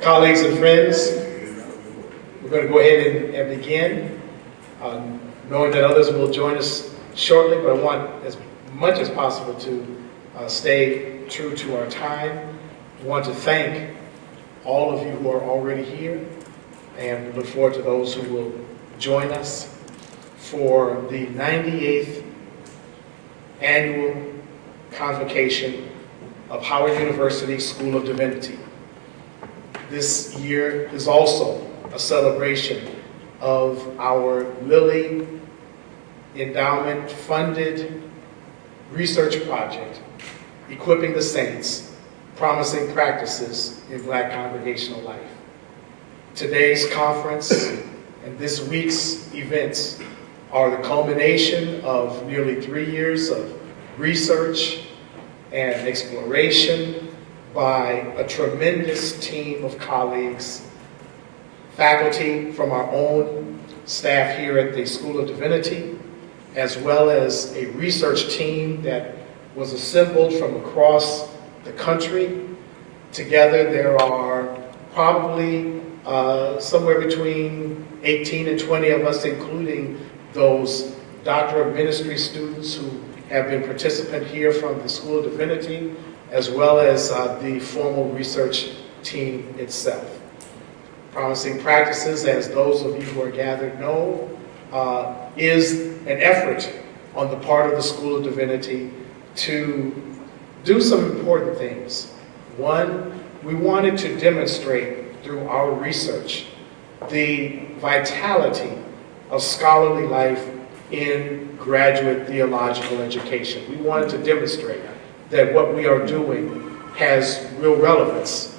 Colleagues and friends, we're going to go ahead and begin, knowing that others will join us shortly, but I want as much as possible to stay true to our time. I want to thank all of you who are already here, and look forward to those who will join us for the 98th Annual Convocation of Howard University School of Divinity. This year is also a celebration of our Lilly Endowment funded research project, Equipping the Saints, Promising Practices in Black Congregational Life. Today's conference and this week's events are the culmination of nearly 3 years of research and exploration by a tremendous team of colleagues, faculty from our own staff here at the School of Divinity, as well as a research team that was assembled from across the country. Together there are probably somewhere between 18 and 20 of us, including those Doctor of Ministry students who have been participant here from the School of Divinity, as well as the formal research team itself. Promising Practices, as those of you who are gathered know, is an effort on the part of the School of Divinity to do some important things. One, we wanted to demonstrate through our research the vitality of scholarly life in graduate theological education. We wanted to demonstrate that what we are doing has real relevance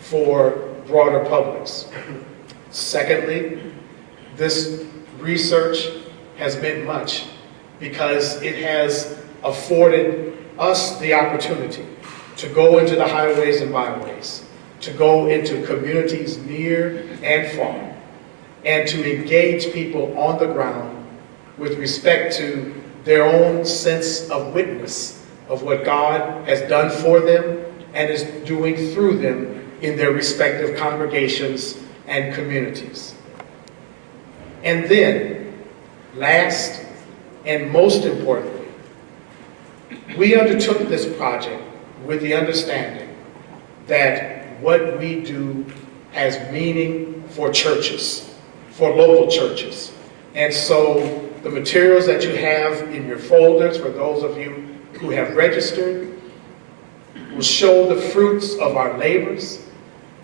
for broader publics. Secondly, this research has meant much because it has afforded us the opportunity to go into the highways and byways, to go into communities near and far, and to engage people on the ground with respect to their own sense of witness of what God has done for them and is doing through them in their respective congregations and communities. And then, last and most importantly, we undertook this project with the understanding that what we do has meaning for churches, for local churches. And so the materials that you have in your folders, for those of you who have registered, will show the fruits of our labors.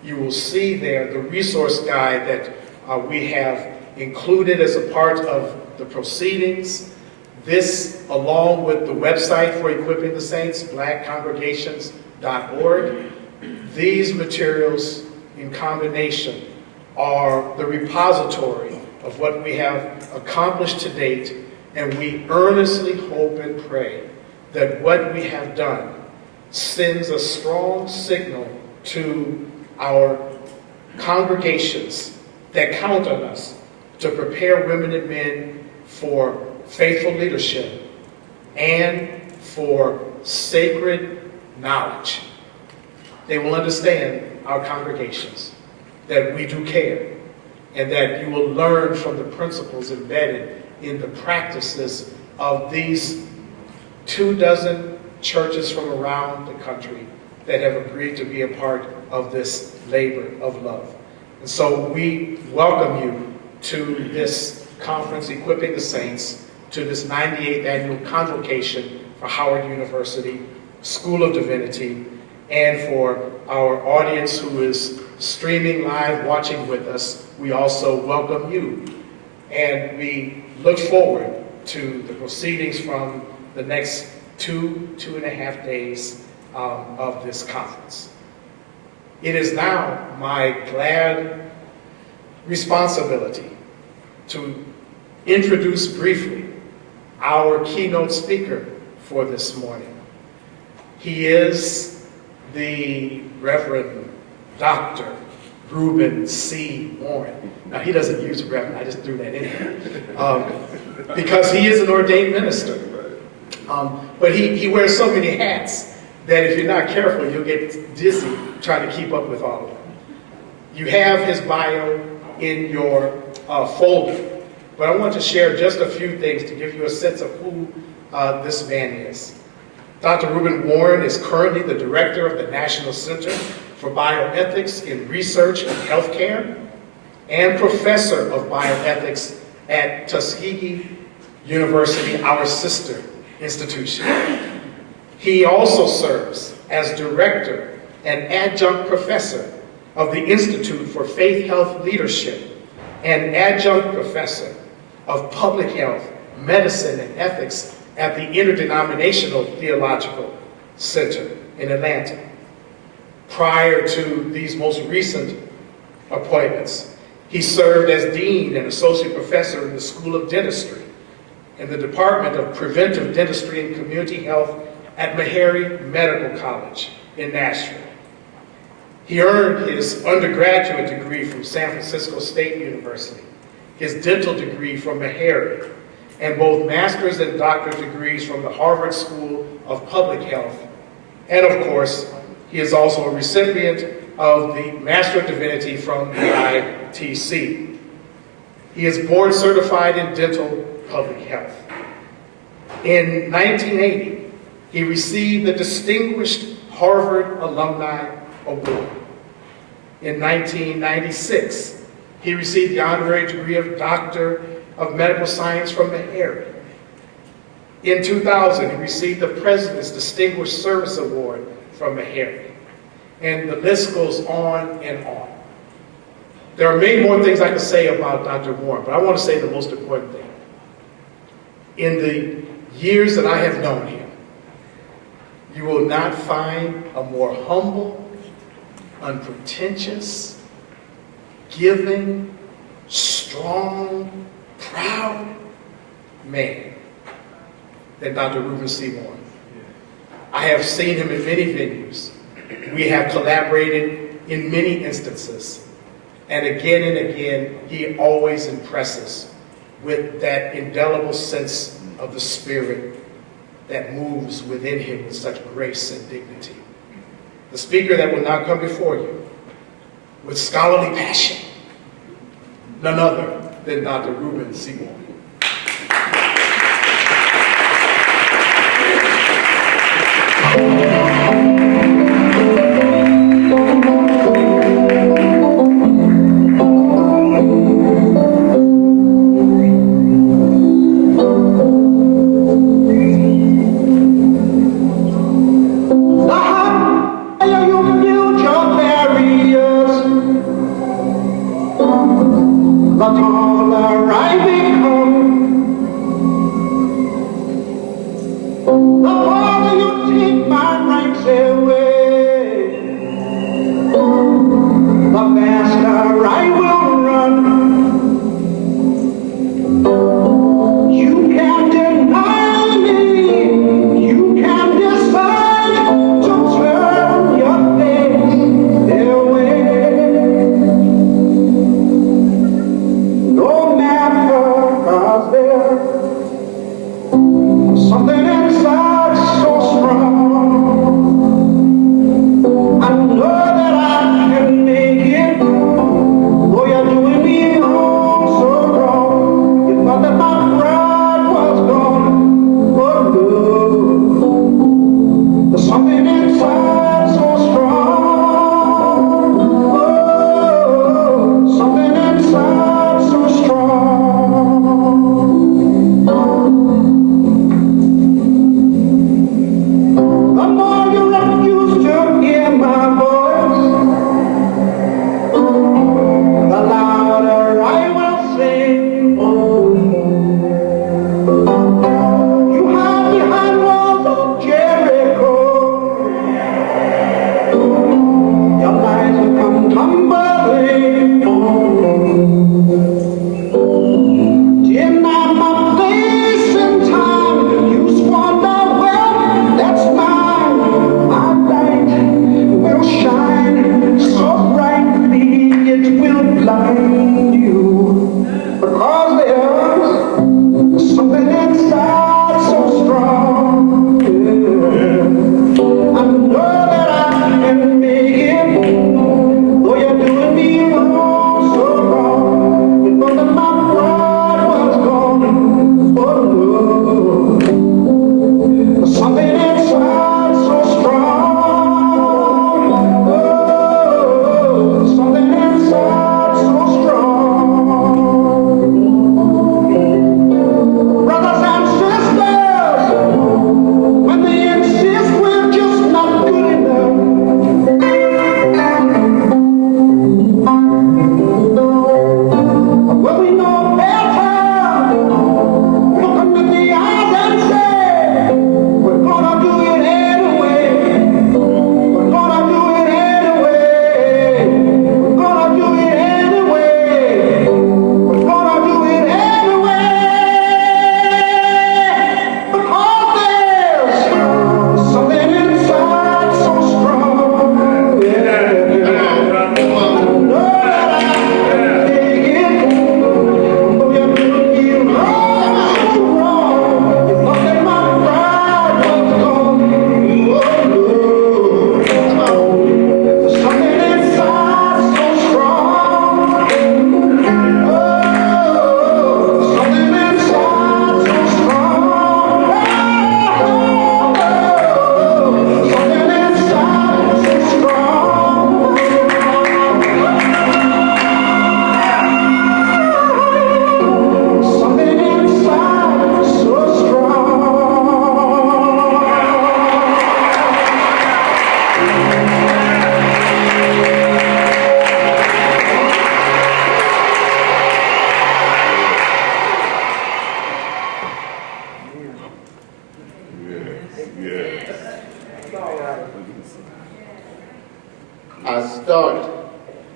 You will see there the resource guide that we have included as a part of the proceedings. This, along with the website for Equipping the Saints, blackcongregations.org, these materials in combination are the repository of what we have accomplished to date, and we earnestly hope and pray that what we have done sends a strong signal to our congregations that count on us to prepare women and men for faithful leadership and for sacred knowledge. They will understand our congregations, that we do care, and that you will learn from the principles embedded in the practices of these 24 churches from around the country that have agreed to be a part of this labor of love. And so we welcome you to this conference, Equipping the Saints, to this 98th Annual Convocation for Howard University School of Divinity, and for our audience who is streaming live, watching with us, we also welcome you. And we look forward to the proceedings from the next 2.5 days of this conference. It is now my glad responsibility to introduce briefly our keynote speaker for this morning. He is the Reverend Dr. Rueben C. Warren. Now, he doesn't use Reverend, I just threw that in there. Because he is an ordained minister. But he wears so many hats that if you're not careful, you'll get dizzy trying to keep up with all of them. You have his bio in your folder, but I want to share just a few things to give you a sense of who this man is. Dr. Rueben Warren is currently the director of the National Center for Bioethics in Research and Healthcare and professor of bioethics at Tuskegee University, our sister institution. He also serves as director and adjunct professor of the Institute for Faith Health Leadership and adjunct professor of Public Health, Medicine, and Ethics at the Interdenominational Theological Center in Atlanta. Prior to these most recent appointments, he served as dean and associate professor in the School of Dentistry in the Department of Preventive Dentistry and Community Health at Meharry Medical College in Nashville. He earned his undergraduate degree from San Francisco State University, his dental degree from Meharry, and both master's and doctorate degrees from the Harvard School of Public Health. And of course, he is also a recipient of the Master of Divinity from the ITC. He is board certified in dental public health. In 1980, he received the Distinguished Harvard Alumni Award. In 1996, he received the honorary degree of Doctor of Medical Science from Meharry. In 2000, he received the President's Distinguished Service Award from Meharry. And the list goes on and on. There are many more things I could say about Dr. Warren, but I want to say the most important thing. In the years that I have known him, you will not find a more humble, unpretentious, giving, strong, proud man than Dr. Rueben C. Warren. I have seen him in many venues. We have collaborated in many instances. And again, he always impresses with that indelible sense of the Spirit that moves within him with such grace and dignity. The speaker that will now come before you with scholarly passion, none other than Dr. Rueben C. Warren. Something inside Yeah. I start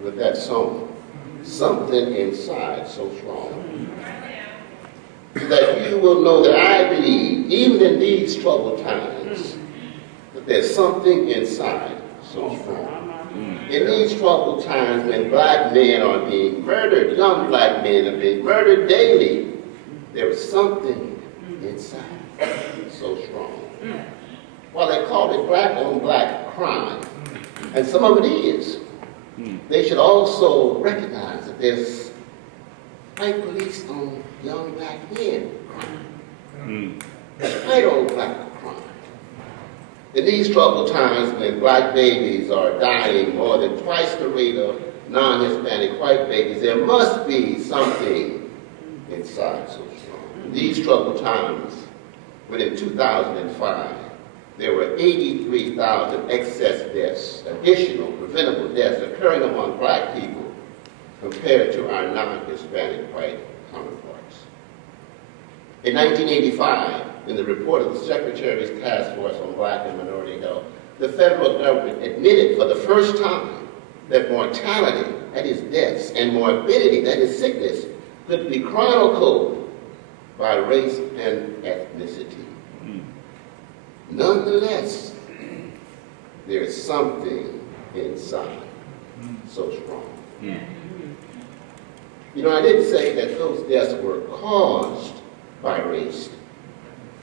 with that song, Something Inside So Strong, that you will know that I believe, even in these troubled times, that there's something inside so strong. In these troubled times when black men are being murdered, young black men are being murdered daily, there is something inside so strong. While they call it black on black crime, and some of it is, they should also recognize that there's white police on young black men crime. There's white on black crime. In these troubled times when black babies are dying more than twice the rate of non-Hispanic white babies, there must be something inside so strong. In these troubled times, when in 2005, there were 83,000 excess deaths, additional preventable deaths occurring among black people compared to our non-Hispanic white counterparts. In 1985, in the report of the Secretary's Task Force on Black and Minority Health, the federal government admitted for the first time that mortality, that is deaths, and morbidity, that is sickness, could be chronicled by race and ethnicity. Nonetheless, there is something inside so strong. You know, I didn't say that those deaths were caused by race,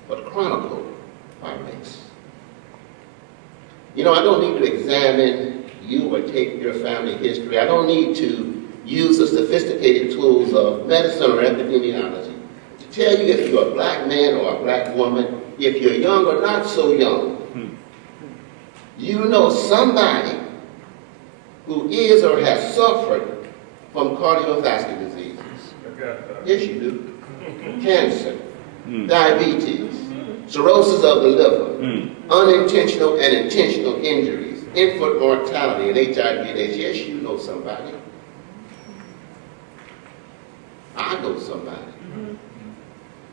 but chronicled by race. You know, I don't need to examine you or take your family history. I don't need to use the sophisticated tools of medicine or epidemiology to tell you if you're a black man or a black woman, if you're young or not so young. You know somebody who is or has suffered from cardiovascular diseases. Yes, you do. Cancer, diabetes, cirrhosis of the liver, unintentional and intentional injuries, infant mortality, and HIV/AIDS. Yes, you know somebody. I know somebody.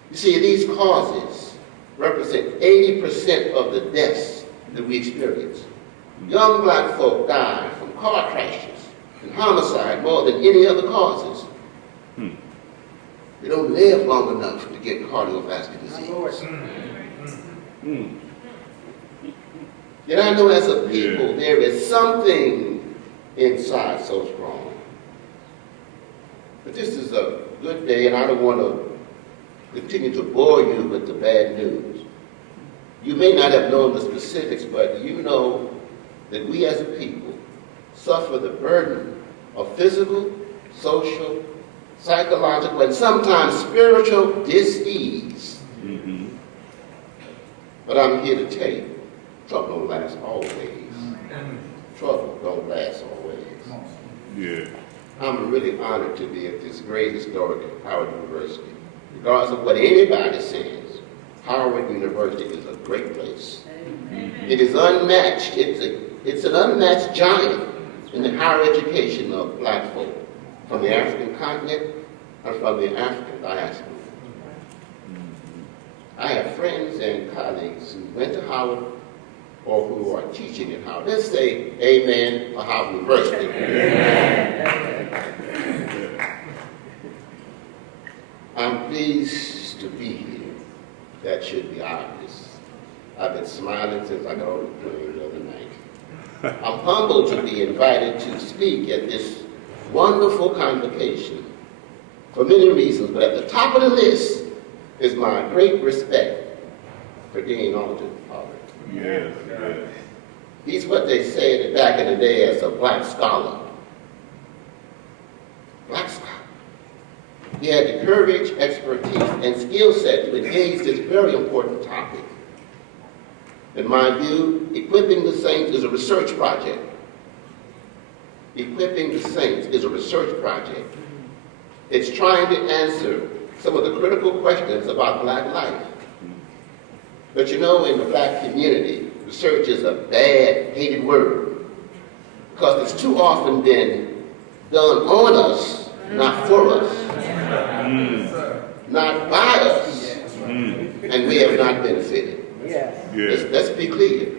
You see, these causes represent 80% of the deaths that we experience. Young black folk die from car crashes and homicide more than any other causes. They don't live long enough to get cardiovascular disease. Yet I know as a people there is something inside so strong. But this is a good day, and I don't want to continue to bore you with the bad news. You may not have known the specifics, but you know that we as a people suffer the burden of physical, social, psychological, and sometimes spiritual dis-ease. But I'm here to tell you, trouble don't last always. Trouble don't last always. Yeah. I'm really honored to be at this great historic Howard University. Regardless of what anybody says, Howard University is a great place. It is unmatched. It's an unmatched giant in the higher education of black folk from the African continent and from the African diaspora. I have friends and colleagues who went to Howard or who are teaching at Howard. Let's say amen for Howard University. I'm pleased to be here. That should be obvious. I've been smiling since I got on the plane the other night. I'm humbled to be invited to speak at this wonderful convocation for many reasons, but at the top of the list is my great respect for Dean Alton Pollard. Yes. He's what they said back in the day as a black scholar. Black scholar. He had the courage, expertise, and skill set to engage this very important topic. In my view, equipping the saints is a research project. Equipping the saints is a research project. It's trying to answer some of the critical questions about black life. But you know, in the black community, research is a bad, hated word because it's too often been done on us, not for us, not by us, and we have not benefited. Yes. Yeah. Let's be clear.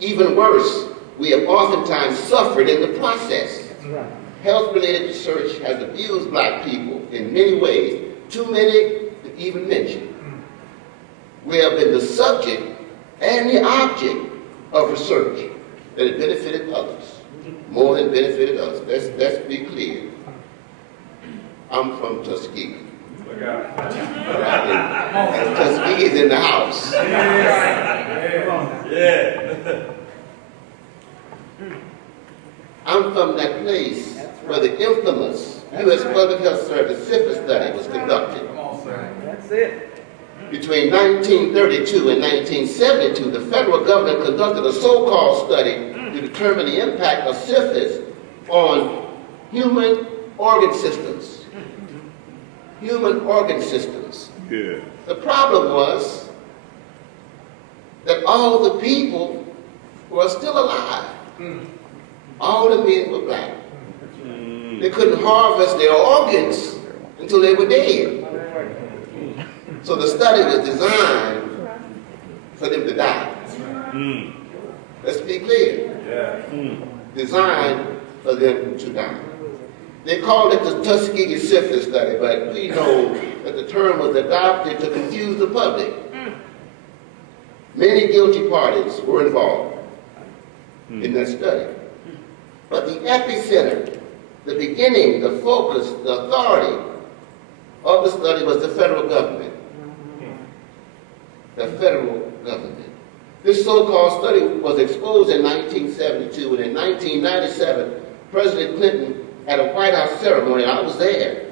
Even worse, we have oftentimes suffered in the process. That's right. Health-related research has abused black people in many ways, too many to even mention. We have been the subject and the object of research that has benefited others, more than benefited us. Let's be clear. I'm from Tuskegee. Look out. And Tuskegee's in the house. Yeah. I'm from that place where the infamous U.S. Public Health Service syphilis study was conducted. Come on, sir. That's it. Between 1932 and 1972, the federal government conducted a so-called study to determine the impact of syphilis on human organ systems. Human organ systems. Yeah. The problem was that all the people were still alive. All the men were black. They couldn't harvest their organs until they were dead. So the study was designed for them to die. Let's be clear. Yeah. Designed for them to die. They called it the Tuskegee syphilis study, but we know that the term was adopted to confuse the public. Many guilty parties were involved in that study. But the epicenter, the beginning, the focus, the authority of the study was the federal government. The federal government. This so-called study was exposed in 1972, and in 1997, President Clinton, at a White House ceremony, and I was there,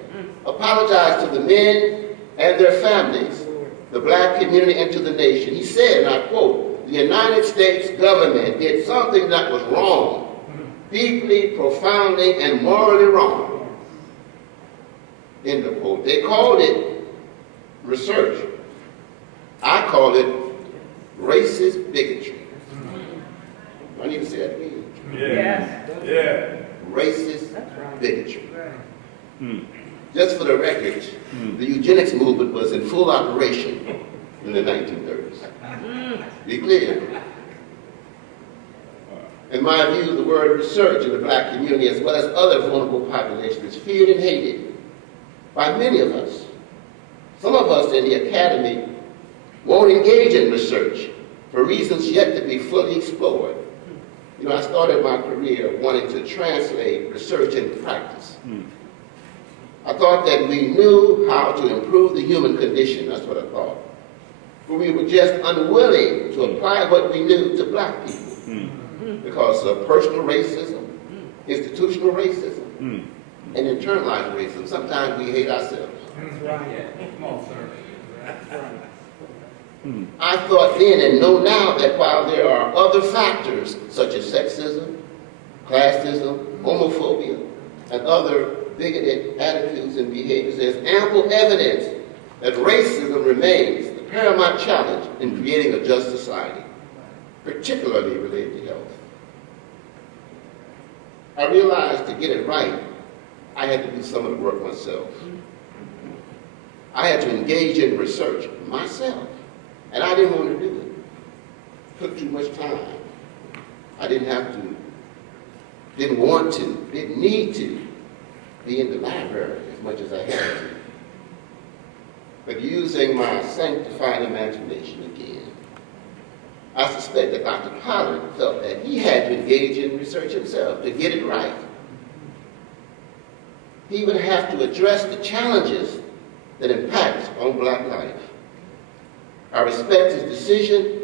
apologized to the men and their families, the black community, and to the nation. He said, and I quote, "The United States government did something that was wrong, deeply, profoundly, and morally wrong." End of quote. They called it research. I call it racist bigotry. I need to say that again. Yeah. Yeah. Racist bigotry. Right. Just for the record, the eugenics movement was in full operation in the 1930s. Be clear. In my view, the word research in the black community, as well as other vulnerable populations, is feared and hated by many of us. Some of us in the academy won't engage in research for reasons yet to be fully explored. You know, I started my career wanting to translate research into practice. I thought that we knew how to improve the human condition, that's what I thought. But we were just unwilling to apply what we knew to black people because of personal racism, institutional racism, and internalized racism. Sometimes we hate ourselves. That's right. Come on, sir. That's right. I thought then and know now that while there are other factors such as sexism, classism, homophobia, and other bigoted attitudes and behaviors, there's ample evidence that racism remains the paramount challenge in creating a just society, particularly related to health. I realized to get it right, I had to do some of the work myself. I had to engage in research myself. And I didn't want to do it. Took too much time. I didn't have to, didn't want to, didn't need to be in the library as much as I had to. But using my sanctified imagination again, I suspect that Dr. Pollard felt that he had to engage in research himself to get it right. He would have to address the challenges that impact on black life. I respect his decision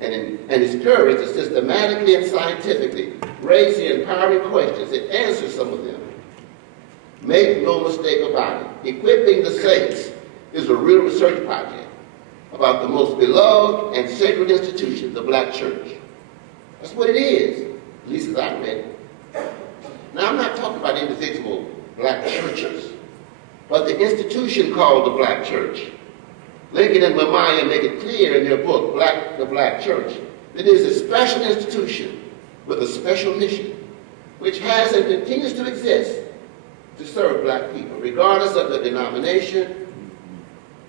and his courage to systematically and scientifically raise the empowering questions and answer some of them. Make no mistake about it, equipping the saints is a real research project about the most beloved and sacred institution, the black church. That's what it is, at least as I read it. Now, I'm not talking about individual black churches, but the institution called the black church. Lincoln and Mamiya make it clear in their book, The Black Church, that it is a special institution with a special mission, which has and continues to exist to serve black people, regardless of the denomination,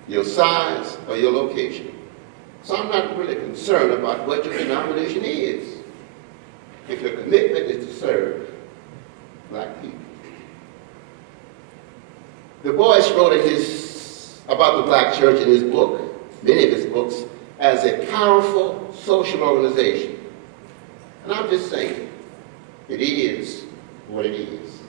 your size, or your location. So I'm not really concerned about what your denomination is, if your commitment is to serve black people. Du Bois wrote about the black church in his book, many of his books, as a powerful social organization. And I'm just saying, it is what it is.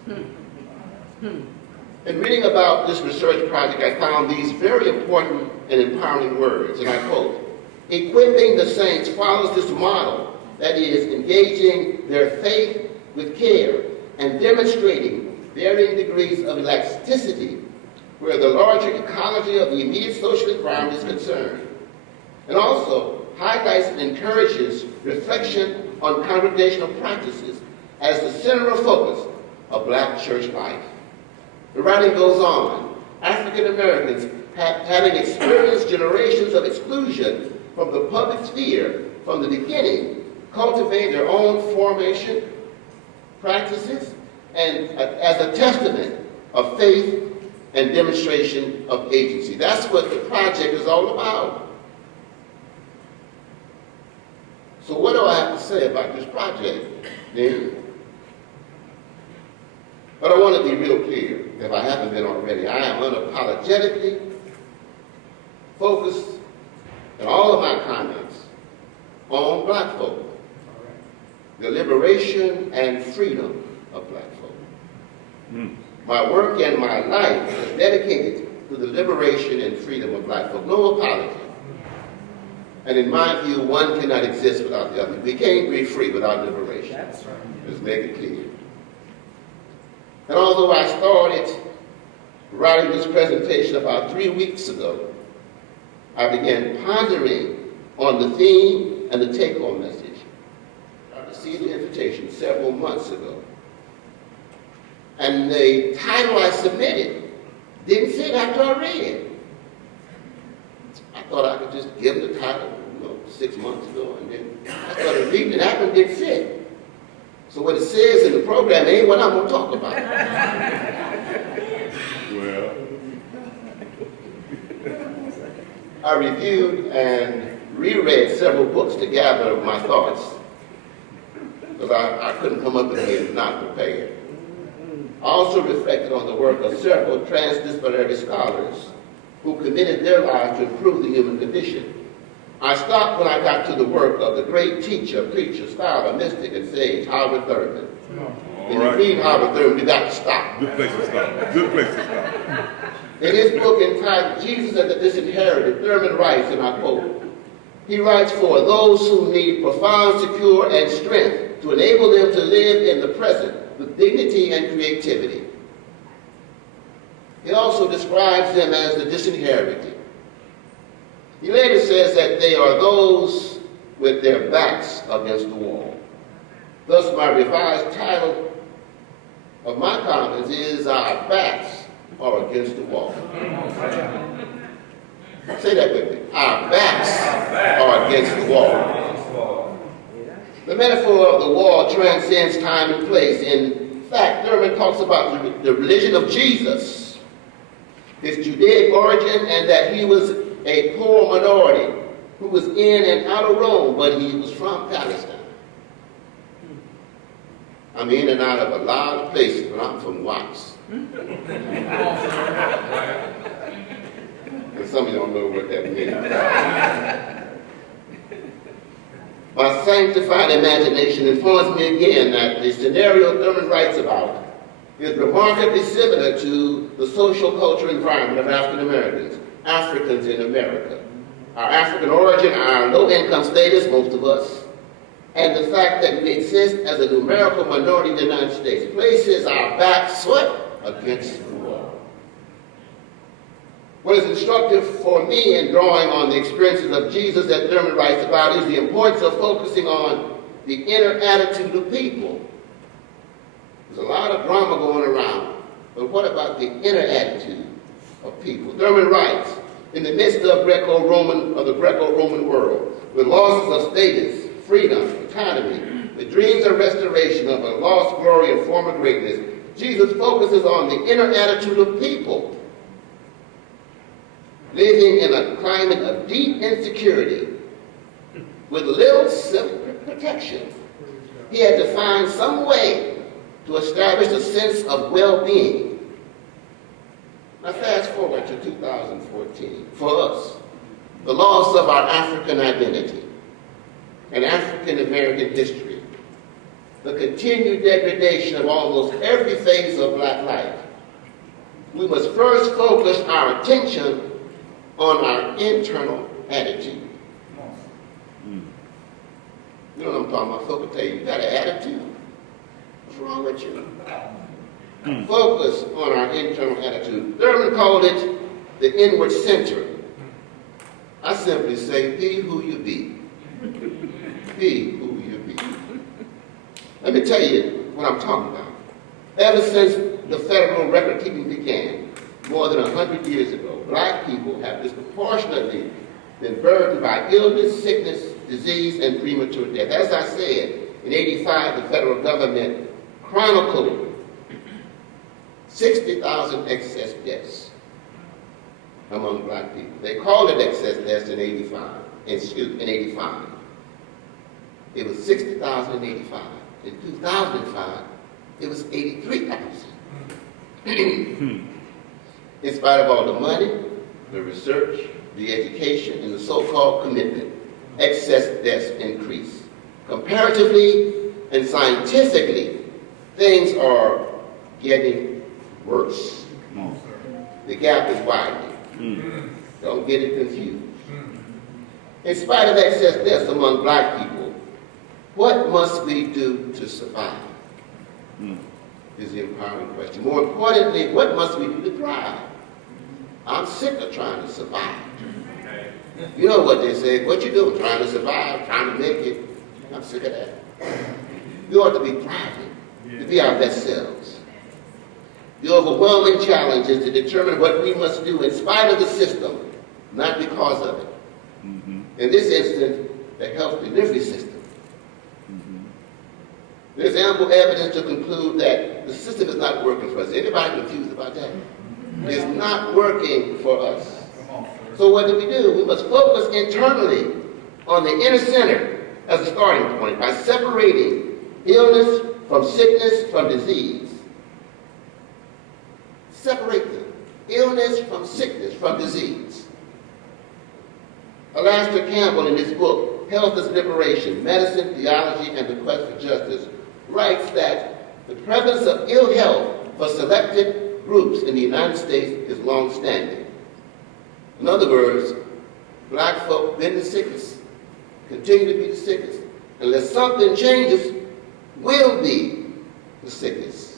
In reading about this research project, I found these very important and empowering words, and I quote, "Equipping the saints follows this model, that is, engaging their faith with care and demonstrating varying degrees of elasticity where the larger ecology of the immediate social environment is concerned, and also highlights and encourages reflection on congregational practices as the central focus of black church life." The writing goes on. African Americans, having experienced generations of exclusion from the public sphere from the beginning, cultivate their own formation practices and as a testament of faith and demonstration of agency. That's what the project is all about. So what do I have to say about this project, then? But I want to be real clear, if I haven't been already. I am unapologetically focused in all of my comments on black folk, the liberation and freedom of black folk. My work and my life is dedicated to the liberation and freedom of black folk. No apology. And in my view, one cannot exist without the other. We can't be free without liberation. That's right. Let's make it clear. And although I started writing this presentation about 3 weeks ago, I began pondering on the theme and the take-home message. I received the invitation several months ago. And the title I submitted didn't fit after I read it. I thought I could just give them the title, 6 months ago, and then I started reading it. That one didn't fit. So what it says in the program ain't what I'm going to talk about. Well, I reviewed and reread several books to gather my thoughts, because I couldn't come up with it not prepared. I also reflected on the work of several transdisciplinary scholars who committed their lives to improve the human condition. I stopped when I got to the work of the great teacher, preacher, scholar, mystic, and sage, Howard Thurman. When you read Howard Thurman, you got to stop. good place to stop. Good place to stop. In his book entitled Jesus and the Disinherited, Thurman writes, and I quote, he writes, "For those who need profound secure and strength to enable them to live in the present with dignity and creativity." He also describes them as the disinherited. He later says that they are those with their backs against the wall. Thus, my revised title of my comments is "Our Backs Are Against the Wall." Say that with me. Our backs are against the wall. The metaphor of the wall transcends time and place. In fact, Thurman talks about the religion of Jesus, his Judaic origin, and that he was a poor minority who was in and out of Rome, but he was from Palestine. I'm in and out of a lot of places, but I'm from Watts. And some of you don't know what that means. My sanctified imagination informs me again that the scenario Thurman writes about is remarkably similar to the social cultural environment of African Americans, Africans in America. Our African origin, our low-income status, most of us, and the fact that we exist as a numerical minority in the United States places our backs against the wall. What is instructive for me in drawing on the experiences of Jesus that Thurman writes about is the importance of focusing on the inner attitude of people. There's a lot of drama going around, but what about the inner attitude of people? Thurman writes, in the midst of the Greco-Roman world, with losses of status, freedom, autonomy, the dreams of restoration of a lost glory and former greatness, Jesus focuses on the inner attitude of people, living in a climate of deep insecurity with little civil protection, he had to find some way to establish a sense of well-being. Now fast forward to 2014. For us, the loss of our African identity and African American history, the continued degradation of almost every phase of black life, we must first focus our attention on our internal attitude. You know what I'm talking about? Folks will tell you, you got an attitude. What's wrong with you? Focus on our internal attitude. Thurman called it the inward center. I simply say, be who you be. Be who you be. Let me tell you what I'm talking about. Ever since the federal record keeping began, more than 100 years ago, black people have disproportionately been burdened by illness, sickness, disease, and premature death. As I said, in '85, the federal government chronicled 60,000 excess deaths among black people. They called it excess deaths in '85. It was 60,000 in '85. In 2005, it was 83,000. In spite of all the money, the research, the education, and the so-called commitment, excess deaths increase. Comparatively and scientifically, things are getting worse. The gap is widening. Don't get it confused. In spite of excess deaths among black people, what must we do to survive? Is the empowering question. More importantly, what must we do to thrive? I'm sick of trying to survive. You know what they say, what you doing? Trying to survive, trying to make it. I'm sick of that. We ought to be thriving, to be our best selves. The overwhelming challenge is to determine what we must do in spite of the system, not because of it. In this instance, the health delivery system. There's ample evidence to conclude that the system is not working for us. Anybody confused about that? It's not working for us. So what do? We must focus internally on the inner center as a starting point by separating illness from sickness from disease. Separate them. Illness from sickness from disease. Alastair Campbell, in his book, Health is Liberation, Medicine, Theology, and the Quest for Justice, writes that the prevalence of ill health for selected groups in the United States is long-standing. In other words, black folk been the sickest, continue to be the sickest. Unless something changes, will be the sickest.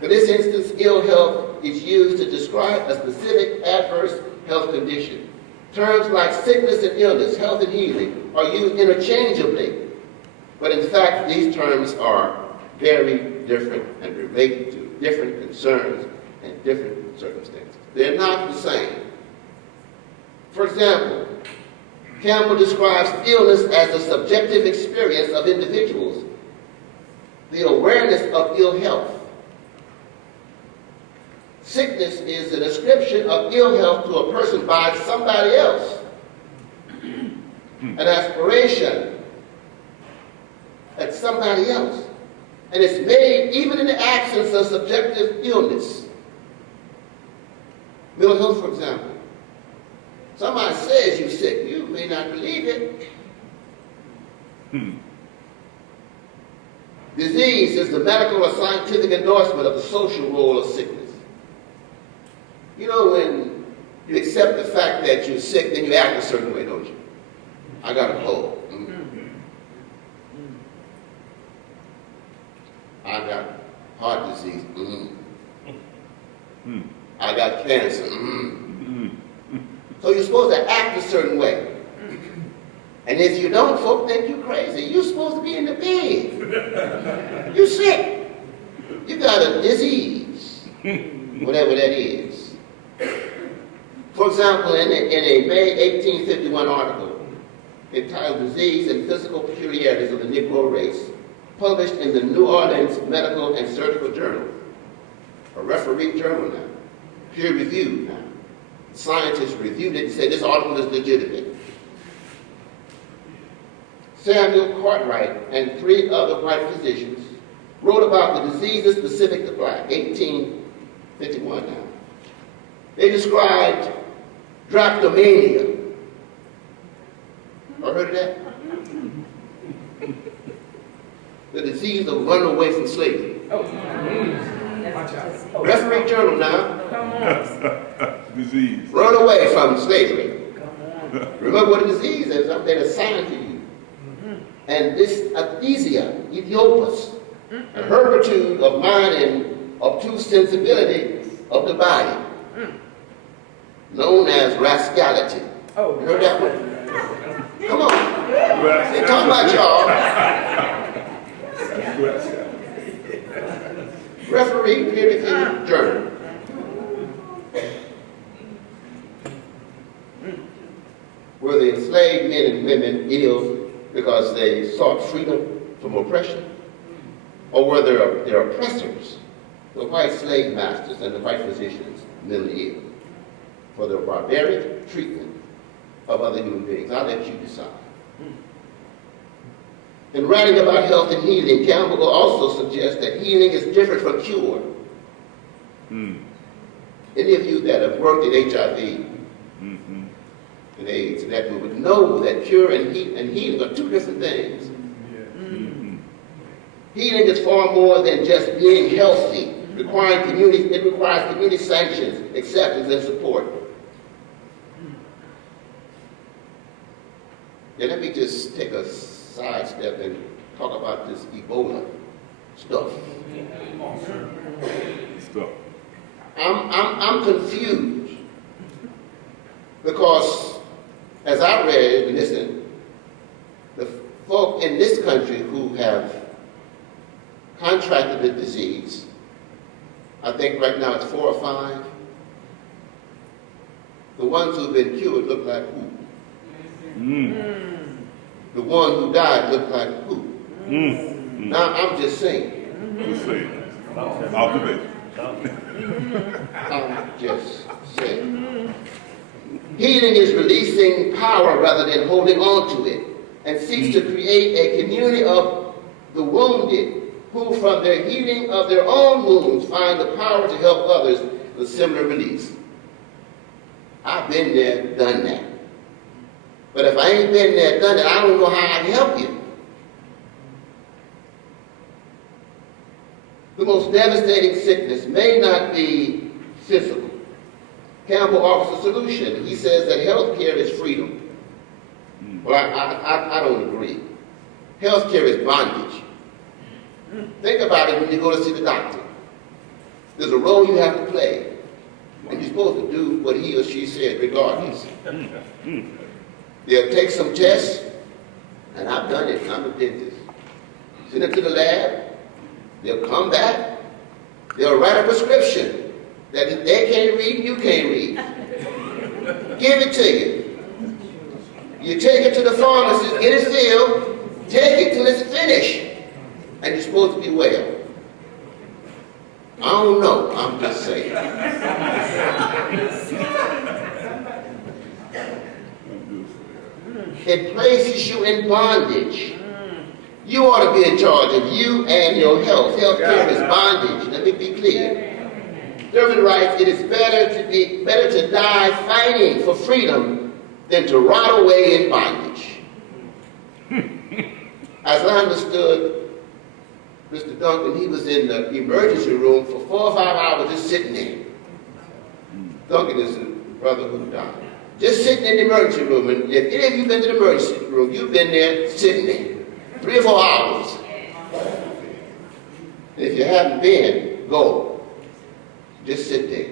For this instance, ill health is used to describe a specific adverse health condition. Terms like sickness and illness, health and healing, are used interchangeably. But in fact, these terms are very different and relate to different concerns and different circumstances. They're not the same. For example, Campbell describes illness as a subjective experience of individuals, the awareness of ill health. Sickness is a description of ill health to a person by somebody else. An aspiration at somebody else. And it's made even in the absence of subjective illness. Mental health, for example. Somebody says you're sick. You may not believe it. Disease is the medical or scientific endorsement of the social role of sickness. You know, when you accept the fact that you're sick, then you act a certain way, don't you? I got a cold. I got heart disease. I got cancer. So you're supposed to act a certain way. And if you don't, folk think you're crazy. You're supposed to be in the bed. You're sick. You got a disease, whatever that is. For example, in a May 1851 article entitled Disease and Physical Peculiarities of the Negro Race, published in the New Orleans Medical and Surgical Journal, a referee journal now, peer-reviewed now. Scientists reviewed it and said this article is legitimate. Samuel Cartwright, and 3 other white physicians wrote about the diseases specific to black, 1851 now. They described drapetomania. Ever heard of that? The disease of running away from slavery. Referee Journal now. Disease. Run away from slavery. Remember what a disease is, something assigned to you. And this athesia, Ethiopus, a herpitude of mind and obtuse sensibility of the body, known as rascality. You heard that one? Come on. They talking about y'all. Referee peer-reviewed journal. Were the enslaved men and women ill because they sought freedom from oppression? Or were their oppressors, the white slave masters and the white physicians, mentally ill for their barbaric treatment of other human beings? I'll let you decide. In writing about health and healing, Campbell also suggests that healing is different from cure. Any of you that have worked in HIV and AIDS and that would know that cure and healing are 2 different things. Healing is far more than just being healthy. It requires community sanctions, acceptance, and support. Now let me just take a sidestep and talk about this Ebola stuff. I'm confused because as I read and listened, the folk in this country who have contracted the disease, I think right now it's 4 or 5. The ones who've been cured look like who? The one who died looked like who? Now I'm just saying. Observation. I'm just saying. Healing is releasing power rather than holding on to it, and seeks to create a community of the wounded who, from their healing of their own wounds, find the power to help others with similar release. I've been there, done that. But if I ain't been there, done it, I don't know how I can help you. The most devastating sickness may not be physical. Campbell offers a solution. He says that health care is freedom. Well, I don't agree. Health care is bondage. Think about it when you go to see the doctor. There's a role you have to play, and you're supposed to do what he or she said regardless. They'll take some tests, and I've done it, I'm a dentist. Send it to the lab, they'll come back, they'll write a prescription that if they can't read, you can't read. Give it to you. You take it to the pharmacist, get it filled, take it till it's finished, and you're supposed to be well. I don't know, I'm just saying. It places you in bondage. You ought to be in charge of you and your health. Health care is bondage. Let me be clear. Thurman writes, it is better to die fighting for freedom than to rot away in bondage. As I understood, Mr. Duncan, he was in the emergency room for 4 or 5 hours just sitting there. Duncan is the brother who died. Just sitting in the emergency room. And if any of you been to the emergency room, you've been there sitting there 3 or 4 hours. And if you haven't been, go. Just sit there.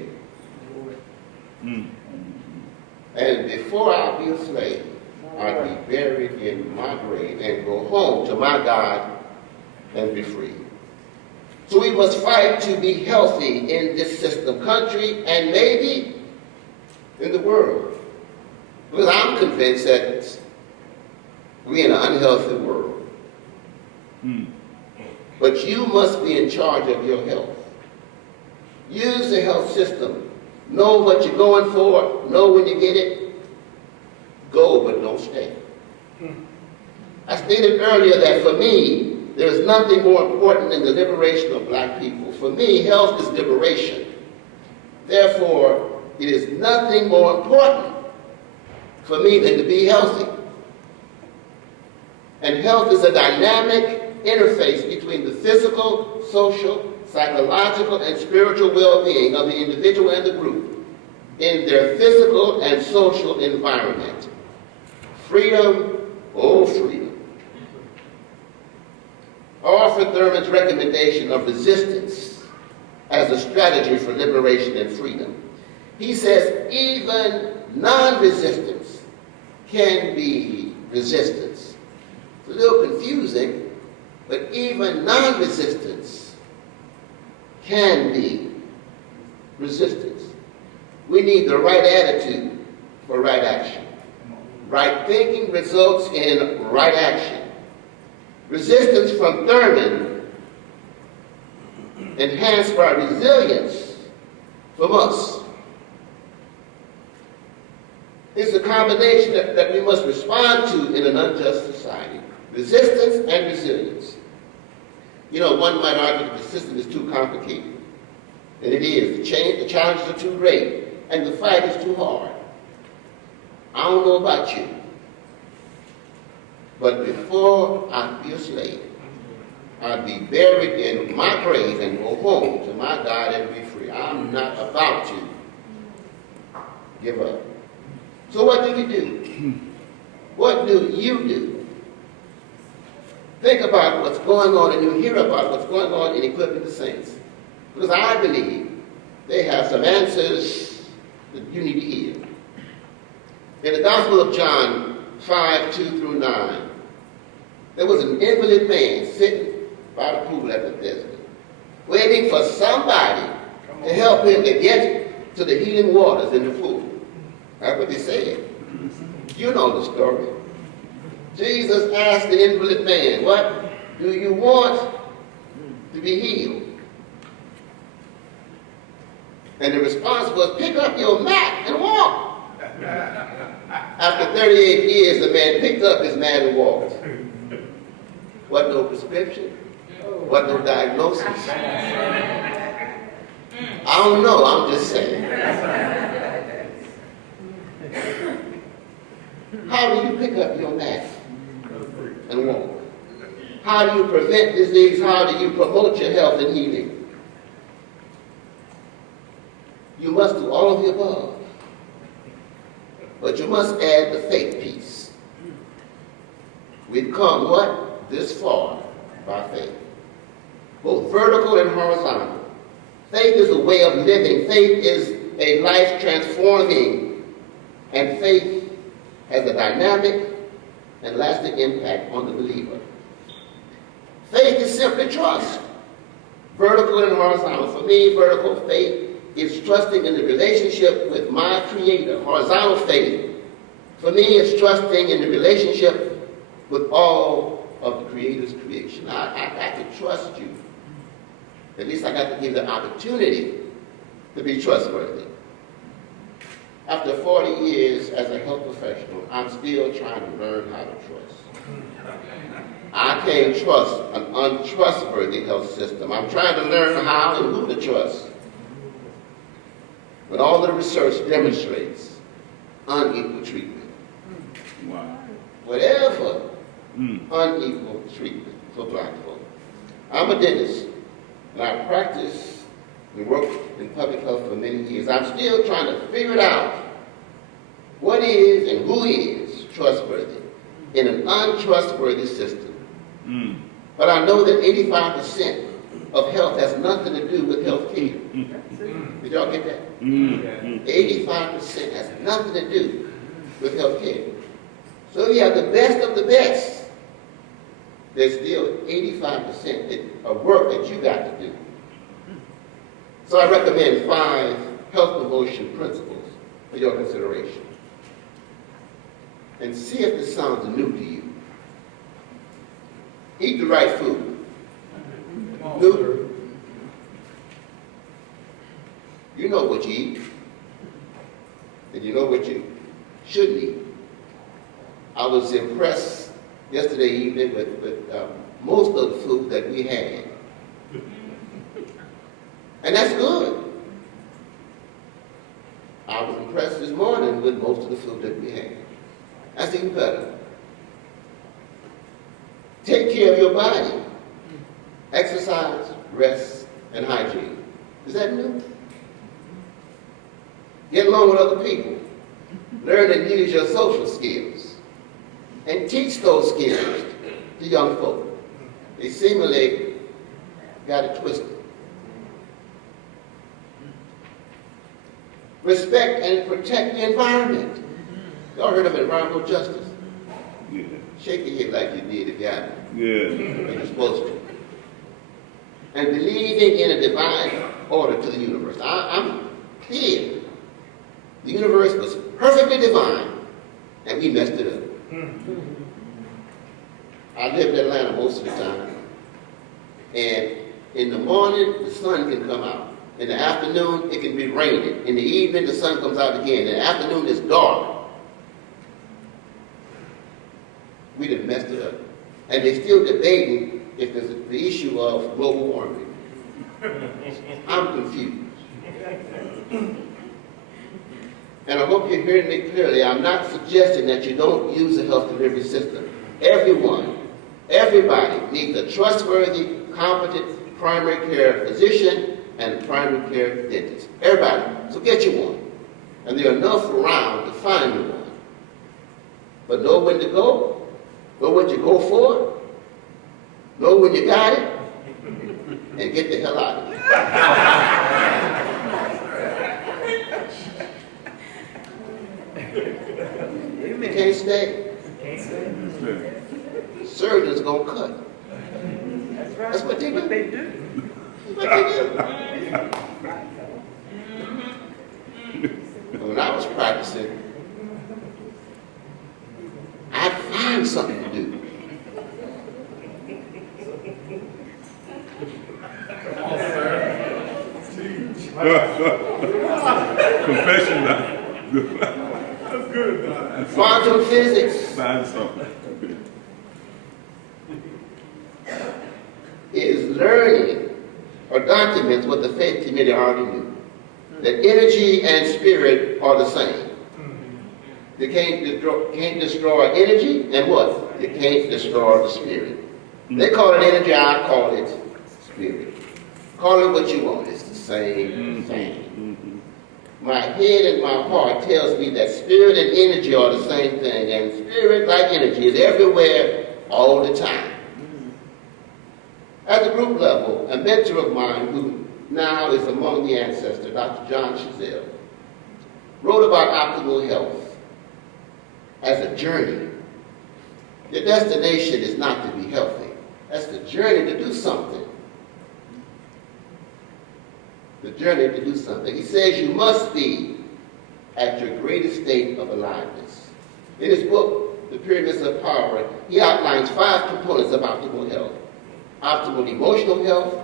And before I be a slave, I'd be buried in my grave and go home to my God and be free. So we must fight to be healthy in this system, country, and maybe in the world. Because I'm convinced that we're in an unhealthy world. But you must be in charge of your health. Use the health system. Know what you're going for. Know when you get it. Go, but don't stay. I stated earlier that for me, there is nothing more important than the liberation of black people. For me, health is liberation. Therefore, it is nothing more important for me than to be healthy. And health is a dynamic interface between the physical, social, psychological, and spiritual well-being of the individual and the group in their physical and social environment. Freedom, oh freedom. I offer Thurman's recommendation of resistance as a strategy for liberation and freedom. He says even non-resistance can be resistance. It's a little confusing, but even non-resistance can be resistance. We need the right attitude for right action. Right thinking results in right action. Resistance from Thurman enhanced by resilience from us. It's a combination that we must respond to in an unjust society. Resistance and resilience. You know, one might argue that the system is too complicated. And it is. The challenges are too great. And the fight is too hard. I don't know about you. But before I be a slave, I'd be buried in my grave and go home to my God and be free. I'm not about to give up. So what do you do? What do you do? Think about what's going on, and you hear about what's going on in equipping the saints. Because I believe they have some answers that you need to hear. In the Gospel of John 5:2-9, there was an invalid man sitting by the pool at Bethesda, waiting for somebody to help him to get to the healing waters in the pool. That's what they said. You know the story. Jesus asked the invalid man, what do you want to be healed? And the response was, pick up your mat and walk. After 38 years, the man picked up his mat and walked. What no prescription? What no diagnosis? I don't know, I'm just saying. How do you pick up your mat and walk? How do you prevent disease? How do you promote your health and healing? You must do all of the above. But you must add the faith piece. We've come what? This far by faith. Both vertical and horizontal. Faith is a way of living. Faith is a life transforming. And faith has a dynamic and lasting impact on the believer. Faith is simply trust. Vertical and horizontal. For me, vertical faith is trusting in the relationship with my Creator. Horizontal faith, for me, is trusting in the relationship with all of the Creator's creation. I got to trust you. At least I got to give the opportunity to be trustworthy. After 40 years as a health professional, I'm still trying to learn how to trust. I can't trust an untrustworthy health system. I'm trying to learn how and who to trust. But all the research demonstrates unequal treatment. Wow. Whatever unequal treatment for black folk. I'm a dentist, and I practice and work in public health for many years. I'm still trying to figure out what is and who is trustworthy in an untrustworthy system. But I know that 85% of health has nothing to do with health care. Did y'all get that? 85% has nothing to do with health care. So you have the best of the best. There's still 85% of work that you got to do. So I recommend 5 health promotion principles for your consideration. And see if this sounds new to you. Eat the right food. New. You know what you eat. And you know what you shouldn't eat. I was impressed yesterday evening with most of the food that we had. And that's good. I was impressed this morning with most of the food that we had. That's even better. Take care of your body. Exercise, rest, and hygiene. Is that new? Get along with other people. Learn and use your social skills. And teach those skills to young folk. They seemingly got it twisted. Respect and protect the environment. Y'all heard of environmental justice? Yeah. Shake your head like you did if you haven't. Yeah. When you're supposed to. And believing in a divine order to the universe. I'm clear. The universe was perfectly divine, and we messed it up. I live in Atlanta most of the time. And in the morning, the sun can come out. In the afternoon, it can be raining. In the evening, the sun comes out again. In the afternoon, it's dark. We done messed it up. And they're still debating if there's the issue of global warming. I'm confused. And I hope you're hearing me clearly. I'm not suggesting that you don't use the health delivery system. Everyone, everybody needs a trustworthy, competent primary care physician and a primary care dentist. Everybody. So get you one. And there are enough around to find you one. But know when to go, know what you go for, know when you got it, and get the hell out of it. You can't stay. Surgeons gonna cut. That's right. That's what they do. What they do. That's what they do. When I was practicing, I'd find something to do. Confession now. That's good, Doc. Quantum physics Find something. is learning or documents what the faith community already knew. That energy and spirit are the same. They can't destroy energy, and what? They can't destroy the spirit. They call it energy, I call it spirit. Call it what you want, it's the same thing. My head and my heart tells me that spirit and energy are the same thing, and spirit, like energy, is everywhere all the time. At the group level, a mentor of mine who now is among the ancestors, Dr. John Chazelle, wrote about optimal health as a journey. The destination is not to be healthy. That's the journey to do something. The journey to do something. He says you must be at your greatest state of aliveness. In his book, The Pyramids of Power, he outlines 5 components of optimal health. Optimal emotional health,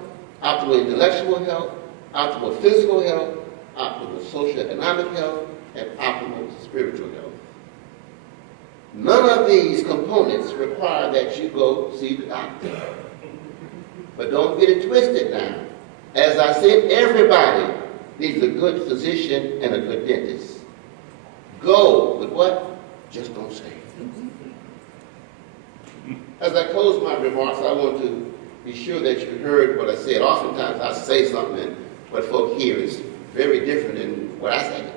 optimal intellectual health, optimal physical health, optimal socioeconomic health, and optimal spiritual health. None of these components require that you go see the doctor. But don't get it twisted now. As I said, everybody needs a good physician and a good dentist. Go, but what? Just don't stay. As I close my remarks, I want to be sure that you heard what I said. Oftentimes I say something and what folk hear is very different than what I say.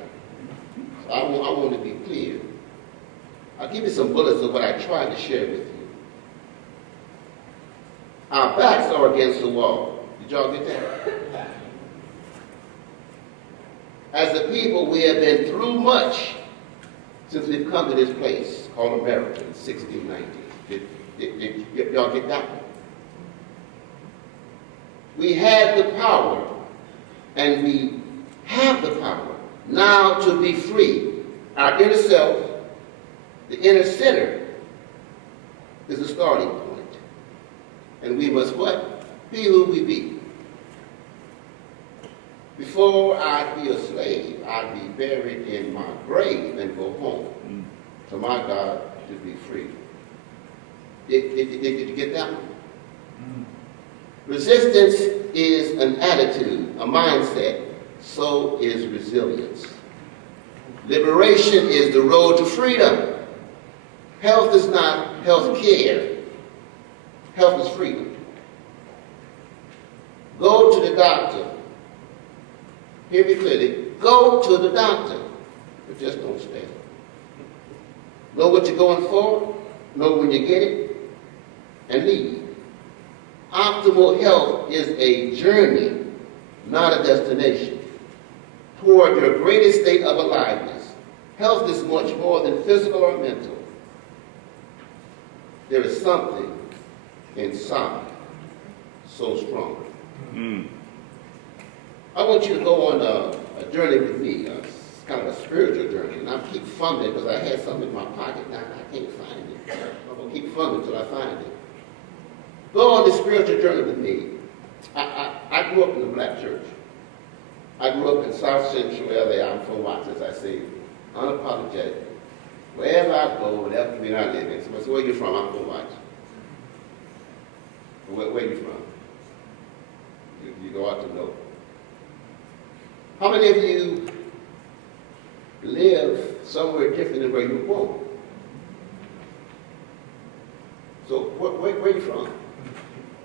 So I want to be clear. I'll give you some bullets of what I tried to share with you. Our backs are against the wall. Did y'all get that? As a people, we have been through much since we've come to this place called America in 1690. Did y'all get that one? We had the power, and we have the power now to be free. Our inner self, the inner center, is the starting point. And we must what? Be who we be. Before I'd be a slave, I'd be buried in my grave and go home to my God to be free. Did you get that one? Resistance is an attitude, a mindset. So is resilience. Liberation is the road to freedom. Health is not health care. Health is freedom. Go to the doctor. Hear me clearly. Go to the doctor, but just don't stay. Know what you're going for, know when you get it, and leave. Optimal health is a journey, not a destination, toward your greatest state of aliveness. Health is much more than physical or mental. There is something inside so strong. I want you to go on a journey with me, kind of a spiritual journey. And I keep fumbling because I had something in my pocket. Now I can't find it. I'm going to keep fumbling until I find it. Go on this spiritual journey with me. I grew up in the black church. I grew up in South Central LA. I'm from Watts, as I say, unapologetic. Wherever I go, whatever community I live in. Somebody say, where you from? I'm from Watts. Where you from? You go out to know. How many of you live somewhere different than where you were born? So where are you from?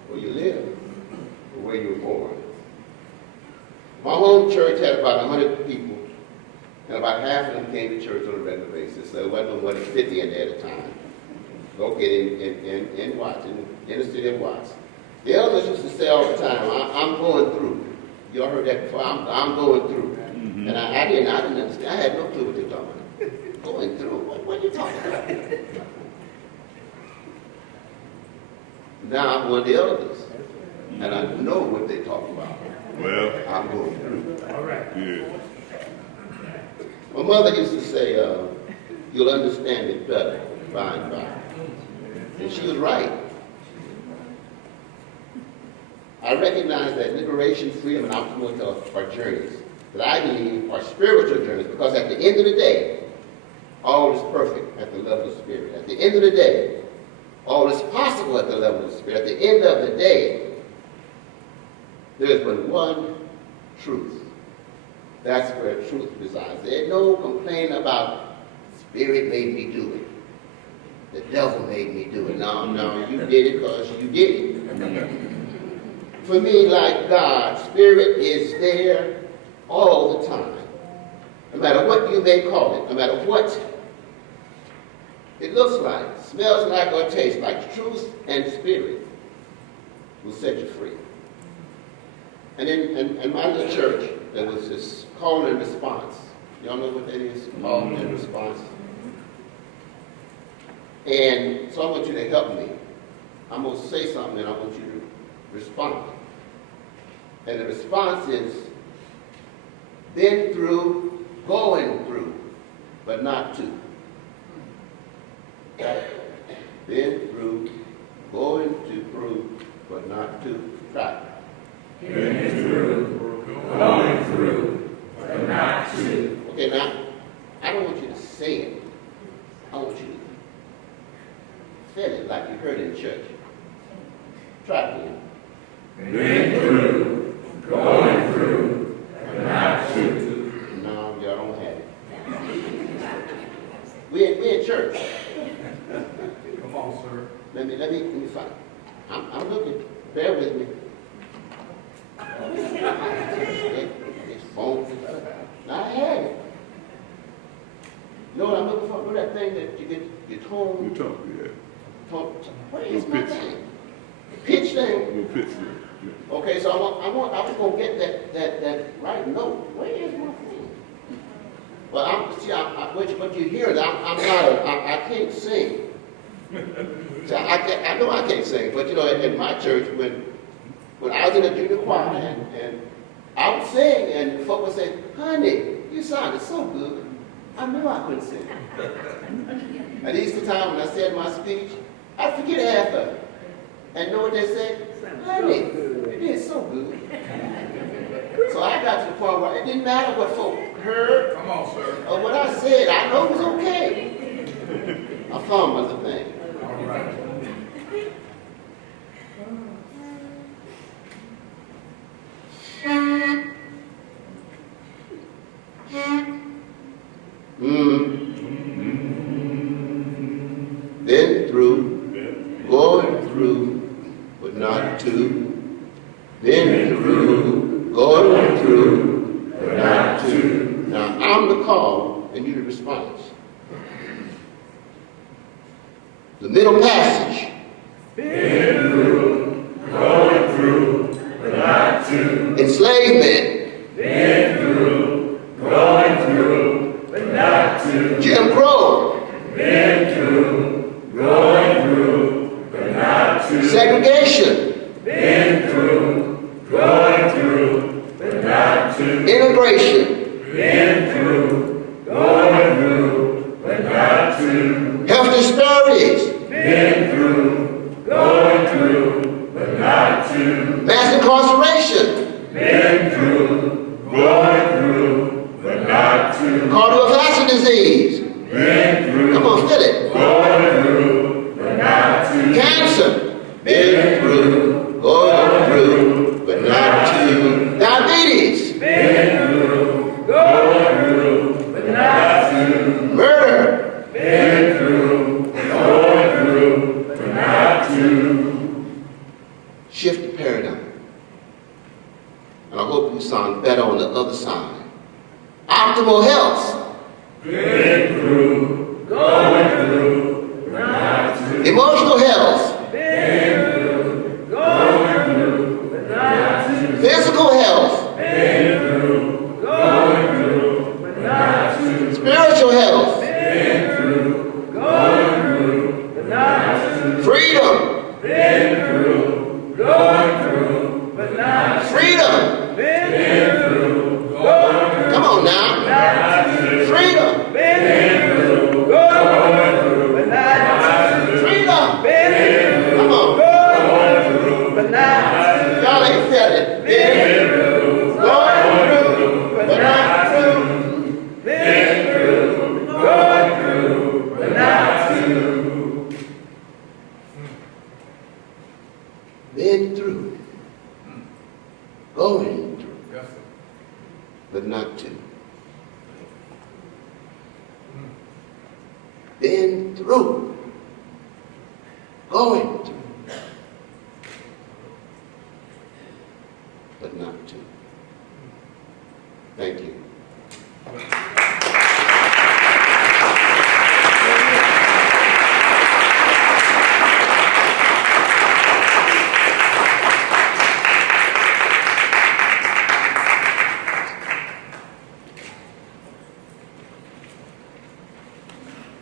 Where you live or where you were born? My home church had about 100 people, and about half of them came to church on a regular basis. So it wasn't more than 50 in there at a time. Located in Watts, in the city of Watts. The elders used to say all the time, I'm going through. You all heard that before? I'm going through. And I didn't understand. I had no clue what they're talking about. Going through? What are you talking about? Now I'm one of the elders. And I know what they're talking about. Well, I'm going through. All right. yeah. My mother used to say, you'll understand it better by and by. And she was right. I recognize that liberation, freedom, and optimal health are journeys that I believe are spiritual journeys, because at the end of the day, all is perfect at the level of spirit. At the end of the day, all is possible at the level of spirit. At the end of the day, there is but one truth. That's where truth resides. There's no complaint about spirit made me do it. The devil made me do it. No, you did it because you did it. For me, like God, spirit is there all the time. No matter what you may call it, no matter what it looks like, smells like, or tastes like, truth and spirit will set you free. And in my little church, there was this call and response. Y'all know what that is? Call and response. And so I want you to help me. I'm going to say something and I want you to respond. And the response is, been through, going through, but not to. Been through, going to through, but not to. Try. Been through, going through, but not to. Okay, now, I don't want you to say it. I want you to feel it like you heard it in church. Try it again. Been through, going through, but not to. No, y'all don't have it. We in church. Come on, sir. Let me find. I'm looking. Bear with me. It's phone. Now I had it. You know what I'm looking for? Know that thing that you get your tone? You talk, yeah. Tone. Where is Little my pitch. thing? Pitch thing. Little pitch, yeah. Okay, so I was gonna get that right note. Where is my thing? But what you hear is I can't sing. So I know I can't sing, but you know, in my church, when I was in the junior choir and I would sing, and folk would say, "Honey, you sounded so good." I knew I couldn't sing. At Easter time, when I said my speech, I forget half of it. And know what they said? Honey, it did so good. So I got to the point where it didn't matter what folk heard. Come on, sir. Or what I said, I know it was okay. I found was the thing. All right. been through, going through, but not to. Been through, going through, but not to. Now, I'm the call, and you the response. The middle passage. Been through, going through, but not to. Enslavement. Been through, going through, but not to. Jim Crow. Been through, going through, but not to. Segregation. Been through, going through, but not to. Immigration. Been through, going through, but not to. Health disparities. Been through, going through, but not to. Mass incarceration. Been through, going through, but not to. Cardiovascular disease. Been through, Come on, feel it. going through, but not to. Cancer. Been through, going through, but not to. Diabetes. Been through, going through, but not to. Murder. Been through, going through, but not to. Shift the paradigm. And I hope you sound better on the other side. Optimal health. Been through, going through, but not to. Emotional health. Been through, going through, but not to. Physical health. Been through, going through, but not to. Spiritual health. Been through, going through, but not to. Freedom. Been through, going through, but not to. Freedom. Been through, going through, Come on now. not to. Freedom. Been through, going through, but not to. Freedom. Been through, Come on. going through, but not to. Y'all ain't said it. Been through, Going through, but but not to. been through, going through, but not to. Been through. Going through, but not to. Been through. Going through, but not to. Thank you.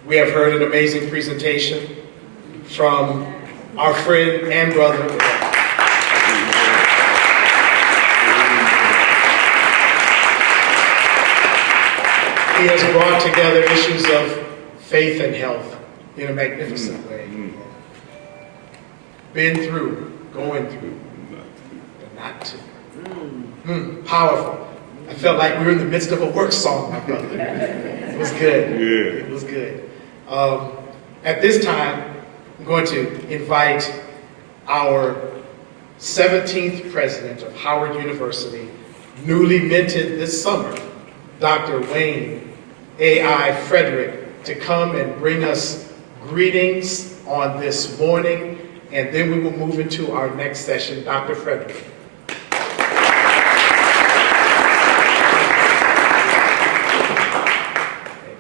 We have heard an amazing presentation from our friend and brother. He has brought together issues of faith and health in a magnificent way. Been through, going through, but not to. Powerful. I felt like we were in the midst of a work song, my brother. It was good. Yeah. It was good. At this time, I'm going to invite our 17th president of Howard University, newly minted this summer, Dr. Wayne A.I. Frederick, to come and bring us greetings on this morning, and then we will move into our next session. Dr. Frederick.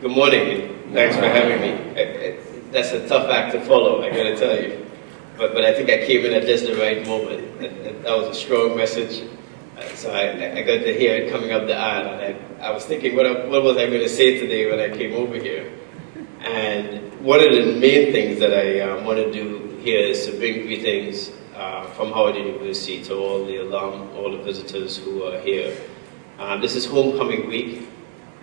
Good morning. Thanks for having me. That's a tough act to follow, I gotta tell you. But I think I came in at just the right moment. That was a strong message. So I got to hear it coming up the aisle. And I was thinking, what was I going to say today when I came over here? And one of the main things that I want to do here is to bring greetings from Howard University to all the alum, all the visitors who are here. This is homecoming week.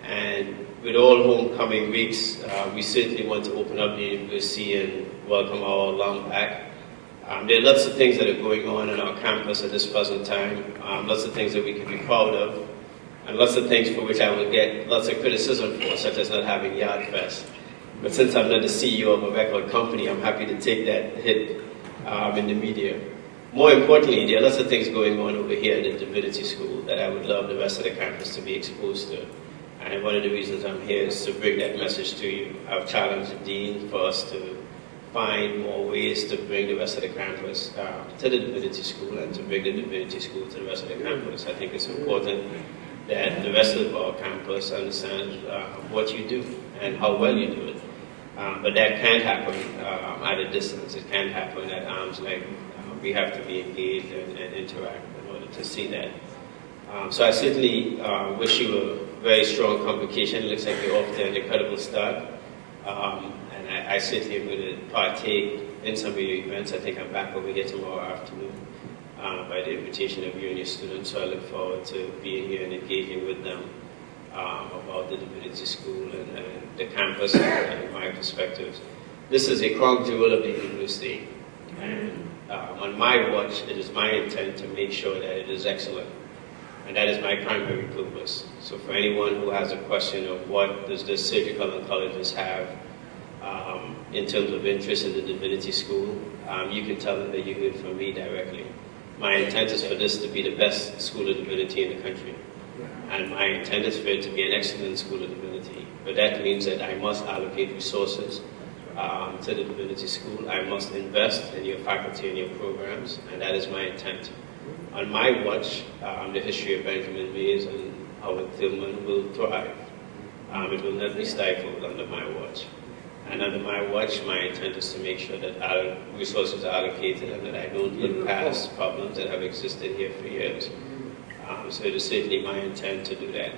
And with all homecoming weeks, we certainly want to open up the university and welcome our alum back. There are lots of things that are going on our campus at this present time, lots of things that we can be proud of, and lots of things for which I will get lots of criticism for, such as not having Yard Fest. But since I'm not the CEO of a record company, I'm happy to take that hit in the media. More importantly, there are lots of things going on over here at the Divinity School that I would love the rest of the campus to be exposed to. And one of the reasons I'm here is to bring that message to you. I've challenged the dean for us to find more ways to bring the rest of the campus to the Divinity School and to bring the Divinity School to the rest of the campus. I think it's important that the rest of our campus understands what you do and how well you do it. But that can't happen at a distance. It can't happen at arm's length. We have to be engaged and interact in order to see that. So I certainly wish you a very strong convocation. It looks like you're off to an incredible start. And I certainly am going to partake in some of your events. I think I'm back over here tomorrow afternoon by the invitation of you and your students. So I look forward to being here and engaging with them about the Divinity School and the campus and my perspectives. This is a crown jewel of the university. And on my watch, it is my intent to make sure that it is excellent. And that is my primary purpose. So for anyone who has a question of what does the surgical oncologist have in terms of interest in the Divinity School, you can tell them that you heard from me directly. My intent is for this to be the best school of divinity in the country. And my intent is for it to be an excellent school of divinity. But that means that I must allocate resources to the Divinity School. I must invest in your faculty and your programs, and that is my intent. On my watch, the history of Benjamin Mays and Howard Tillman will thrive. It will not be stifled under my watch. And under my watch, my intent is to make sure that our resources are allocated and that I don't look past problems that have existed here for years. So it is certainly my intent to do that.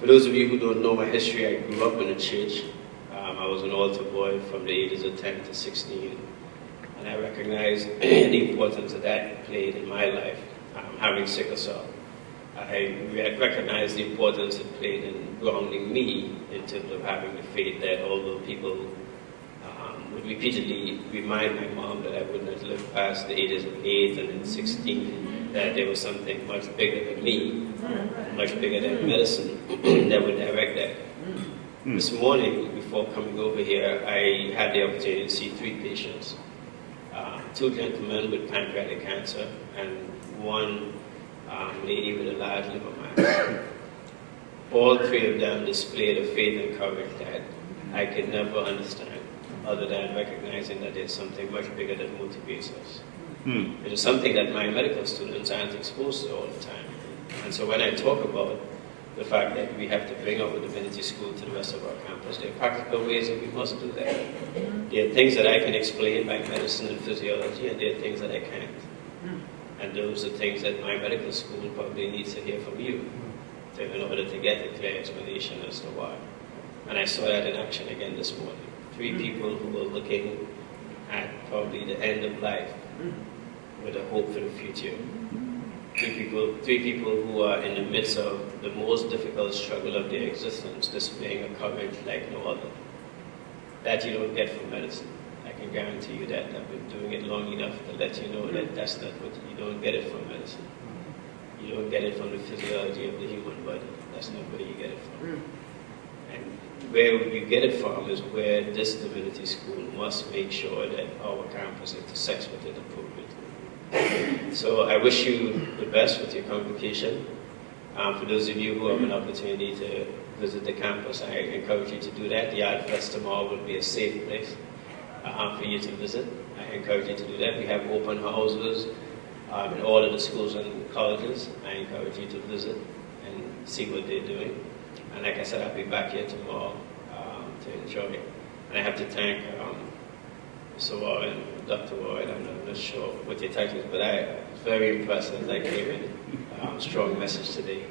For those of you who don't know my history, I grew up in a church. I was an altar boy from the ages of 10 to 16. And I recognize the importance that that played in my life, having sickle cell. I recognize the importance it played in grounding me in terms of having the faith that although people would repeatedly remind my mom that I would not live past the ages of 8 and then 16, that there was something much bigger than me, much bigger than medicine, that would direct that. This morning, before coming over here, I had the opportunity to see 3 patients. 2 gentlemen with pancreatic cancer and 1 lady with a large liver mass. All 3 of them displayed a faith and courage that I could never understand, other than recognizing that there's something much bigger that motivates us. It is something that my medical students aren't exposed to all the time. And so when I talk about the fact that we have to bring our Divinity School to the rest of our campus, there are practical ways that we must do that. There are things that I can explain by medicine and physiology, and there are things that I can't. And those are things that my medical school probably needs to hear from you in order to get a clear explanation as to why. And I saw that in action again this morning. 3 people who were looking at probably the end of life with a hope for the future. 3 people who are in the midst of the most difficult struggle of their existence, displaying a courage like no other. That you don't get from medicine. I can guarantee you that. I've been doing it long enough to let you know that that's not what you don't get it from medicine. You don't get it from the physiology of the human body. That's not where you get it from. And where you get it from is where this Divinity School must make sure that our campus intersects with it appropriately. So I wish you the best with your convocation. For those of you who have an opportunity to visit the campus, I encourage you to do that. The Yard Fest tomorrow will be a safe place for you to visit. I encourage you to do that. We have open houses in all of the schools and colleges. I encourage you to visit and see what they're doing. And like I said, I'll be back here tomorrow to enjoy it. And I have to thank Mr. Warren, Dr. Warren, I'm not sure what your title is, but I was very impressed as I came in. Strong message today.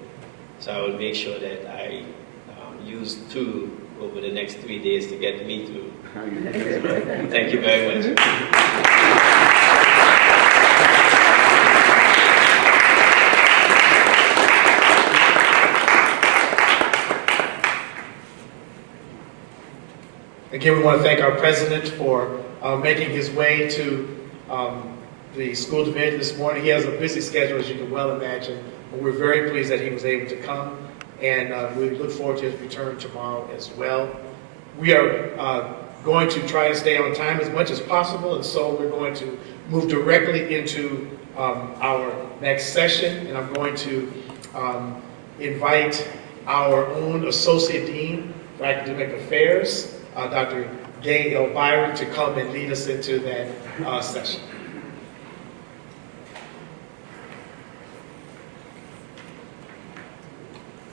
So I will make sure that I use 2 over the next 3 days to get me through. Thank you very much. Again, we want to thank our president for making his way to the school division this morning. He has a busy schedule, as you can well imagine, but we're very pleased that he was able to come, and we look forward to his return tomorrow as well. We are going to try to stay on time as much as possible, and so we're going to move directly into our next session, and I'm going to invite our own Associate Dean for Academic Affairs, Dr. Gay Elvira to come and lead us into that session.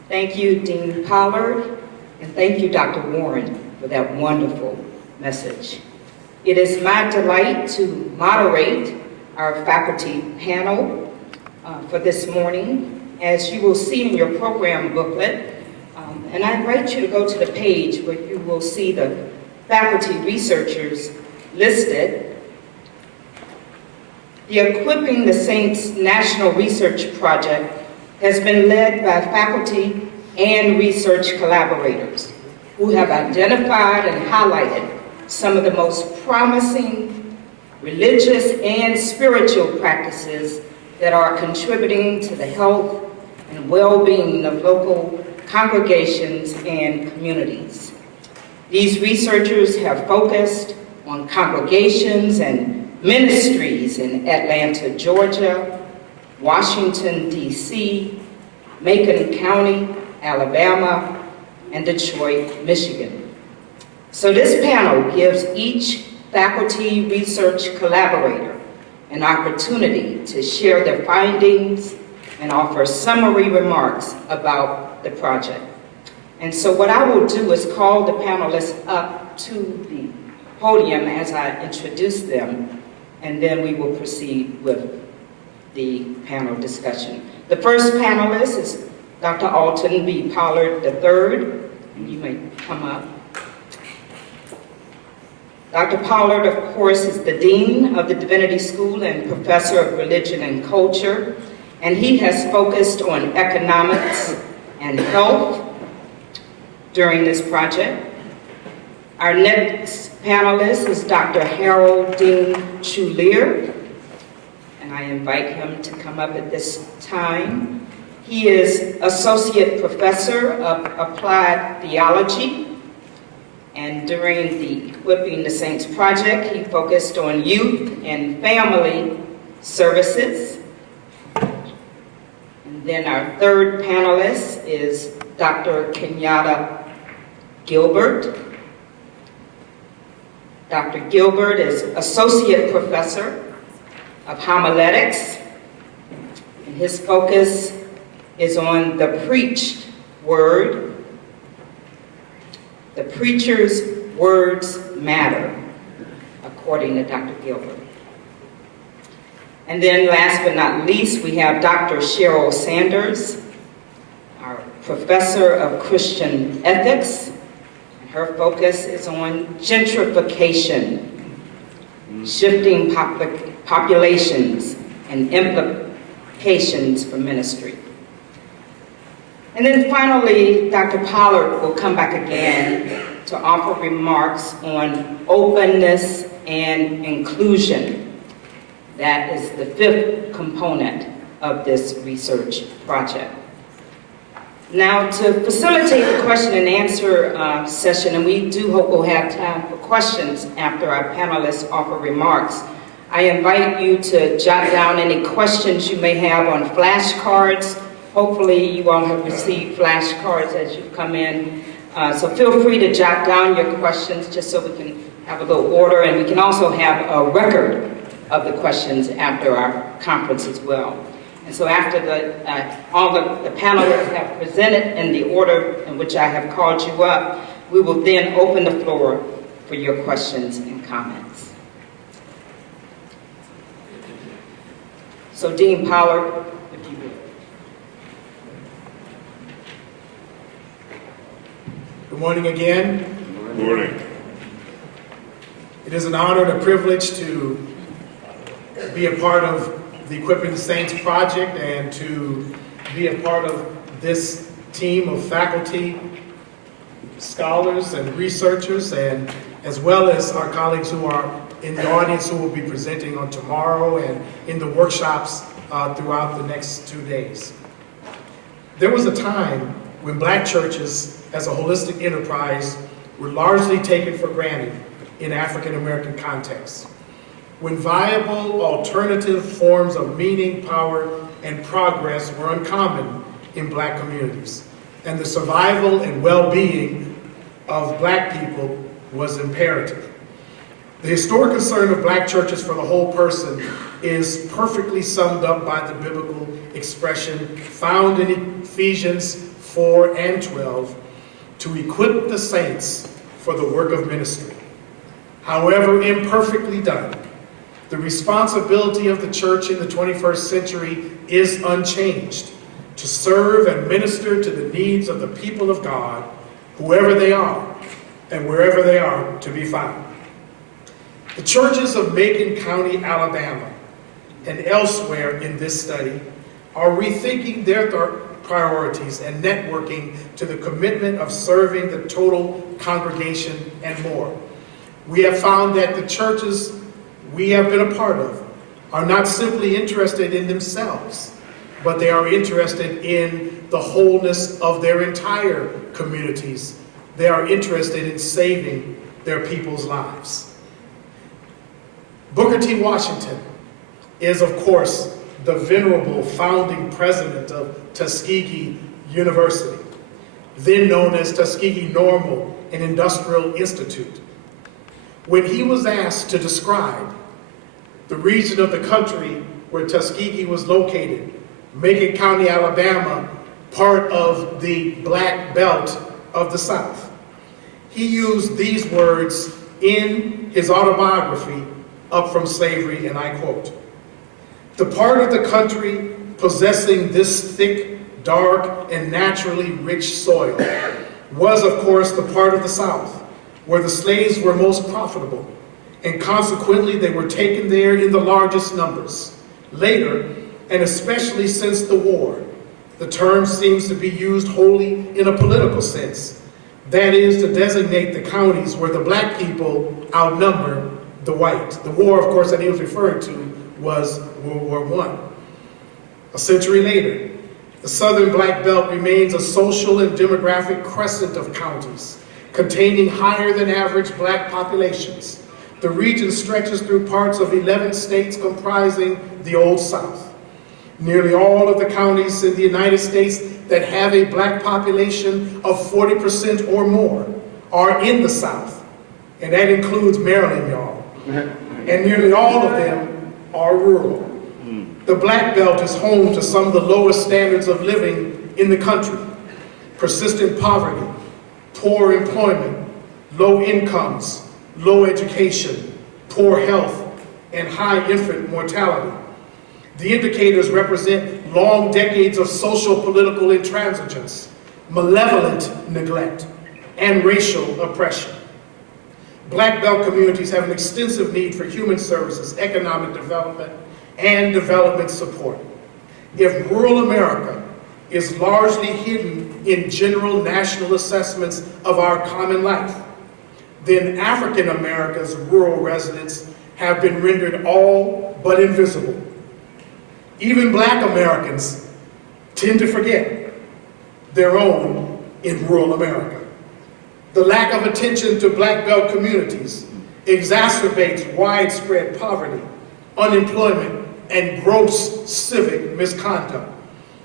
Thank you, Dean Pollard, and thank you, Dr. Warren, for that wonderful message. It is my delight to moderate our faculty panel for this morning. As you will see in your program booklet, and I invite you to go to the page where you will see the faculty researchers listed. The Equipping the Saints National Research Project has been led by faculty and research collaborators who have identified and highlighted some of the most promising religious and spiritual practices that are contributing to the health and well-being of local congregations and communities. These researchers have focused on congregations and ministries in Atlanta, Georgia, Washington, D.C., Macon County, Alabama, and Detroit, Michigan. So this panel gives each faculty research collaborator an opportunity to share their findings and offer summary remarks about the project. And so what I will do is call the panelists up to the podium as I introduce them, and then we will proceed with the panel discussion. The first panelist is Dr. Alton B. Pollard III, and you may come up. Dr. Pollard, of course, is the Dean of the Divinity School and Professor of Religion and Culture, and he has focused on economics and health during this project. Our next panelist is Dr. Harold Dean Trulear, and I invite him to come up at this time. He is Associate Professor of Applied Theology, and during the Equipping the Saints project, he focused on youth and family services. And then our third panelist is Dr. Kenyatta Gilbert. Dr. Gilbert is Associate Professor of Homiletics, and his focus is on the preached word. The preacher's words matter, according to Dr. Gilbert. And then last but not least, we have Dr. Cheryl Sanders, our Professor of Christian Ethics. Her focus is on gentrification, shifting populations, and implications for ministry. And then finally, Dr. Pollard will come back again to offer remarks on openness and inclusion. That is the fifth component of this research project. Now, to facilitate the question and answer session, and we do hope we'll have time for questions after our panelists offer remarks, I invite you to jot down any questions you may have on flashcards. Hopefully you all have received flashcards as you come in. So feel free to jot down your questions just so we can have a little order, and we can also have a record of the questions after our conference as well. And so after all the panelists have presented in the order in which I have called you up, we will then open the floor for your questions and comments. So Dean Pollard, if you would. Good morning again. Good morning. It is an honor and a privilege to be a part of the Equipping the Saints project and to be a part of this team of faculty, scholars, and researchers, and as well as our colleagues who are in the audience who will be presenting on tomorrow and in the workshops throughout the next 2 days. There was a time when black churches as a holistic enterprise were largely taken for granted in African American contexts, when viable alternative forms of meaning, power, and progress were uncommon in black communities, and the survival and well-being of black people was imperative. The historic concern of black churches for the whole person is perfectly summed up by the biblical expression found in Ephesians 4 and 12, to equip the saints for the work of ministry. However imperfectly done, the responsibility of the church in the 21st century is unchanged, to serve and minister to the needs of the people of God, whoever they are and wherever they are to be found. The churches of Macon County, Alabama, and elsewhere in this study are rethinking their priorities and networking to the commitment of serving the total congregation and more. We have found that the churches we have been a part of are not simply interested in themselves, but they are interested in the wholeness of their entire communities. They are interested in saving their people's lives. Booker T. Washington is, of course, the venerable founding president of Tuskegee University, then known as Tuskegee Normal and Industrial Institute. When he was asked to describe the region of the country where Tuskegee was located, Macon County, Alabama, part of the Black Belt of the South, he used these words in his autobiography, Up From Slavery, and I quote, "The part of the country possessing this thick, dark, and naturally rich soil was, of course, the part of the South where the slaves were most profitable, and consequently they were taken there in the largest numbers. Later, and especially since the war, the term seems to be used wholly in a political sense, that is, to designate the counties where the black people outnumber the white." The war, of course, that he was referring to was World War I. A century later, the Southern Black Belt remains a social and demographic crescent of counties containing higher than average black populations. The region stretches through parts of 11 states comprising the Old South. Nearly all of the counties in the United States that have a black population of 40% or more are in the South, and that includes Maryland, y'all. And nearly all of them are rural. The Black Belt is home to some of the lowest standards of living in the country. Persistent poverty, poor employment, low incomes, low education, poor health, and high infant mortality. The indicators represent long decades of social political intransigence, malevolent neglect, and racial oppression. Black Belt communities have an extensive need for human services, economic development, and development support. If rural America is largely hidden in general national assessments of our common life, then African America's rural residents have been rendered all but invisible. Even black Americans tend to forget their own in rural America. The lack of attention to Black Belt communities exacerbates widespread poverty, unemployment, and gross civic misconduct.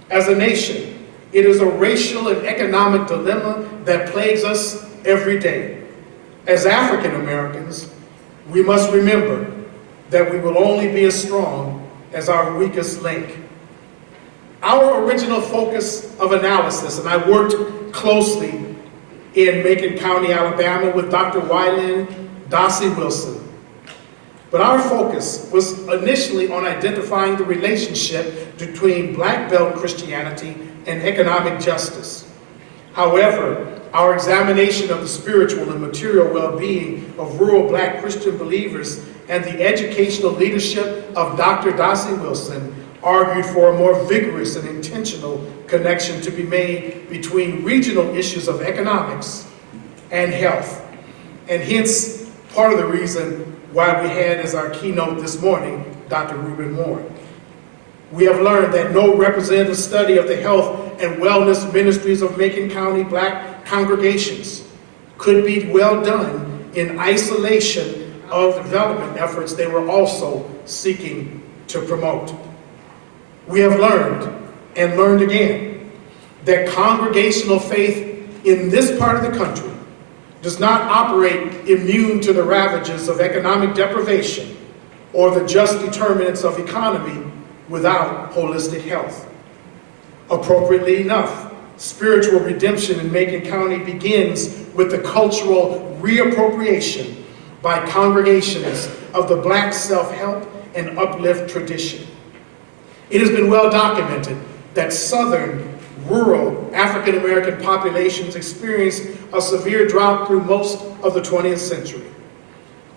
As a nation, it is a racial and economic dilemma that plagues us every day. As African Americans, we must remember that we will only be as strong as our weakest link. Our original focus of analysis, and I worked closely in Macon County, Alabama with Dr. Wylin Dossie Wilson. But our focus was initially on identifying the relationship between Black Belt Christianity and economic justice. However, our examination of the spiritual and material well-being of rural black Christian believers and the educational leadership of Dr. Dossie Wilson argued for a more vigorous and intentional connection to be made between regional issues of economics and health. And hence, part of the reason why we had as our keynote this morning, Dr. Rueben Warren. We have learned that no representative study of the health and wellness ministries of Macon County black congregations could be well done in isolation of development efforts they were also seeking to promote. We have learned, and learned again, that congregational faith in this part of the country does not operate immune to the ravages of economic deprivation or the just determinants of economy without holistic health. Appropriately enough, spiritual redemption in Macon County begins with the cultural reappropriation by congregations of the Black self-help and uplift tradition. It has been well documented that Southern, rural African American populations experienced a severe drought through most of the 20th century.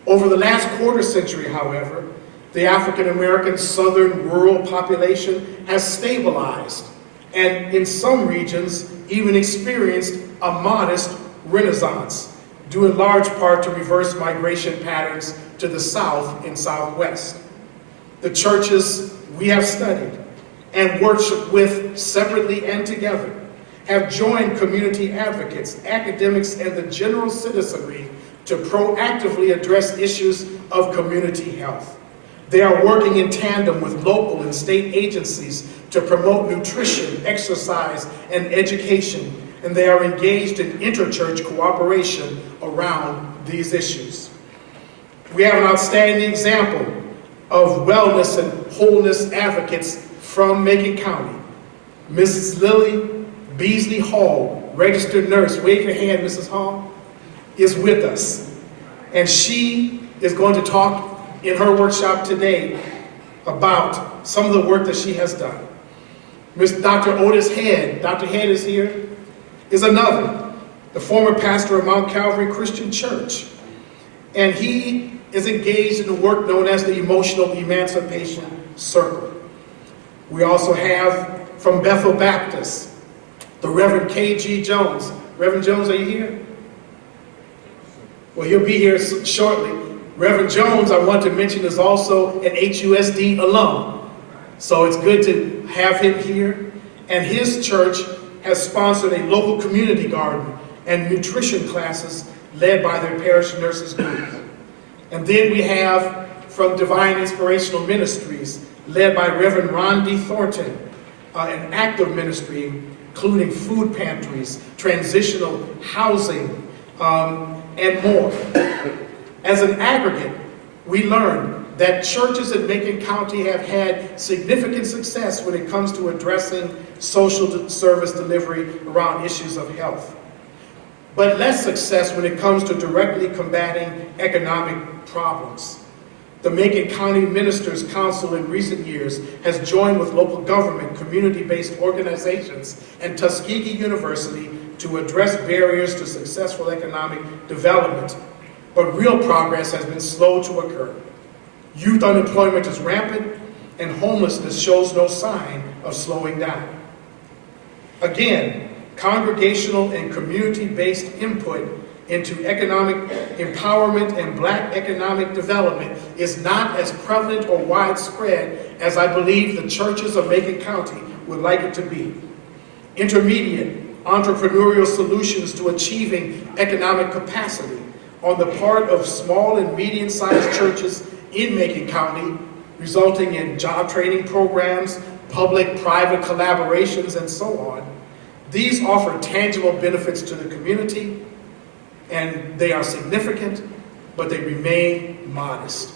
Over the last quarter century, however, the African American Southern rural population has stabilized and in some regions even experienced a modest renaissance, due in large part to reverse migration patterns to the South and Southwest. The churches we have studied and worshiped with separately and together have joined community advocates, academics, and the general citizenry to proactively address issues of community health. They are working in tandem with local and state agencies to promote nutrition, exercise, and education, and they are engaged in interchurch cooperation around these issues. We have an outstanding example of wellness and wholeness advocates from Macon County. Mrs. Lily Beasley Hall, registered nurse, wave your hand, Mrs. Hall, is with us. And she is going to talk in her workshop today about some of the work that she has done. Dr. Otis Head, Dr. Head is here, is another, the former pastor of Mount Calvary Christian Church. And he is engaged in the work known as the Emotional Emancipation Circle. We also have from Bethel Baptist, the Reverend K.G. Jones. Reverend Jones, are you here? Well, he'll be here shortly. Reverend Jones, I want to mention, is also an HUSD alum. So it's good to have him here. And his church has sponsored a local community garden and nutrition classes led by their parish nurses group. And then we have from Divine Inspirational Ministries, led by Reverend Rondi Thornton, an active ministry including food pantries, transitional housing, and more. As an aggregate, we learned that churches in Macon County have had significant success when it comes to addressing social service delivery around issues of health, but less success when it comes to directly combating economic problems. The Macon County Ministers Council in recent years has joined with local government, community-based organizations, and Tuskegee University to address barriers to successful economic development, but real progress has been slow to occur. Youth unemployment is rampant, and homelessness shows no sign of slowing down. Again, congregational and community-based input into economic empowerment and Black economic development is not as prevalent or widespread as I believe the churches of Macon County would like it to be. Intermediate entrepreneurial solutions to achieving economic capacity on the part of small and medium-sized churches in Macon County, resulting in job training programs, public-private collaborations, and so on. These offer tangible benefits to the community, and they are significant, but they remain modest.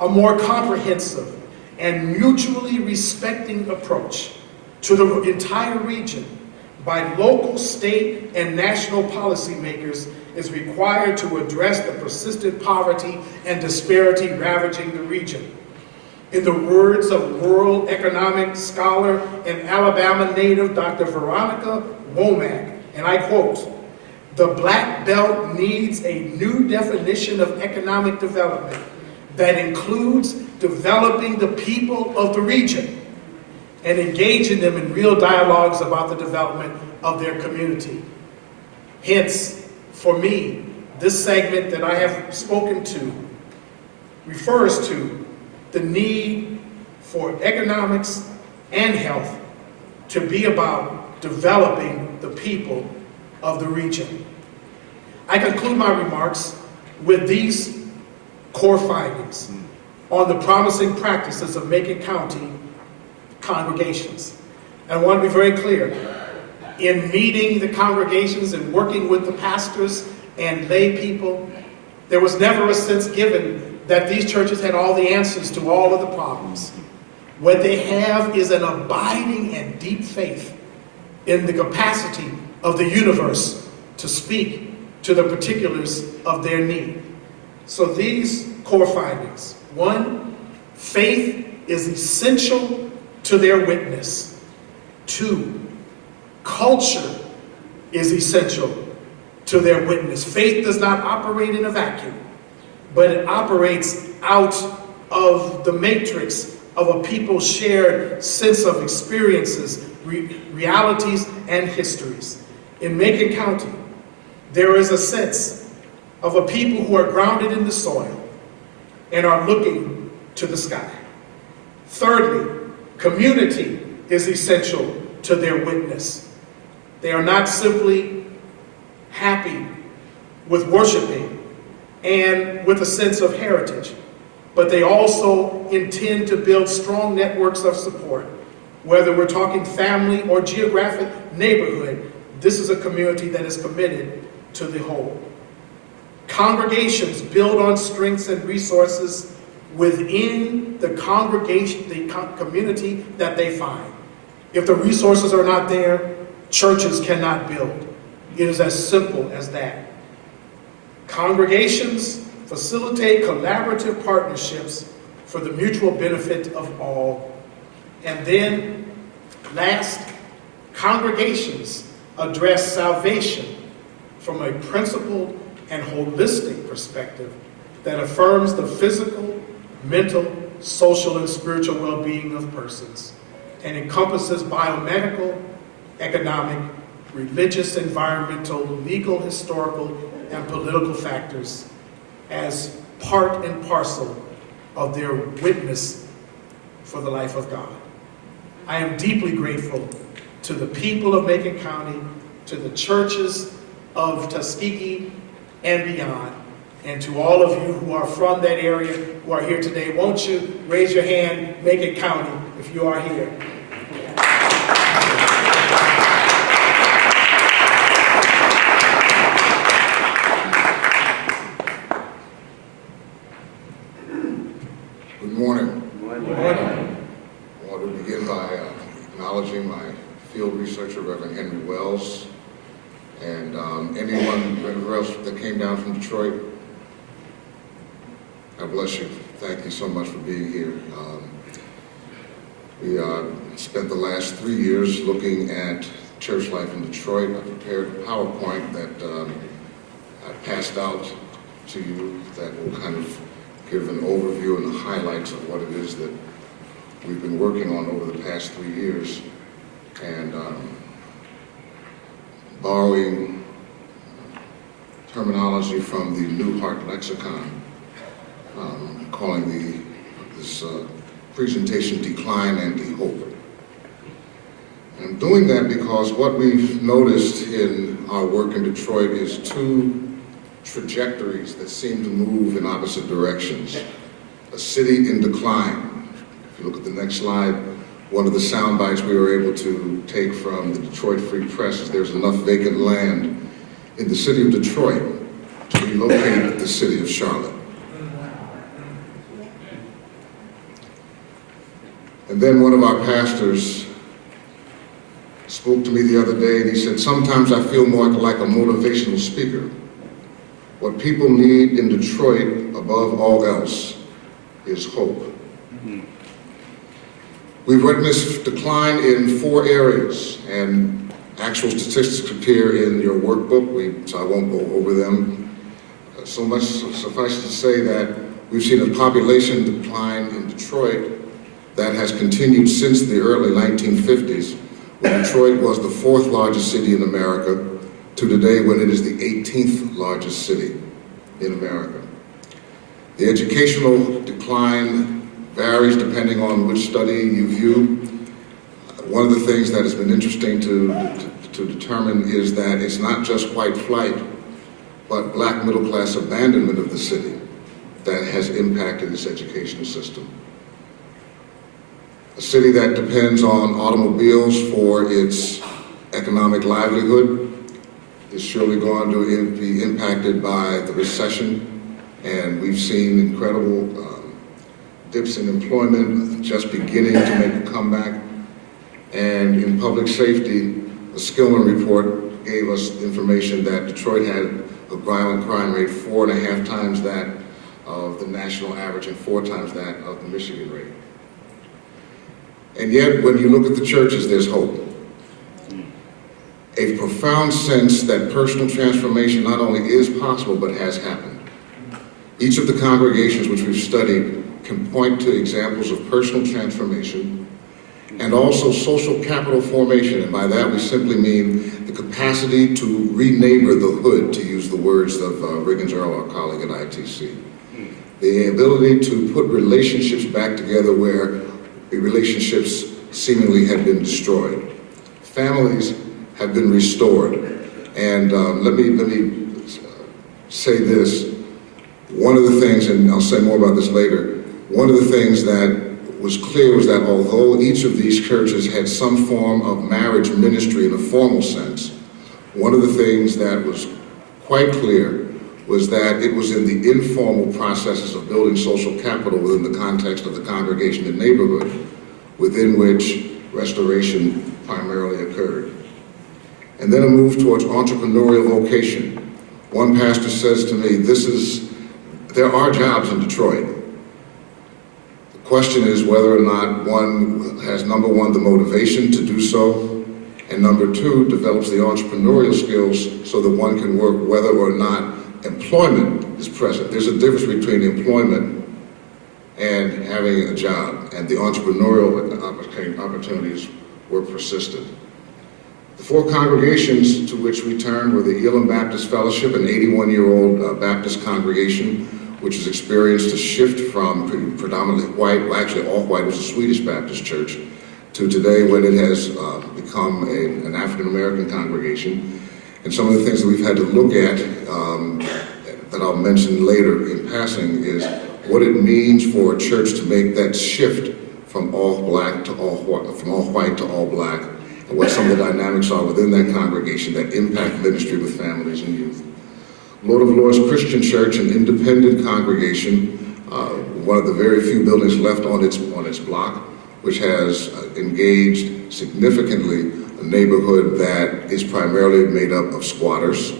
A more comprehensive and mutually respecting approach to the entire region by local, state, and national policymakers is required to address the persistent poverty and disparity ravaging the region. In the words of rural economic scholar and Alabama native Dr. Veronica Womack, and I quote, "The Black Belt needs a new definition of economic development that includes developing the people of the region and engaging them in real dialogues about the development of their community." Hence, for me, this segment that I have spoken to refers to the need for economics and health to be about developing the people of the region. I conclude my remarks with these core findings on the promising practices of Macon County congregations. And I want to be very clear. In meeting the congregations and working with the pastors and lay people. There was never a sense given that these churches had all the answers to all of the problems. What they have is an abiding and deep faith in the capacity of the universe to speak to the particulars of their need. So these core findings: 1, faith is essential to their witness. 2, culture is essential to their witness. Faith does not operate in a vacuum, but it operates out of the matrix of a people's shared sense of experiences, realities, and histories. In Macon County, there is a sense of a people who are grounded in the soil and are looking to the sky. Thirdly, community is essential to their witness. They are not simply happy with worshiping and with a sense of heritage, but they also intend to build strong networks of support. Whether we're talking family or geographic neighborhood, this is a community that is committed to the whole. Congregations build on strengths and resources within the congregation, the community that they find. If the resources are not there, churches cannot build. It is as simple as that. Congregations facilitate collaborative partnerships for the mutual benefit of all. And then, last, congregations address salvation from a principled and holistic perspective that affirms the physical, mental, social, and spiritual well-being of persons, and encompasses biomedical, economic, religious, environmental, legal, historical, and political factors as part and parcel of their witness for the life of God. I am deeply grateful to the people of Macon County, to the churches of Tuskegee and beyond, and to all of you who are from that area, who are here today. Won't you raise your hand, Macon County, if you are here. Good morning. Good morning. I want to begin by acknowledging my field researcher, Reverend Henry Wells, and anyone else that came down from Detroit. God bless you. Thank you so much for being here. We spent the last 3 years looking at church life in Detroit. I prepared a PowerPoint that I passed out to you that will kind of give an overview and the highlights of what it is that we've been working on over the past 3 years. And borrowing terminology from the New Heart Lexicon, calling this presentation Decline and De-Hope. And I'm doing that because what we've noticed in our work in Detroit is two trajectories that seem to move in opposite directions. A city in decline. If you look at the next slide, one of the sound bites we were able to take from the Detroit Free Press is there's enough vacant land in the city of Detroit to relocate the city of Charlotte. And then one of our pastors spoke to me the other day and he said, sometimes I feel more like a motivational speaker. What people need in Detroit, above all else, is hope. Mm-hmm. We've witnessed decline in 4 areas, and actual statistics appear in your workbook, so I won't go over them. So much suffice to say that we've seen a population decline in Detroit that has continued since the early 1950s, when Detroit was the 4th largest city in America, to today when it is the 18th largest city in America. The educational decline varies depending on which study you view. One of the things that has been interesting to determine is that it's not just white flight, but black middle class abandonment of the city that has impacted its educational system. A city that depends on automobiles for its economic livelihood is surely going to be impacted by the recession, and we've seen incredible dips in employment just beginning to make a comeback. And in public safety, the Skillman report gave us information that Detroit had a violent crime rate 4.5 times that of the national average and 4 times that of the Michigan rate. And yet, when you look at the churches, there's hope. A profound sense that personal transformation not only is possible, but has happened. Each of the congregations which we've studied can point to examples of personal transformation and also social capital formation. And by that, we simply mean the capacity to re-neighbor the hood, to use the words of Riggins Earl, our colleague at ITC. The ability to put relationships back together where the relationships seemingly had been destroyed. Families have been restored. And let me say this. One of the things, and I'll say more about this later, one of the things that was clear was that although each of these churches had some form of marriage ministry in a formal sense, one of the things that was quite clear was that it was in the informal processes of building social capital within the context of the congregation and neighborhood within which restoration primarily occurred. And then a move towards entrepreneurial vocation. One pastor says to me, there are jobs in Detroit. The question is whether or not one has, number one, the motivation to do so, and number two, develops the entrepreneurial skills so that one can work whether or not employment is present. There's a difference between employment and having a job, and the entrepreneurial opportunities were persistent. The 4 congregations to which we turned were the Elam Baptist Fellowship, an 81-year-old Baptist congregation, which has experienced a shift from predominantly white, well, actually all white, it was a Swedish Baptist church, to today when it has become an African-American congregation. And some of the things that we've had to look at, that I'll mention later in passing, is what it means for a church to make that shift from all black to all white, from all white to all black, and what some of the dynamics are within that congregation that impact ministry with families and youth. Lord of Lords Christian Church, an independent congregation, one of the very few buildings left on its block, which has engaged significantly a neighborhood that is primarily made up of squatters.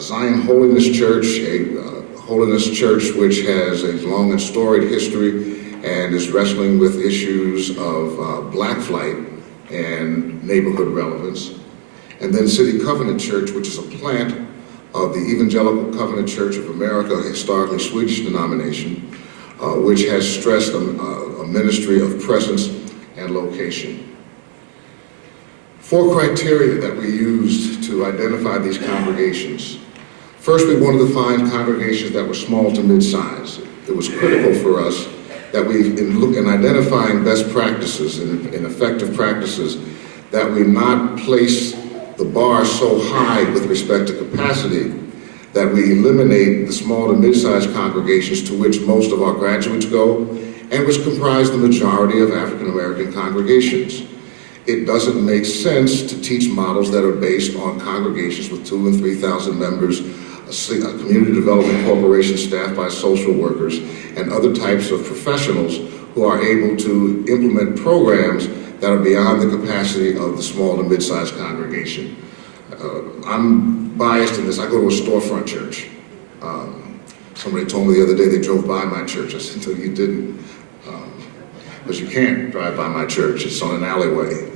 Zion Holiness Church, a holiness church which has a long and storied history and is wrestling with issues of black flight and neighborhood relevance. And then City Covenant Church, which is a plant of the Evangelical Covenant Church of America, a historically Swedish denomination, which has stressed a ministry of presence and location. 4 criteria that we used to identify these congregations. First, we wanted to find congregations that were small to mid-size. It was critical for us that in identifying best practices and effective practices, that we not place the bar so high with respect to capacity that we eliminate the small to mid-sized congregations to which most of our graduates go and which comprise the majority of African American congregations. It doesn't make sense to teach models that are based on congregations with 2,000 and 3,000 members, a community development corporation staffed by social workers, and other types of professionals who are able to implement programs that are beyond the capacity of the small to mid-sized congregation. I'm biased in this. I go to a storefront church. Somebody told me the other day they drove by my church. I said, no, you didn't. Because you can't drive by my church. It's on an alleyway.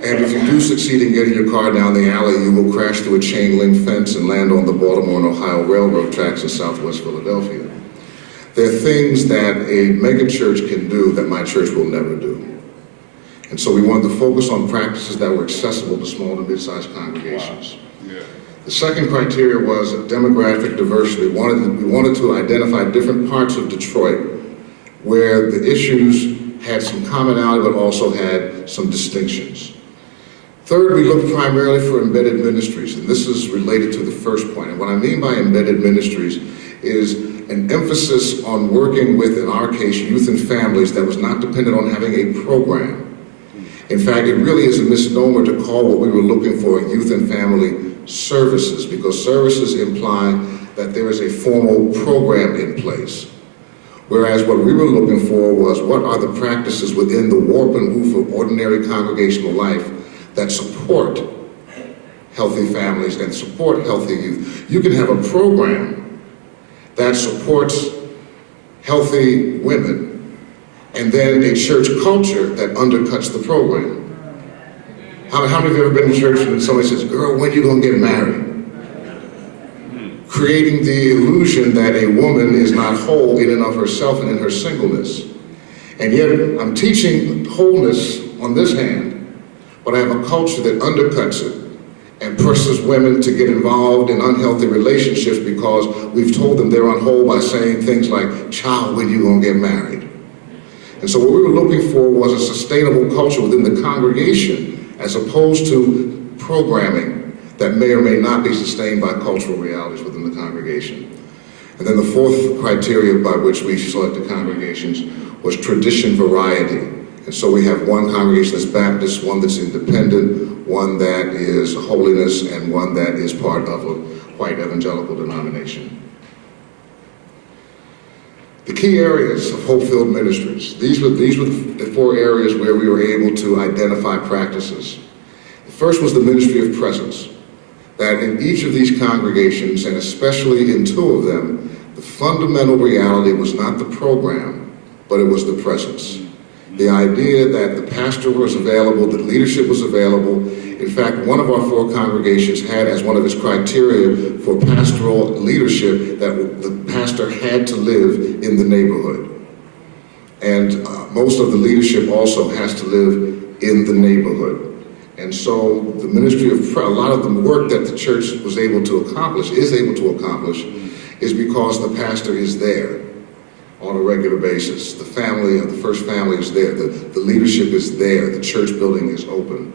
And if you do succeed in getting your car down the alley, you will crash through a chain link fence and land on the Baltimore and Ohio Railroad tracks in Southwest Philadelphia. There are things that a megachurch can do that my church will never do. And so we wanted to focus on practices that were accessible to small to mid-sized congregations. Wow. Yeah. The second criteria was demographic diversity. We wanted to identify different parts of Detroit where the issues had some commonality but also had some distinctions. Third, we looked primarily for embedded ministries, and this is related to the first point. And what I mean by embedded ministries is an emphasis on working with, in our case, youth and families that was not dependent on having a program. In fact, it really is a misnomer to call what we were looking for youth and family services, because services imply that there is a formal program in place. Whereas what we were looking for was, what are the practices within the warp and woof of ordinary congregational life that support healthy families and support healthy youth? You can have a program that supports healthy women and then a church culture that undercuts the program. How many of you have ever been to church and somebody says, girl, when are you gonna get married? Creating the illusion that a woman is not whole in and of herself and in her singleness. And yet I'm teaching wholeness on this hand, but I have a culture that undercuts it and presses women to get involved in unhealthy relationships because we've told them they're unwhole by saying things like, child, when you gonna get married? And so what we were looking for was a sustainable culture within the congregation, as opposed to programming that may or may not be sustained by cultural realities within the congregation. And then the fourth criteria by which we selected congregations was tradition variety. And so we have one congregation that's Baptist, one that's independent, one that is holiness, and one that is part of a white evangelical denomination. The key areas of hope-filled ministries. These were the four areas where we were able to identify practices. The first was the ministry of presence. That in each of these congregations, and especially in two of them, the fundamental reality was not the program, but it was the presence. The idea that the pastor was available, that leadership was available. In fact, one of our four congregations had as one of its criteria for pastoral leadership that the pastor had to live in the neighborhood. And most of the leadership also has to live in the neighborhood. And so the ministry of a lot of the work that the church was able to accomplish, is because the pastor is there on a regular basis. The family, the first family is there. The leadership is there. The church building is open.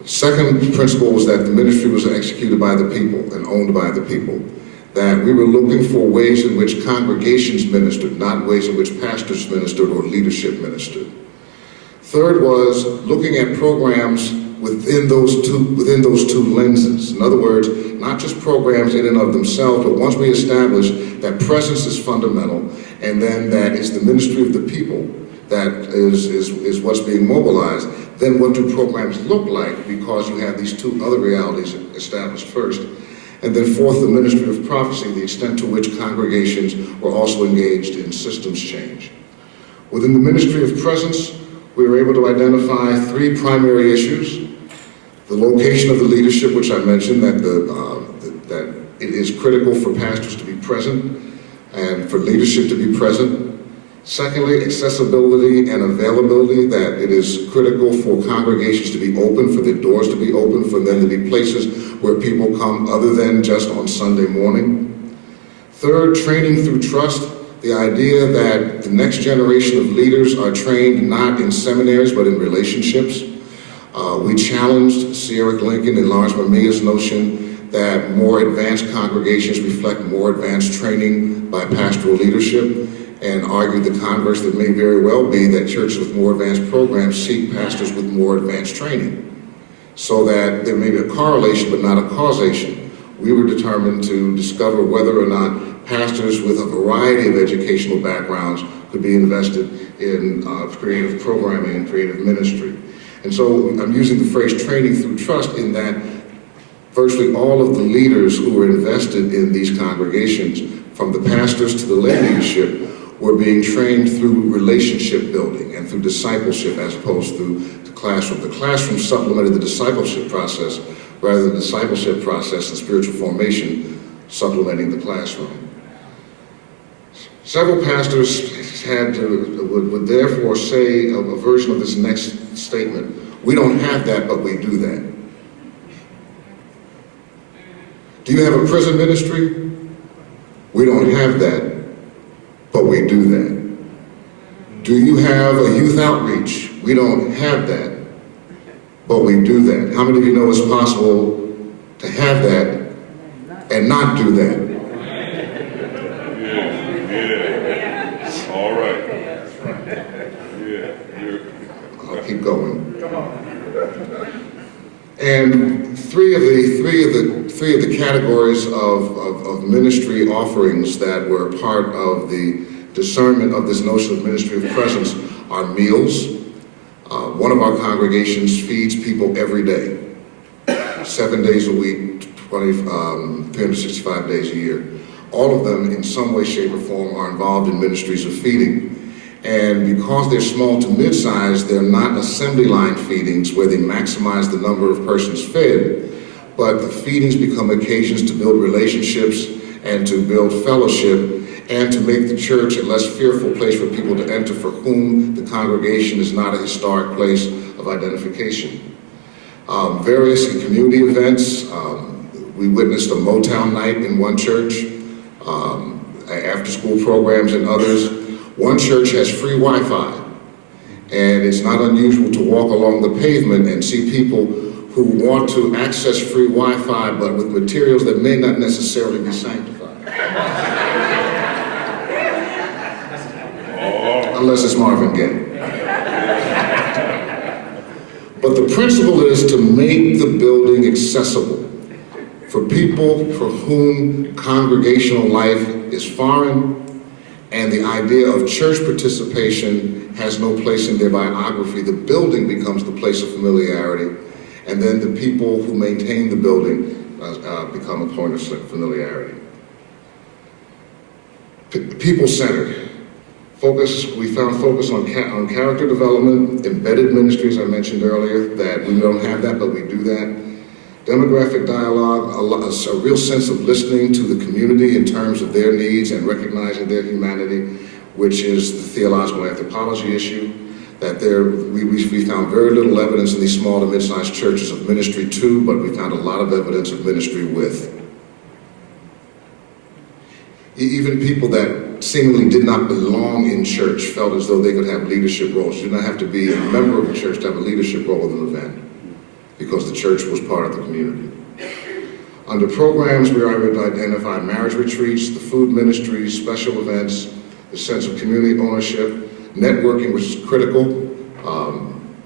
The second principle was that the ministry was executed by the people and owned by the people. That we were looking for ways in which congregations ministered, not ways in which pastors ministered or leadership ministered. Third was looking at programs within those two lenses. In other words, not just programs in and of themselves, but once we establish that presence is fundamental, and then that is the ministry of the people that is what's being mobilized, then what do programs look like, because you have these two other realities established first. And then fourth, the ministry of prophecy, the extent to which congregations were also engaged in systems change. Within the ministry of presence, we were able to identify three primary issues. The location of the leadership, which I mentioned, that it is critical for pastors to be present and for leadership to be present. Secondly, accessibility and availability, that it is critical for congregations to be open, for their doors to be open, for them to be places where people come other than just on Sunday morning. Third, training through trust. The idea that the next generation of leaders are trained not in seminaries, but in relationships. We challenged Sierra Lincoln and Lawrence Mamiya's notion that more advanced congregations reflect more advanced training by pastoral leadership, and argued the converse, that may very well be that churches with more advanced programs seek pastors with more advanced training, so that there may be a correlation but not a causation. We were determined to discover whether or not pastors with a variety of educational backgrounds could be invested in creative programming and creative ministry. And so I'm using the phrase training through trust in that virtually all of the leaders who were invested in these congregations, from the pastors to the lay leadership, were being trained through relationship building and through discipleship as opposed to the classroom. The classroom supplemented the discipleship process, rather than the discipleship process and spiritual formation supplementing the classroom. Several pastors would therefore say a version of this next statement: we don't have that, but we do that. Do you have a prison ministry? We don't have that, but we do that. Do you have a youth outreach? We don't have that, but we do that. How many of you know it's possible to have that and not do that? All right. I'll keep going. And three of the categories of ministry offerings that were part of the discernment of this notion of ministry of presence are meals. One of our congregations feeds people every day, 7 days a week, 365 days a year. All of them, in some way, shape, or form, are involved in ministries of feeding. And because they're small to mid-size, they're not assembly line feedings where they maximize the number of persons fed, but the feedings become occasions to build relationships and to build fellowship and to make the church a less fearful place for people to enter for whom the congregation is not a historic place of identification. Various community events. We witnessed a Motown night in one church, after-school programs in others. One church has free Wi-Fi, and it's not unusual to walk along the pavement and see people who want to access free Wi-Fi, but with materials that may not necessarily be sanctified. Unless it's Marvin Gaye. But the principle is to make the building accessible for people for whom congregational life is foreign, and the idea of church participation has no place in their biography. The building becomes the place of familiarity, and then the people who maintain the building become a point of familiarity. People-centered. We found focus on character development, embedded ministries, I mentioned earlier, that we don't have that, but we do that. Demographic dialogue, a real sense of listening to the community in terms of their needs and recognizing their humanity, which is the theological anthropology issue, that we found very little evidence in these small to mid-sized churches of ministry to, but we found a lot of evidence of ministry with. Even people that seemingly did not belong in church felt as though they could have leadership roles. You did not have to be a member of a church to have a leadership role in an event, because the church was part of the community. Under programs, we are able to identify marriage retreats, the food ministries, special events, the sense of community ownership, networking, which is critical.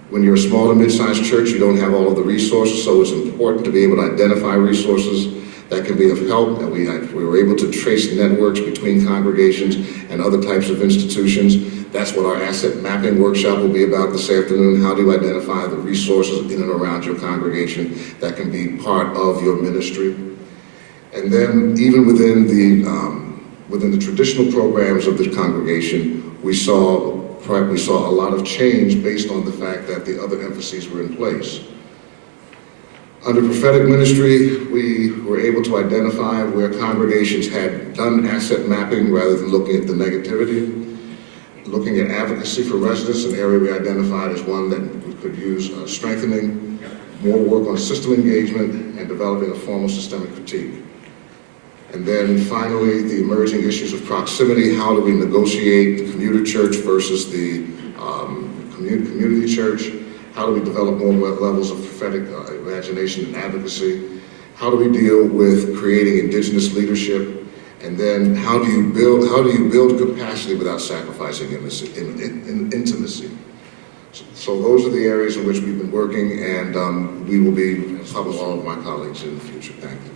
When you're a small to mid-sized church, you don't have all of the resources, so it's important to be able to identify resources that can be of help, and we were able to trace networks between congregations and other types of institutions. That's what our asset mapping workshop will be about this afternoon. How do you identify the resources in and around your congregation that can be part of your ministry? And then even within the traditional programs of the congregation, we saw a lot of change based on the fact that the other emphases were in place. Under prophetic ministry, we were able to identify where congregations had done asset mapping rather than looking at the negativity. Looking at advocacy for residents, an area we identified as one that we could use strengthening, more work on system engagement, and developing a formal systemic critique. And then finally, the emerging issues of proximity. How do we negotiate the commuter church versus the community church? How do we develop more levels of prophetic imagination and advocacy? How do we deal with creating indigenous leadership? And then how do you build capacity without sacrificing intimacy? So those are the areas in which we've been working, and we will be helping all of my colleagues in the future. Thank you.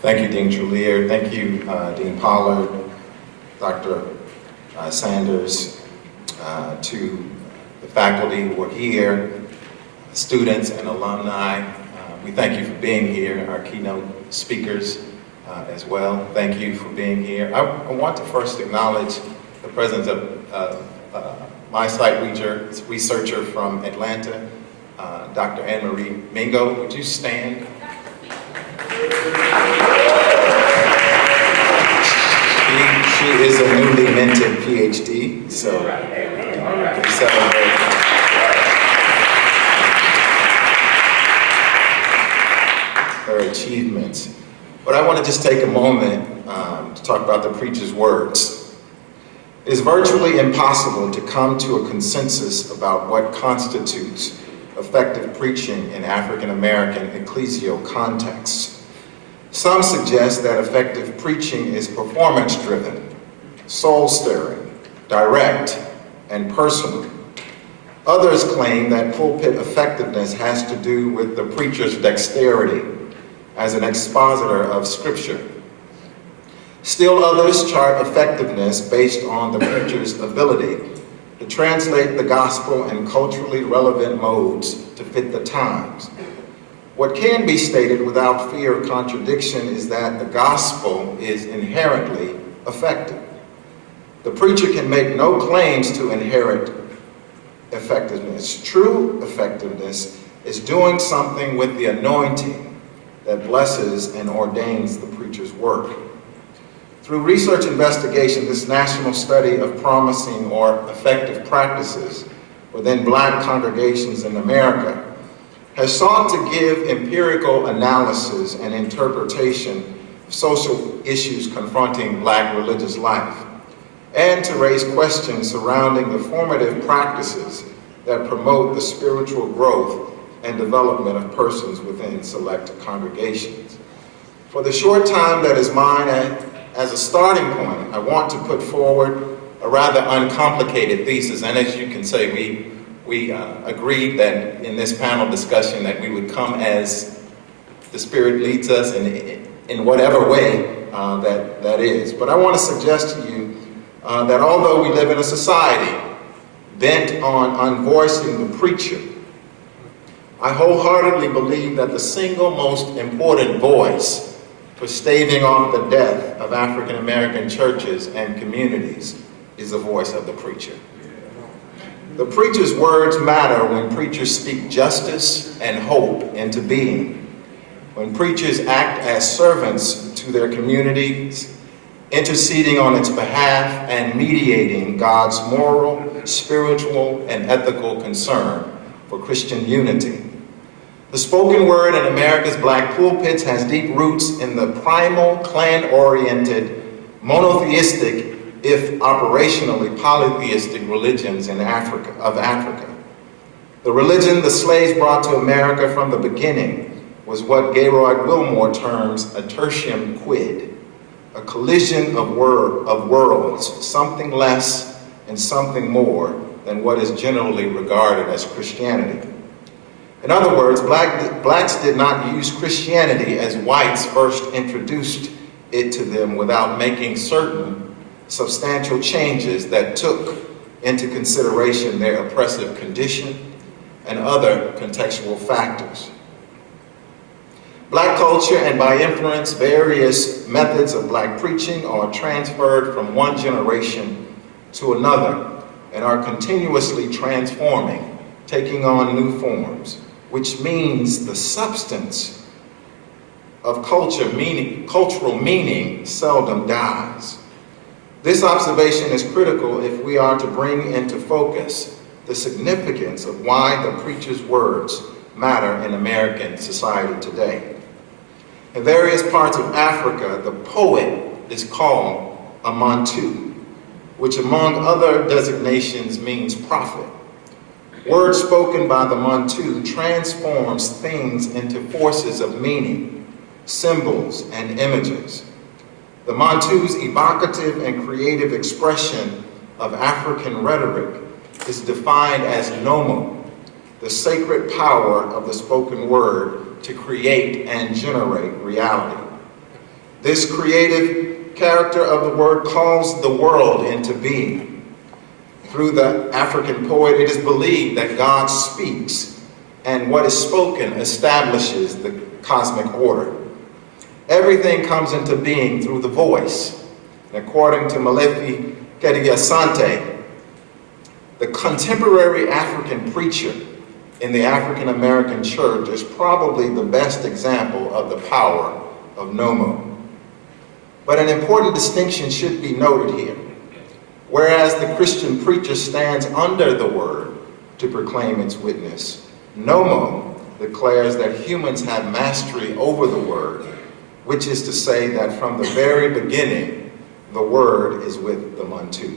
Thank you, Dean Trulear. Thank you, Dean Pollard, Dr. Sanders, to the faculty who are here, students and alumni. We thank you for being here, our keynote speakers as well. Thank you for being here. I want to first acknowledge the presence of my site researcher from Atlanta, Dr. Anne Marie Mingo. Would you stand? She is a newly minted PhD, so we celebrate. Her achievements. But I want to just take a moment to talk about the preacher's words. It is virtually impossible to come to a consensus about what constitutes effective preaching in African American ecclesial contexts. Some suggest that effective preaching is performance-driven, soul-stirring, direct, and personal. Others claim that pulpit effectiveness has to do with the preacher's dexterity as an expositor of Scripture. Still others chart effectiveness based on the preacher's ability to translate the gospel in culturally relevant modes to fit the times. What can be stated without fear of contradiction is that the gospel is inherently effective. The preacher can make no claims to inherent effectiveness. True effectiveness is doing something with the anointing that blesses and ordains the preacher's work. Through research investigation, this national study of promising or effective practices within Black congregations in America has sought to give empirical analysis and interpretation of social issues confronting Black religious life, and to raise questions surrounding the formative practices that promote the spiritual growth and development of persons within select congregations. For the short time that is mine as a starting point, I want to put forward a rather uncomplicated thesis, and as you can say, we agreed that in this panel discussion that we would come as the Spirit leads us in whatever way that is. But I want to suggest to you that although we live in a society bent on unvoicing the preacher, I wholeheartedly believe that the single most important voice for staving off the death of African American churches and communities is the voice of the preacher. The preacher's words matter when preachers speak justice and hope into being. When preachers act as servants to their communities, interceding on its behalf and mediating God's moral, spiritual, and ethical concern for Christian unity. The spoken word in America's Black pulpits has deep roots in the primal, clan-oriented, monotheistic, if operationally polytheistic religions of Africa. The religion the slaves brought to America from the beginning was what Gaylord Wilmore terms a tertium quid, a collision of worlds, something less and something more than what is generally regarded as Christianity. In other words, blacks did not use Christianity as whites first introduced it to them without making certain substantial changes that took into consideration their oppressive condition and other contextual factors. Black culture, and by inference, various methods of Black preaching, are transferred from one generation to another and are continuously transforming, taking on new forms, which means the substance of cultural meaning seldom dies. This observation is critical if we are to bring into focus the significance of why the preacher's words matter in American society today. In various parts of Africa, the poet is called a mantu, which among other designations means prophet. Words spoken by the mantu transforms things into forces of meaning, symbols, and images. The mantu's evocative and creative expression of African rhetoric is defined as nomo, the sacred power of the spoken word to create and generate reality. This creative character of the word calls the world into being. Through the African poet, it is believed that God speaks, and what is spoken establishes the cosmic order. Everything comes into being through the voice. And according to Malefi Kediasante, the contemporary African preacher in the African American church is probably the best example of the power of nomo. But an important distinction should be noted here. Whereas the Christian preacher stands under the word to proclaim its witness, nomo declares that humans have mastery over the word, which is to say that from the very beginning, the word is with the mantu.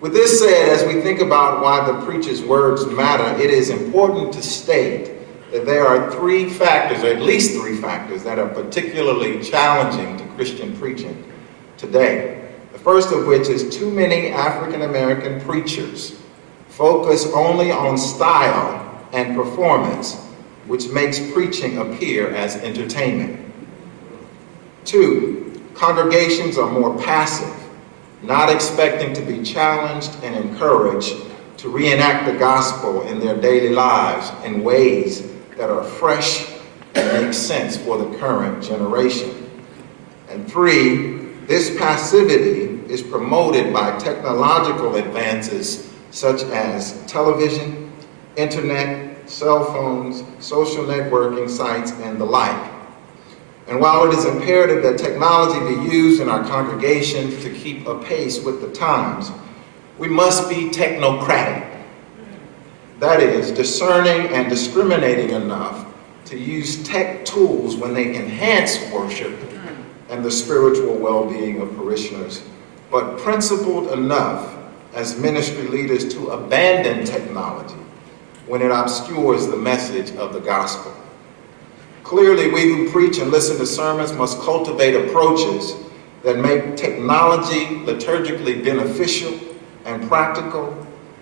With this said, as we think about why the preacher's words matter, it is important to state that there are three factors, or at least three factors, that are particularly challenging to Christian preaching today. The first of which is too many African American preachers focus only on style and performance, which makes preaching appear as entertainment. 2, congregations are more passive, not expecting to be challenged and encouraged to reenact the gospel in their daily lives in ways that are fresh and make sense for the current generation. And 3, this passivity is promoted by technological advances such as television, internet, cell phones, social networking sites, and the like. And while it is imperative that technology be used in our congregations to keep apace with the times, we must be technocratic. That is, discerning and discriminating enough to use tech tools when they enhance worship and the spiritual well-being of parishioners, but principled enough as ministry leaders to abandon technology when it obscures the message of the gospel. Clearly, we who preach and listen to sermons must cultivate approaches that make technology liturgically beneficial and practical,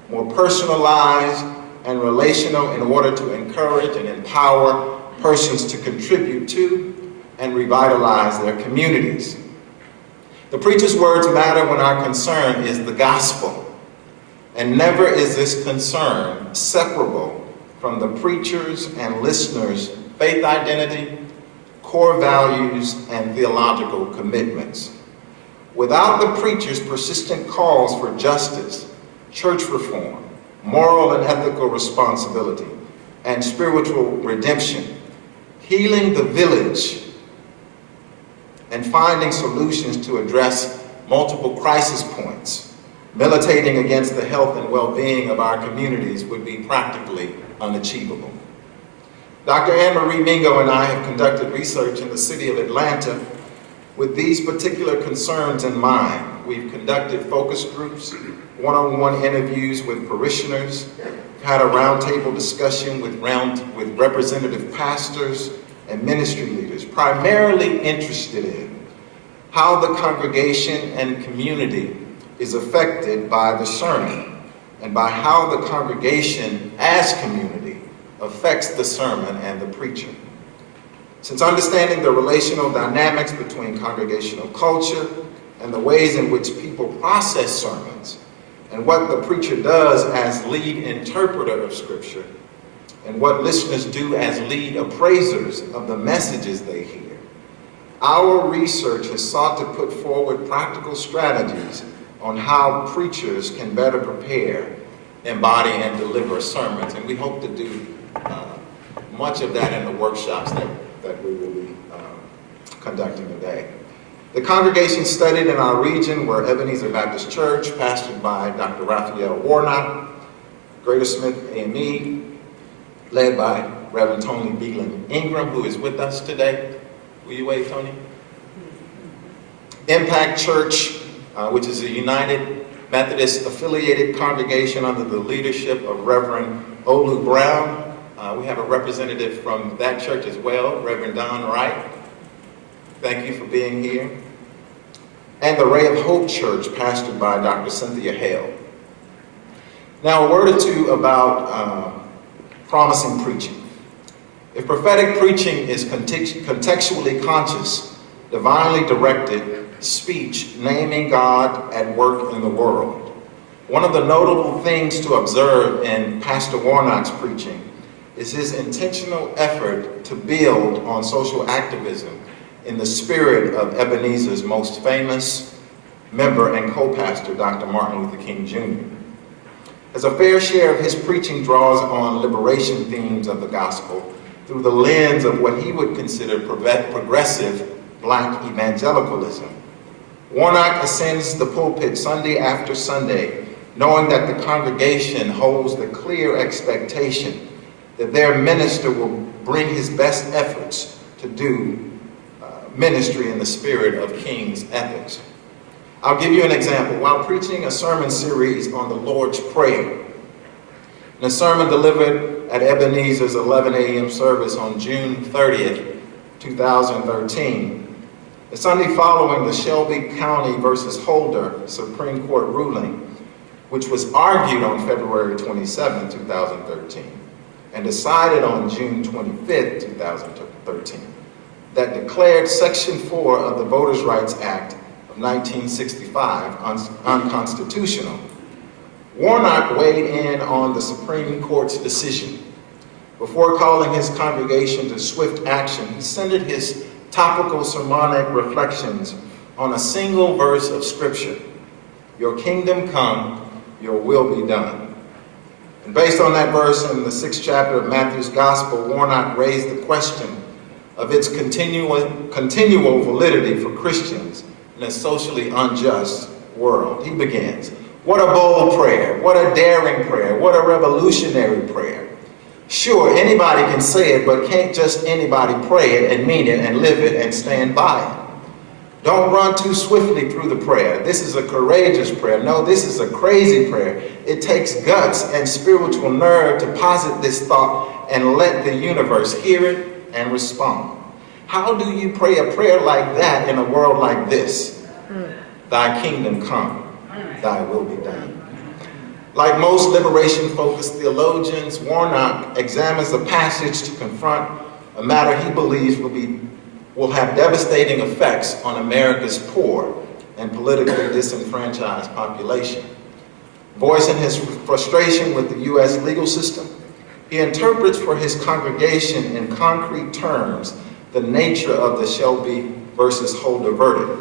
more personalized and relational in order to encourage and empower persons to contribute to and revitalize their communities. The preacher's words matter when our concern is the gospel, and never is this concern separable from the preacher's and listeners' faith identity, core values, and theological commitments. Without the preacher's persistent calls for justice, church reform, moral and ethical responsibility, and spiritual redemption, healing the village, and finding solutions to address multiple crisis points, militating against the health and well-being of our communities would be practically unachievable. Dr. Anne Marie Mingo and I have conducted research in the city of Atlanta with these particular concerns in mind. We've conducted focus groups, one-on-one interviews with parishioners, had a roundtable discussion with representative pastors and ministry leaders, primarily interested in how the congregation and community is affected by the sermon and by how the congregation as community affects the sermon and the preacher. Since understanding the relational dynamics between congregational culture and the ways in which people process sermons and what the preacher does as lead interpreter of Scripture and what listeners do as lead appraisers of the messages they hear, our research has sought to put forward practical strategies on how preachers can better prepare, embody, and deliver sermons. And we hope to do much of that in the workshops that we will be conducting today. The congregations studied in our region were Ebenezer Baptist Church, pastored by Dr. Raphael Warnock, Greater Smith AME, led by Reverend Tony Beelan Ingram, who is with us today. Will you wave, Tony? Impact Church, which is a United Methodist affiliated congregation under the leadership of Reverend Olu Brown. We have a representative from that church as well, Reverend Don Wright. Thank you for being here. And the Ray of Hope Church, pastored by Dr. Cynthia Hale. Now, a word or two about promising preaching. If prophetic preaching is contextually conscious, divinely directed speech, naming God at work in the world, one of the notable things to observe in Pastor Warnock's preaching is his intentional effort to build on social activism in the spirit of Ebenezer's most famous member and co-pastor, Dr. Martin Luther King Jr. As a fair share of his preaching draws on liberation themes of the gospel through the lens of what he would consider progressive Black evangelicalism, Warnock ascends the pulpit Sunday after Sunday, knowing that the congregation holds the clear expectation that their minister will bring his best efforts to do ministry in the spirit of King's ethics. I'll give you an example. While preaching a sermon series on the Lord's Prayer, in a sermon delivered at Ebenezer's 11 a.m. service on June 30th, 2013. The Sunday following the Shelby County versus Holder Supreme Court ruling, which was argued on February 27, 2013, and decided on June 25, 2013, that declared Section 4 of the Voters' Rights Act of 1965 unconstitutional. Warnock weighed in on the Supreme Court's decision. Before calling his congregation to swift action, he centered his topical sermonic reflections on a single verse of Scripture: "Your kingdom come, your will be done." And based on that verse in the 6th chapter of Matthew's Gospel, Warnock raised the question of its continual validity for Christians in a socially unjust world. He begins, "What a bold prayer, what a daring prayer, what a revolutionary prayer. Sure, anybody can say it, but can't just anybody pray it and mean it and live it and stand by it. Don't run too swiftly through the prayer. This is a courageous prayer. No, this is a crazy prayer. It takes guts and spiritual nerve to posit this thought and let the universe hear it and respond. How do you pray a prayer like that in a world like this? Thy kingdom come, thy will be done." Like most liberation-focused theologians, Warnock examines a passage to confront a matter he believes will have devastating effects on America's poor and politically disenfranchised population. Voicing his frustration with the U.S. legal system, he interprets for his congregation in concrete terms the nature of the Shelby versus Holder verdict,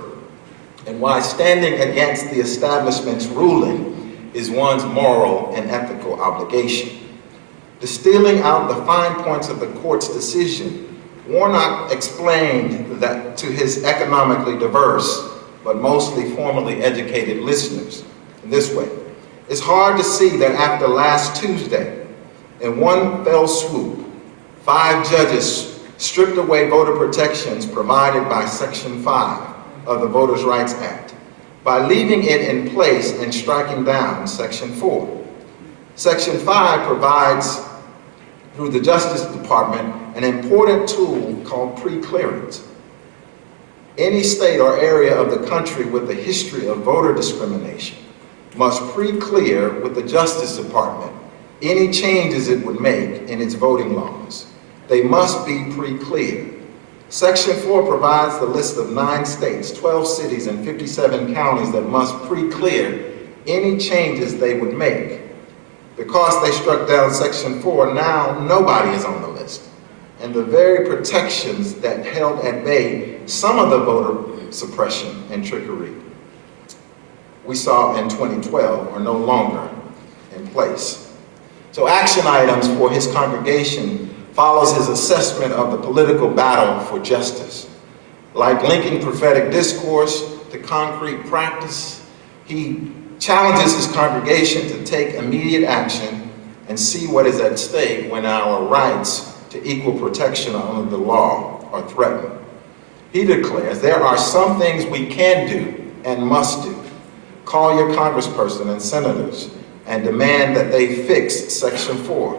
and why standing against the establishment's ruling is one's moral and ethical obligation. Distilling out the fine points of the court's decision, Warnock explained that to his economically diverse, but mostly formally educated listeners in this way: "It's hard to see that after last Tuesday, in one fell swoop, 5 judges stripped away voter protections provided by Section 5 of the Voters' Rights Act by leaving it in place and striking down Section 4. Section 5 provides, through the Justice Department, an important tool called pre-clearance. Any state or area of the country with a history of voter discrimination must pre-clear with the Justice Department any changes it would make in its voting laws. They must be pre-cleared. Section 4 provides the list of 9 states, 12 cities, and 57 counties that must pre-clear any changes they would make. Because they struck down Section 4, now nobody is on the list. And the very protections that held at bay some of the voter suppression and trickery we saw in 2012 are no longer in place. So action items for his congregation follows his assessment of the political battle for justice. Like linking prophetic discourse to concrete practice, he challenges his congregation to take immediate action and see what is at stake when our rights to equal protection under the law are threatened. He declares there are some things we can do and must do. Call your congressperson and senators and demand that they fix Section 4.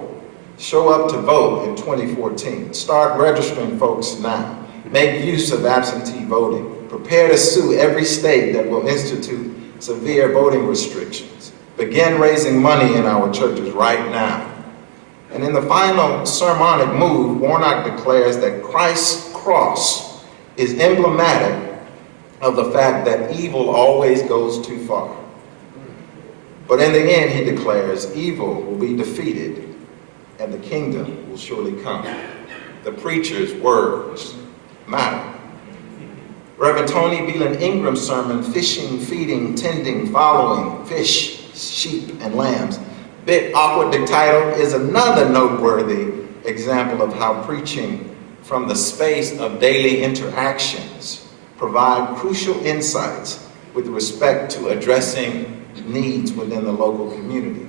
Show up to vote in 2014. Start registering folks now. Make use of absentee voting. Prepare to sue every state that will institute severe voting restrictions. Begin raising money in our churches right now. And in the final sermonic move, Warnock declares that Christ's cross is emblematic of the fact that evil always goes too far. But in the end, he declares, evil will be defeated and the kingdom will surely come. The preacher's words matter. Reverend Tony Beelan Ingram's sermon, Fishing, Feeding, Tending, Following, Fish, Sheep, and Lambs, bit awkwardly titled, is another noteworthy example of how preaching from the space of daily interactions provide crucial insights with respect to addressing needs within the local community.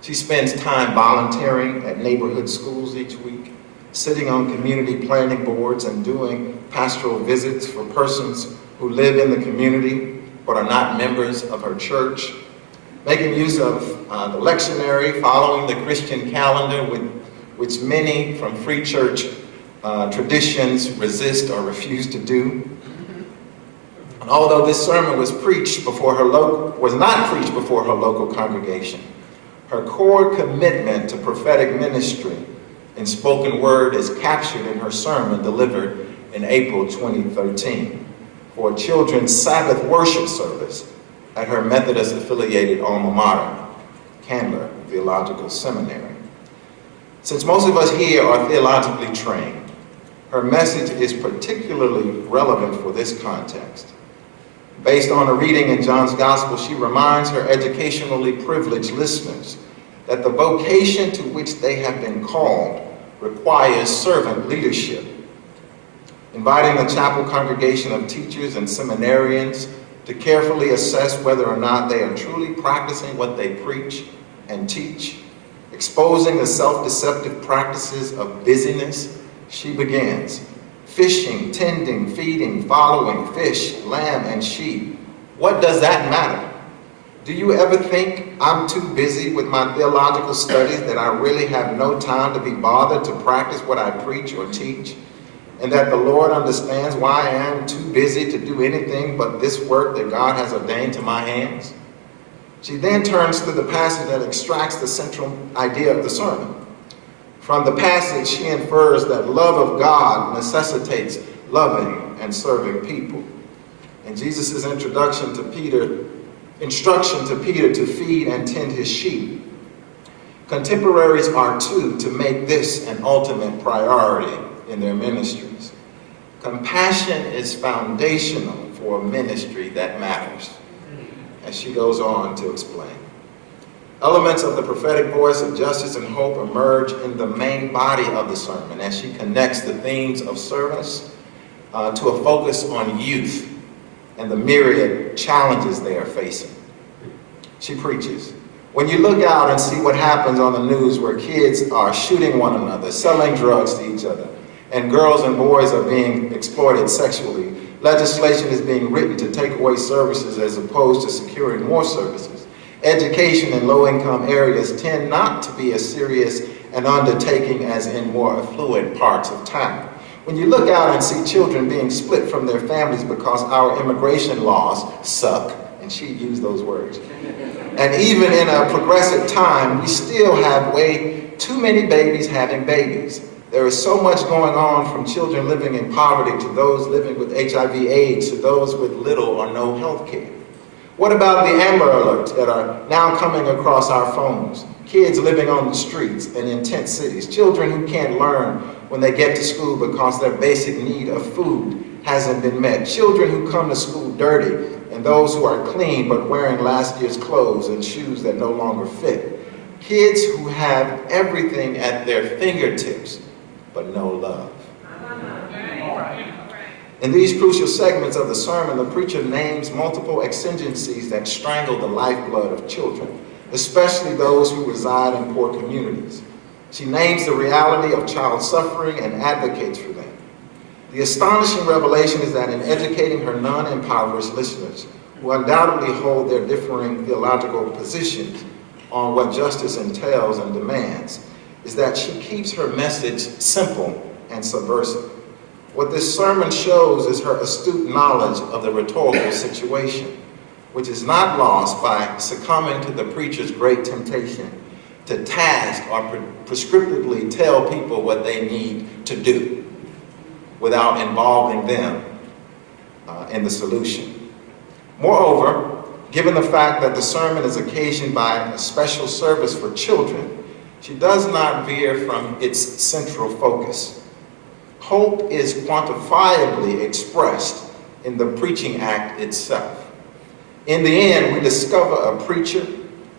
She spends time volunteering at neighborhood schools each week, sitting on community planning boards and doing pastoral visits for persons who live in the community but are not members of her church, making use of the lectionary, following the Christian calendar which many from free church traditions resist or refuse to do. And although this sermon was not preached before her local congregation, her core commitment to prophetic ministry in spoken word is captured in her sermon delivered in April 2013 for a children's Sabbath worship service at her Methodist-affiliated alma mater, Candler Theological Seminary. Since most of us here are theologically trained, her message is particularly relevant for this context. Based on a reading in John's Gospel, she reminds her educationally privileged listeners that the vocation to which they have been called requires servant leadership. Inviting the chapel congregation of teachers and seminarians to carefully assess whether or not they are truly practicing what they preach and teach, exposing the self-deceptive practices of busyness, she begins. Fishing, tending, feeding, following fish, lamb, and sheep. What does that matter? Do you ever think I'm too busy with my theological studies that I really have no time to be bothered to practice what I preach or teach? And that the Lord understands why I am too busy to do anything but this work that God has ordained to my hands? She then turns to the passage that extracts the central idea of the sermon. From the passage, she infers that love of God necessitates loving and serving people. In Jesus' instruction to Peter to feed and tend his sheep, contemporaries are to make this an ultimate priority in their ministries. Compassion is foundational for a ministry that matters, as she goes on to explain. Elements of the prophetic voice of justice and hope emerge in the main body of the sermon as she connects the themes of service to a focus on youth and the myriad challenges they are facing. She preaches, when you look out and see what happens on the news where kids are shooting one another, selling drugs to each other, and girls and boys are being exploited sexually, legislation is being written to take away services as opposed to securing more services. Education in low-income areas tend not to be as serious an undertaking as in more affluent parts of town. When you look out and see children being split from their families because our immigration laws suck, and she used those words, and even in a progressive time, we still have way too many babies having babies. There is so much going on, from children living in poverty to those living with HIV/AIDS to those with little or no health care. What about the Amber Alerts that are now coming across our phones? Kids living on the streets and in tent cities, children who can't learn when they get to school because their basic need of food hasn't been met, children who come to school dirty, and those who are clean but wearing last year's clothes and shoes that no longer fit. Kids who have everything at their fingertips, but no love. In these crucial segments of the sermon, the preacher names multiple exigencies that strangle the lifeblood of children, especially those who reside in poor communities. She names the reality of child suffering and advocates for them. The astonishing revelation is that in educating her non-impoverished listeners, who undoubtedly hold their differing theological positions on what justice entails and demands, is that she keeps her message simple and subversive. What this sermon shows is her astute knowledge of the rhetorical situation, which is not lost by succumbing to the preacher's great temptation to task or prescriptively tell people what they need to do without involving them in the solution. Moreover, given the fact that the sermon is occasioned by a special service for children, she does not veer from its central focus. Hope is quantifiably expressed in the preaching act itself. In the end, we discover a preacher,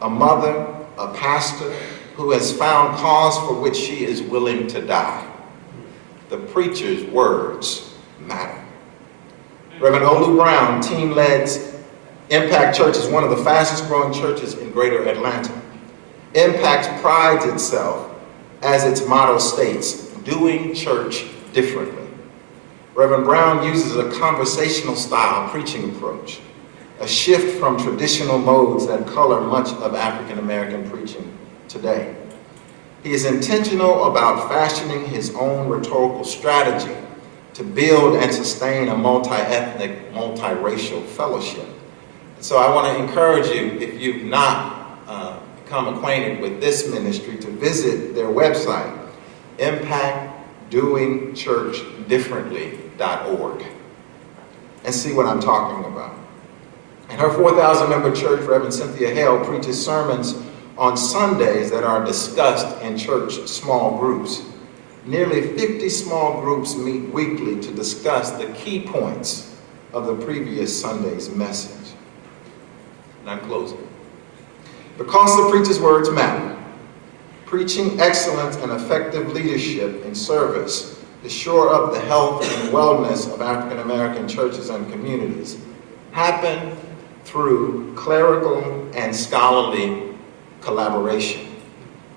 a mother, a pastor who has found cause for which she is willing to die. The preacher's words matter. Reverend Olu Brown, team-led Impact Church, is one of the fastest growing churches in Greater Atlanta. Impact prides itself, as its motto states, doing church differently. Reverend Brown uses a conversational style preaching approach, a shift from traditional modes that color much of African American preaching today. He is intentional about fashioning his own rhetorical strategy to build and sustain a multi-ethnic, multiracial fellowship. And so I want to encourage you, if you've not become acquainted with this ministry, to visit their website, impactdoingchurchdifferently.org, and see what I'm talking about. And her 4,000-member church, Reverend Cynthia Hale, preaches sermons on Sundays that are discussed in church small groups. Nearly 50 small groups meet weekly to discuss the key points of the previous Sunday's message. And I'm closing. Because the preacher's words matter, preaching excellence and effective leadership in service to shore up the health and wellness of African American churches and communities happen through clerical and scholarly collaboration,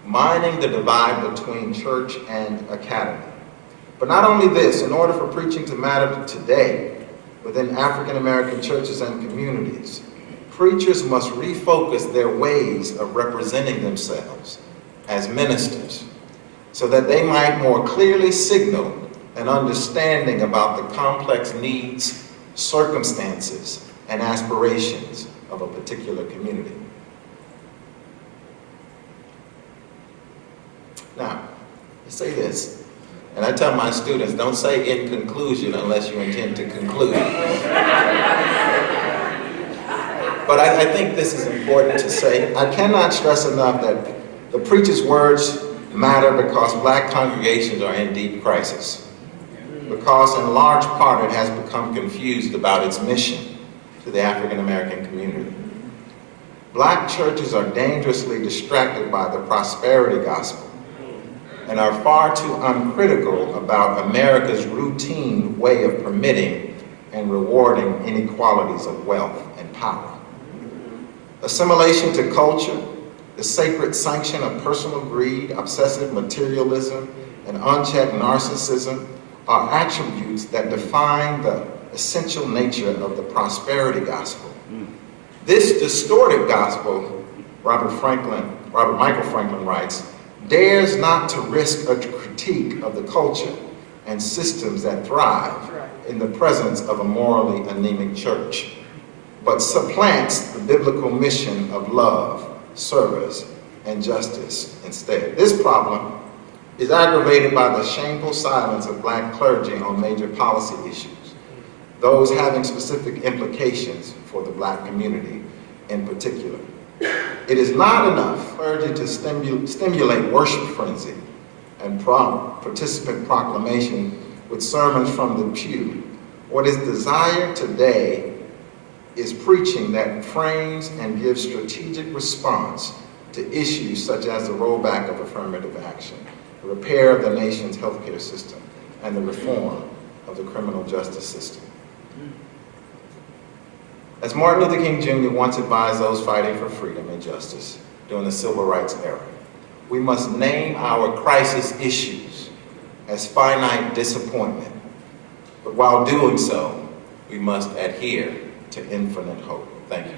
mining the divide between church and academy. But not only this, in order for preaching to matter today within African American churches and communities, preachers must refocus their ways of representing themselves as ministers so that they might more clearly signal an understanding about the complex needs, circumstances, and aspirations of a particular community. Now, I say this, and I tell my students, don't say in conclusion unless you intend to conclude. But I think this is important to say. I cannot stress enough that the preacher's words matter because Black congregations are in deep crisis. Because in large part it has become confused about its mission to the African American community. Black churches are dangerously distracted by the prosperity gospel and are far too uncritical about America's routine way of permitting and rewarding inequalities of wealth and power. Assimilation to culture, the sacred sanction of personal greed, obsessive materialism, and unchecked narcissism are attributes that define the essential nature of the prosperity gospel. This distorted gospel, Robert Michael Franklin writes, dares not to risk a critique of the culture and systems that thrive in the presence of a morally anemic church, but supplants the biblical mission of love, service, and justice instead. This problem is aggravated by the shameful silence of Black clergy on major policy issues, those having specific implications for the Black community in particular. It is not enough clergy to stimulate worship frenzy and participant proclamation with sermons from the pew. What is desired today is preaching that frames and gives strategic response to issues such as the rollback of affirmative action, the repair of the nation's healthcare system, and the reform of the criminal justice system. As Martin Luther King Jr. once advised those fighting for freedom and justice during the Civil Rights era, we must name our crisis issues as finite disappointment, but while doing so, we must adhere to infinite hope. Thank you.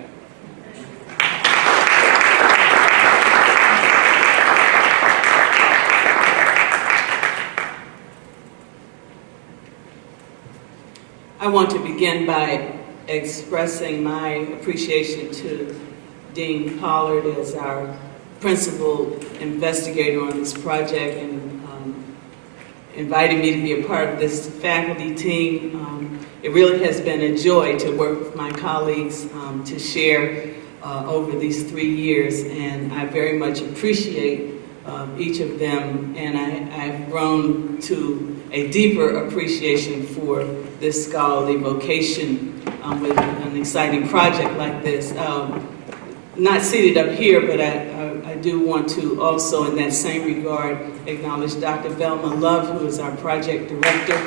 I want to begin by expressing my appreciation to Dean Pollard as our principal investigator on this project and inviting me to be a part of this faculty team. It really has been a joy to work with my colleagues to share over these 3 years, and I very much appreciate each of them, and I've grown to a deeper appreciation for this scholarly vocation with an exciting project like this. Not seated up here, but I do want to also, in that same regard, acknowledge Dr. Velma Love, who is our project director.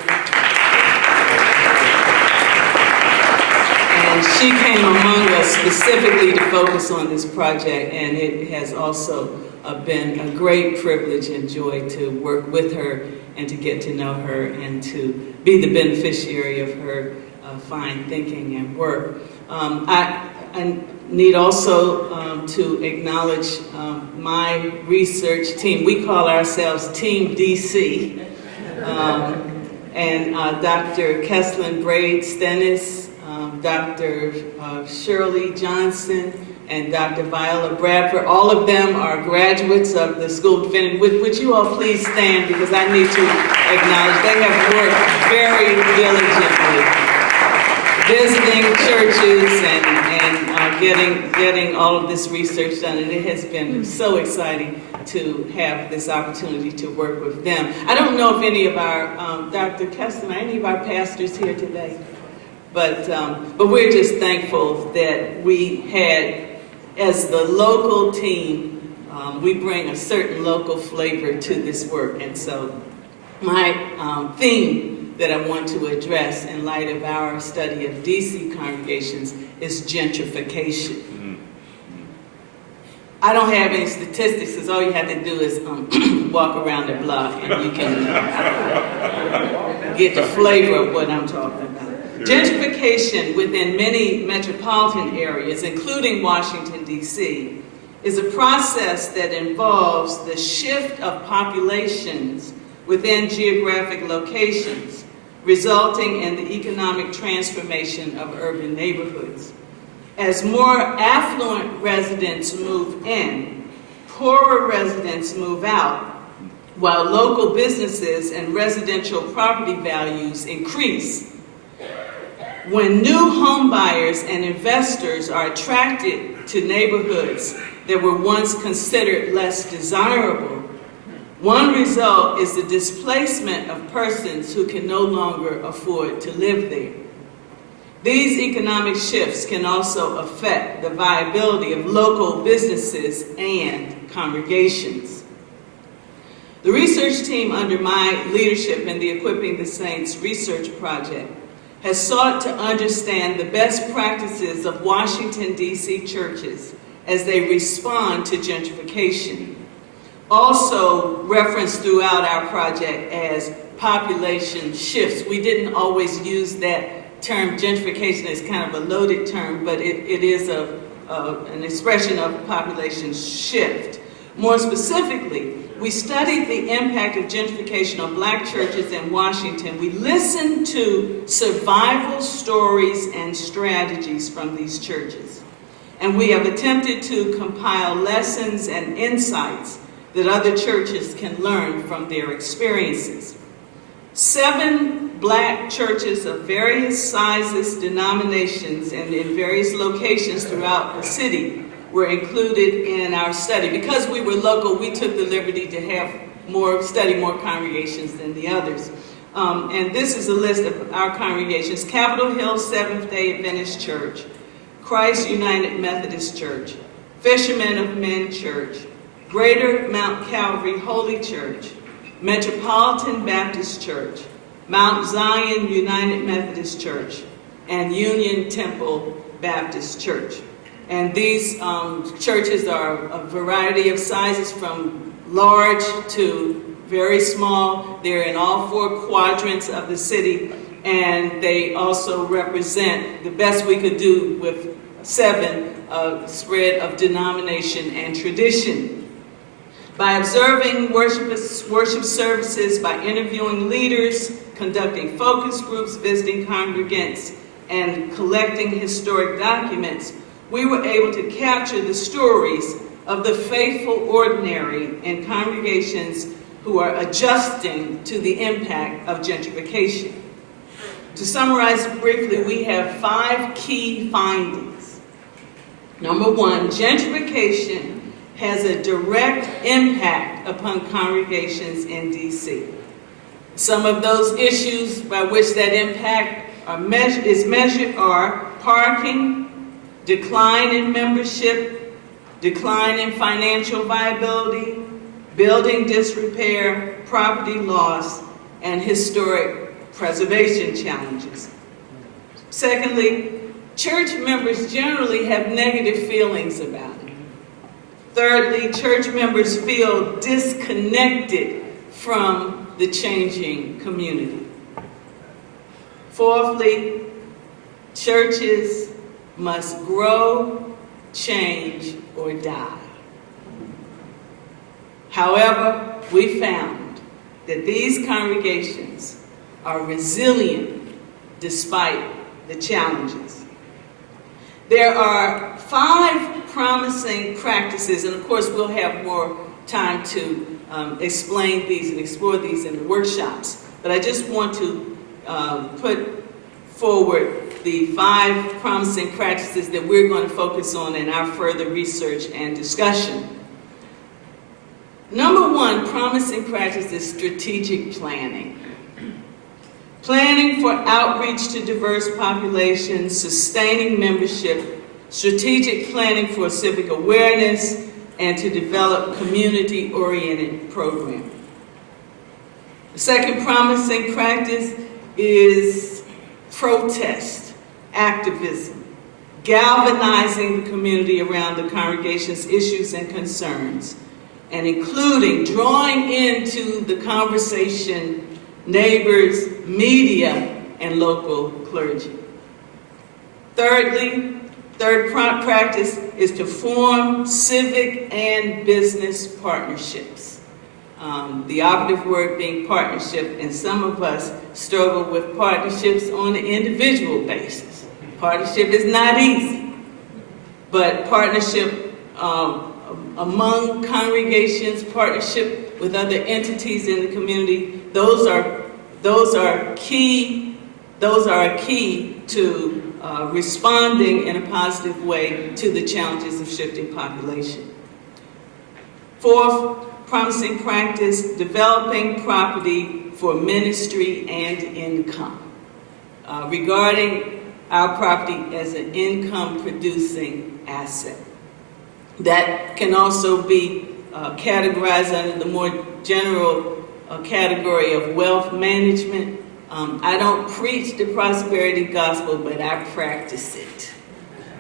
And she came among us specifically to focus on this project, and it has also been a great privilege and joy to work with her and to get to know her and to be the beneficiary of her fine thinking and work. Need also to acknowledge my research team. We call ourselves Team DC. And Dr. Kesslin Braid-Stennis, Dr. Shirley Johnson, and Dr. Viola Bradford. All of them are graduates of the School of Divinity. Would you all please stand, because I need to acknowledge they have worked very diligently, visiting churches and getting all of this research done, and it has been so exciting to have this opportunity to work with them. I don't know if any of our, Dr. Kessler, any of our pastors here today, but we're just thankful that we had, as the local team, we bring a certain local flavor to this work. And so my theme that I want to address in light of our study of DC congregations is gentrification. I don't have any statistics, because all you have to do is walk around the block and you can get the flavor of what I'm talking about. Gentrification within many metropolitan areas, including Washington, D.C., is a process that involves the shift of populations within geographic locations, resulting in the economic transformation of urban neighborhoods. As more affluent residents move in, poorer residents move out, while local businesses and residential property values increase. When new home buyers and investors are attracted to neighborhoods that were once considered less desirable, one result is the displacement of persons who can no longer afford to live there. These economic shifts can also affect the viability of local businesses and congregations. The research team under my leadership in the Equipping the Saints research project has sought to understand the best practices of Washington, D.C. churches as they respond to gentrification. Also referenced throughout our project as population shifts. We didn't always use that term. Gentrification is kind of a loaded term, but it is an expression of population shift. More specifically, we studied the impact of gentrification on Black churches in Washington. We listened to survival stories and strategies from these churches. And we have attempted to compile lessons and insights that other churches can learn from their experiences. 7 Black churches of various sizes, denominations, and in various locations throughout the city were included in our study. Because we were local, we took the liberty to have study more congregations than the others. And this is a list of our congregations: Capitol Hill Seventh-day Adventist Church, Christ United Methodist Church, Fishermen of Men Church, Greater Mount Calvary Holy Church, Metropolitan Baptist Church, Mount Zion United Methodist Church, and Union Temple Baptist Church. And these churches are a variety of sizes, from large to very small. They're in all 4 quadrants of the city, and they also represent the best we could do with 7 spread of denomination and tradition. By observing worship services, by interviewing leaders, conducting focus groups, visiting congregants, and collecting historic documents, we were able to capture the stories of the faithful ordinary in congregations who are adjusting to the impact of gentrification. To summarize briefly, we have 5 key findings. Number 1, gentrification has a direct impact upon congregations in D.C. Some of those issues by which that impact is measured are parking, decline in membership, decline in financial viability, building disrepair, property loss, and historic preservation challenges. Secondly, church members generally have negative feelings about it. Thirdly, church members feel disconnected from the changing community. Fourthly, churches must grow change, or die. However, we found that these congregations are resilient despite the challenges. There are 5 promising practices, and of course we'll have more time to explain these and explore these in the workshops, but I just want to put forward the 5 promising practices that we're going to focus on in our further research and discussion. Number 1 promising practice is strategic planning. Planning for outreach to diverse populations, sustaining membership, strategic planning for civic awareness, and to develop community-oriented programming. The second promising practice is protest, activism, galvanizing the community around the congregation's issues and concerns, and including drawing into the conversation neighbors, media, and local clergy. Thirdly, third practice is to form civic and business partnerships. The operative word being partnership, and some of us struggle with partnerships on an individual basis. Partnership is not easy, but partnership among congregations, partnership with other entities in the community, those are key to responding in a positive way to the challenges of shifting population. Fourth promising practice, developing property for ministry and income. Regarding our property as an income-producing asset. That can also be categorized under the more general category of wealth management. I don't preach the prosperity gospel, but I practice it.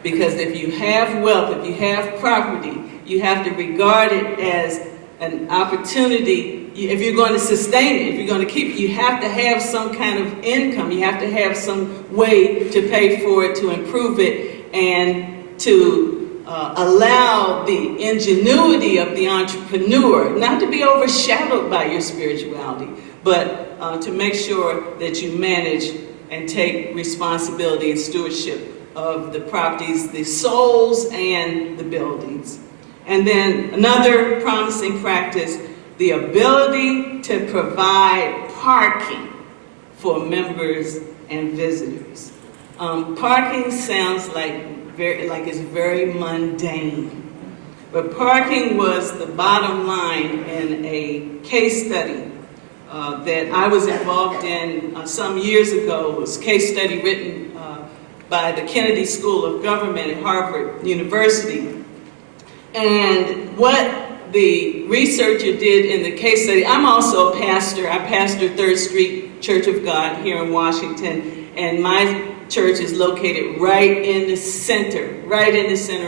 Because if you have wealth, if you have property, you have to regard it as an opportunity. If you're going to sustain it, if you're going to keep it, you have to have some kind of income. You have to have some way to pay for it, to improve it, and to allow the ingenuity of the entrepreneur not to be overshadowed by your spirituality, but to make sure that you manage and take responsibility and stewardship of the properties, the souls, and the buildings. And then another promising practice, the ability to provide parking for members and visitors. Parking sounds like it's very mundane. But parking was the bottom line in a case study that I was involved in some years ago. It was a case study written by the Kennedy School of Government at Harvard University. And what the researcher did in the case study, I'm also a pastor. I pastor 3rd Street Church of God here in Washington, and my church is located right in the center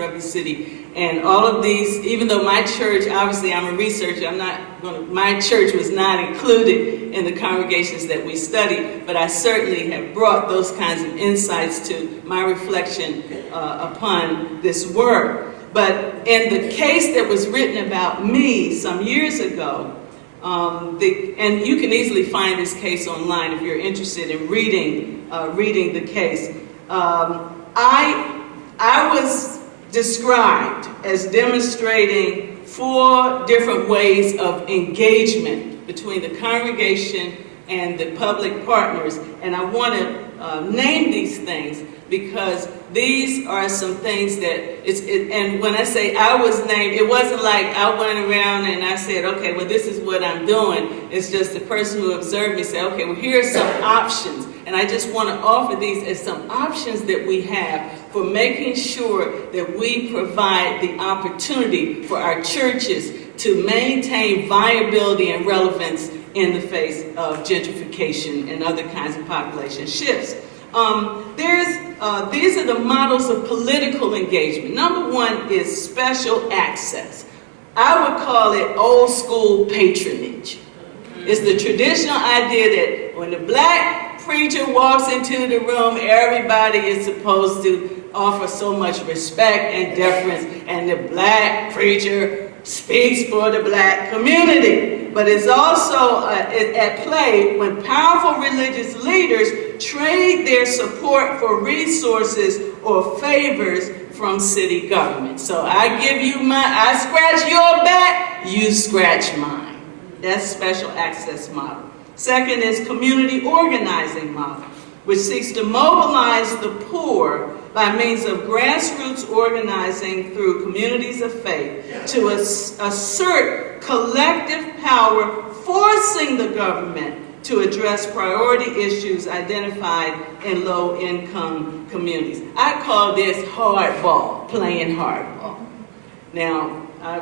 of the city. And all of these, even though my church, obviously I'm a researcher, my church was not included in the congregations that we studied, but I certainly have brought those kinds of insights to my reflection upon this work. But in the case that was written about me some years ago, and you can easily find this case online if you're interested in reading the case. I was described as demonstrating 4 different ways of engagement between the congregation and the public partners, and I want to name these things because these are some things that and when I say I was named, it wasn't like I went around and I said, okay, well, this is what I'm doing. It's just the person who observed me said, okay, well, here are some options. And I just want to offer these as some options that we have for making sure that we provide the opportunity for our churches to maintain viability and relevance in the face of gentrification and other kinds of population shifts. These are the models of political engagement. Number 1 is special access. I would call it old school patronage. It's the traditional idea that when the black preacher walks into the room, everybody is supposed to offer so much respect and deference, and the black preacher speaks for the black community. But it's also at play when powerful religious leaders trade their support for resources or favors from city government. So I scratch your back, you scratch mine. That's special access model. Second is community organizing model, which seeks to mobilize the poor by means of grassroots organizing through communities of faith to assert collective power, forcing the government to address priority issues identified in low-income communities. I call this hardball, playing hardball. Now, I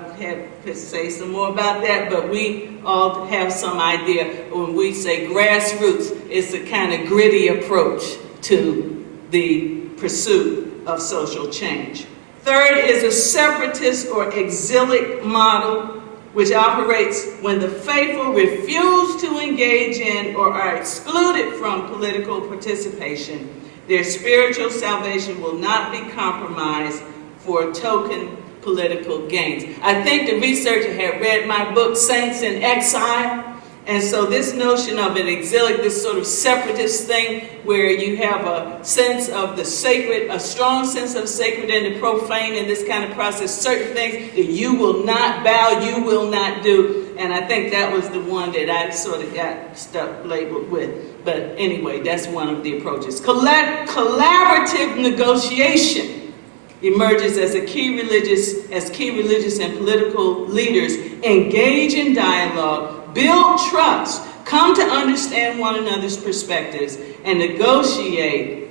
could say some more about that, but we all have some idea when we say grassroots, it's a kind of gritty approach to the pursuit of social change. Third is a separatist or exilic model, which operates when the faithful refuse to engage in or are excluded from political participation. Their spiritual salvation will not be compromised for token political gains. I think the researcher had read my book, Saints in Exile, and so this notion of an exilic, this sort of separatist thing where you have a sense of the sacred, a strong sense of sacred and the profane in this kind of process, certain things that you will not bow, you will not do. And I think that was the one that I sort of got stuck labeled with. But anyway, that's one of the approaches. Collaborative negotiation emerges as key religious and political leaders engage in dialogue, build trust, come to understand one another's perspectives, and negotiate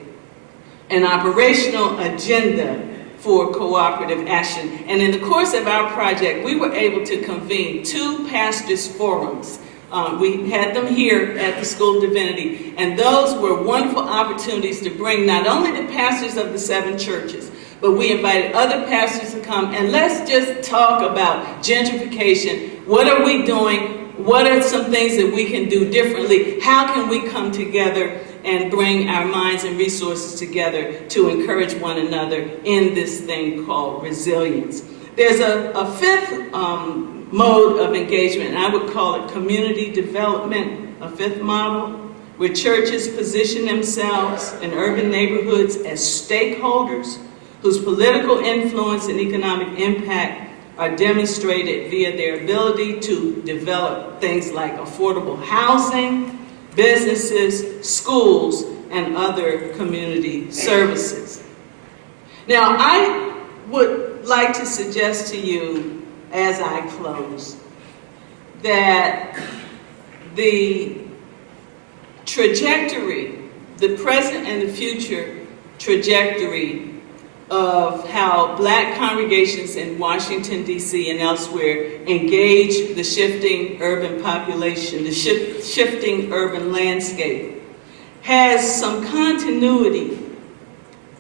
an operational agenda for cooperative action. And in the course of our project, we were able to convene 2 pastors' forums. We had them here at the School of Divinity, and those were wonderful opportunities to bring not only the pastors of the 7 churches, but we invited other pastors to come, and let's just talk about gentrification. What are we doing? What are some things that we can do differently? How can we come together and bring our minds and resources together to encourage one another in this thing called resilience? There's a 5th mode of engagement, and I would call it community development, a 5th model, where churches position themselves in urban neighborhoods as stakeholders whose political influence and economic impact are demonstrated via their ability to develop things like affordable housing, businesses, schools, and other community services. Now, I would like to suggest to you, as I close, that the trajectory, the present and the future trajectory of how Black congregations in Washington, D.C. and elsewhere engage the shifting urban population, the shifting urban landscape, has some continuity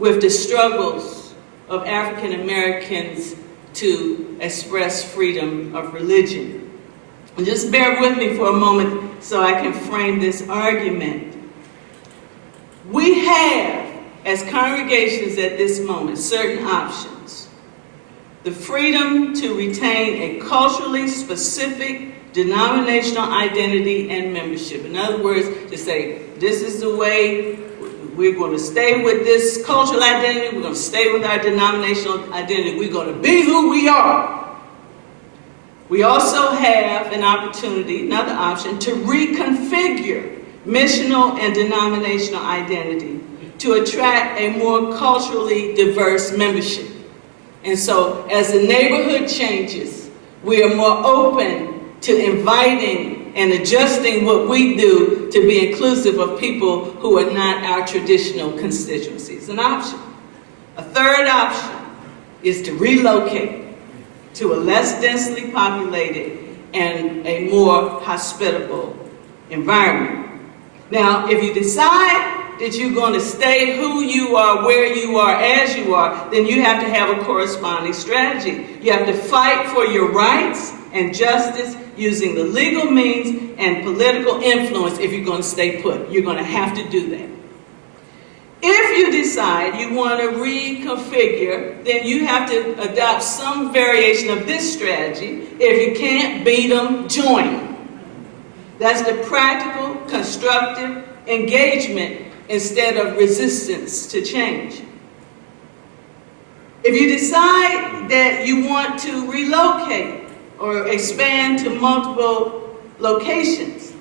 with the struggles of African Americans to express freedom of religion. And just bear with me for a moment so I can frame this argument. We have, as congregations at this moment, certain options. The freedom to retain a culturally specific denominational identity and membership. In other words, to say, this is the way, we're going to stay with this cultural identity, we're going to stay with our denominational identity, we're going to be who we are. We also have an opportunity, another option, to reconfigure missional and denominational identity to attract a more culturally diverse membership. And so as the neighborhood changes, we are more open to inviting and adjusting what we do to be inclusive of people who are not our traditional constituencies. An option. A third option is to relocate to a less densely populated and a more hospitable environment. Now, if you decide that you're going to stay who you are, where you are, as you are, then you have to have a corresponding strategy. You have to fight for your rights and justice using the legal means and political influence if you're going to stay put. You're going to have to do that. If you decide you want to reconfigure, then you have to adopt some variation of this strategy. If you can't beat them, join them. That's the practical, constructive engagement instead of resistance to change. If you decide that you want to relocate or expand to multiple locations,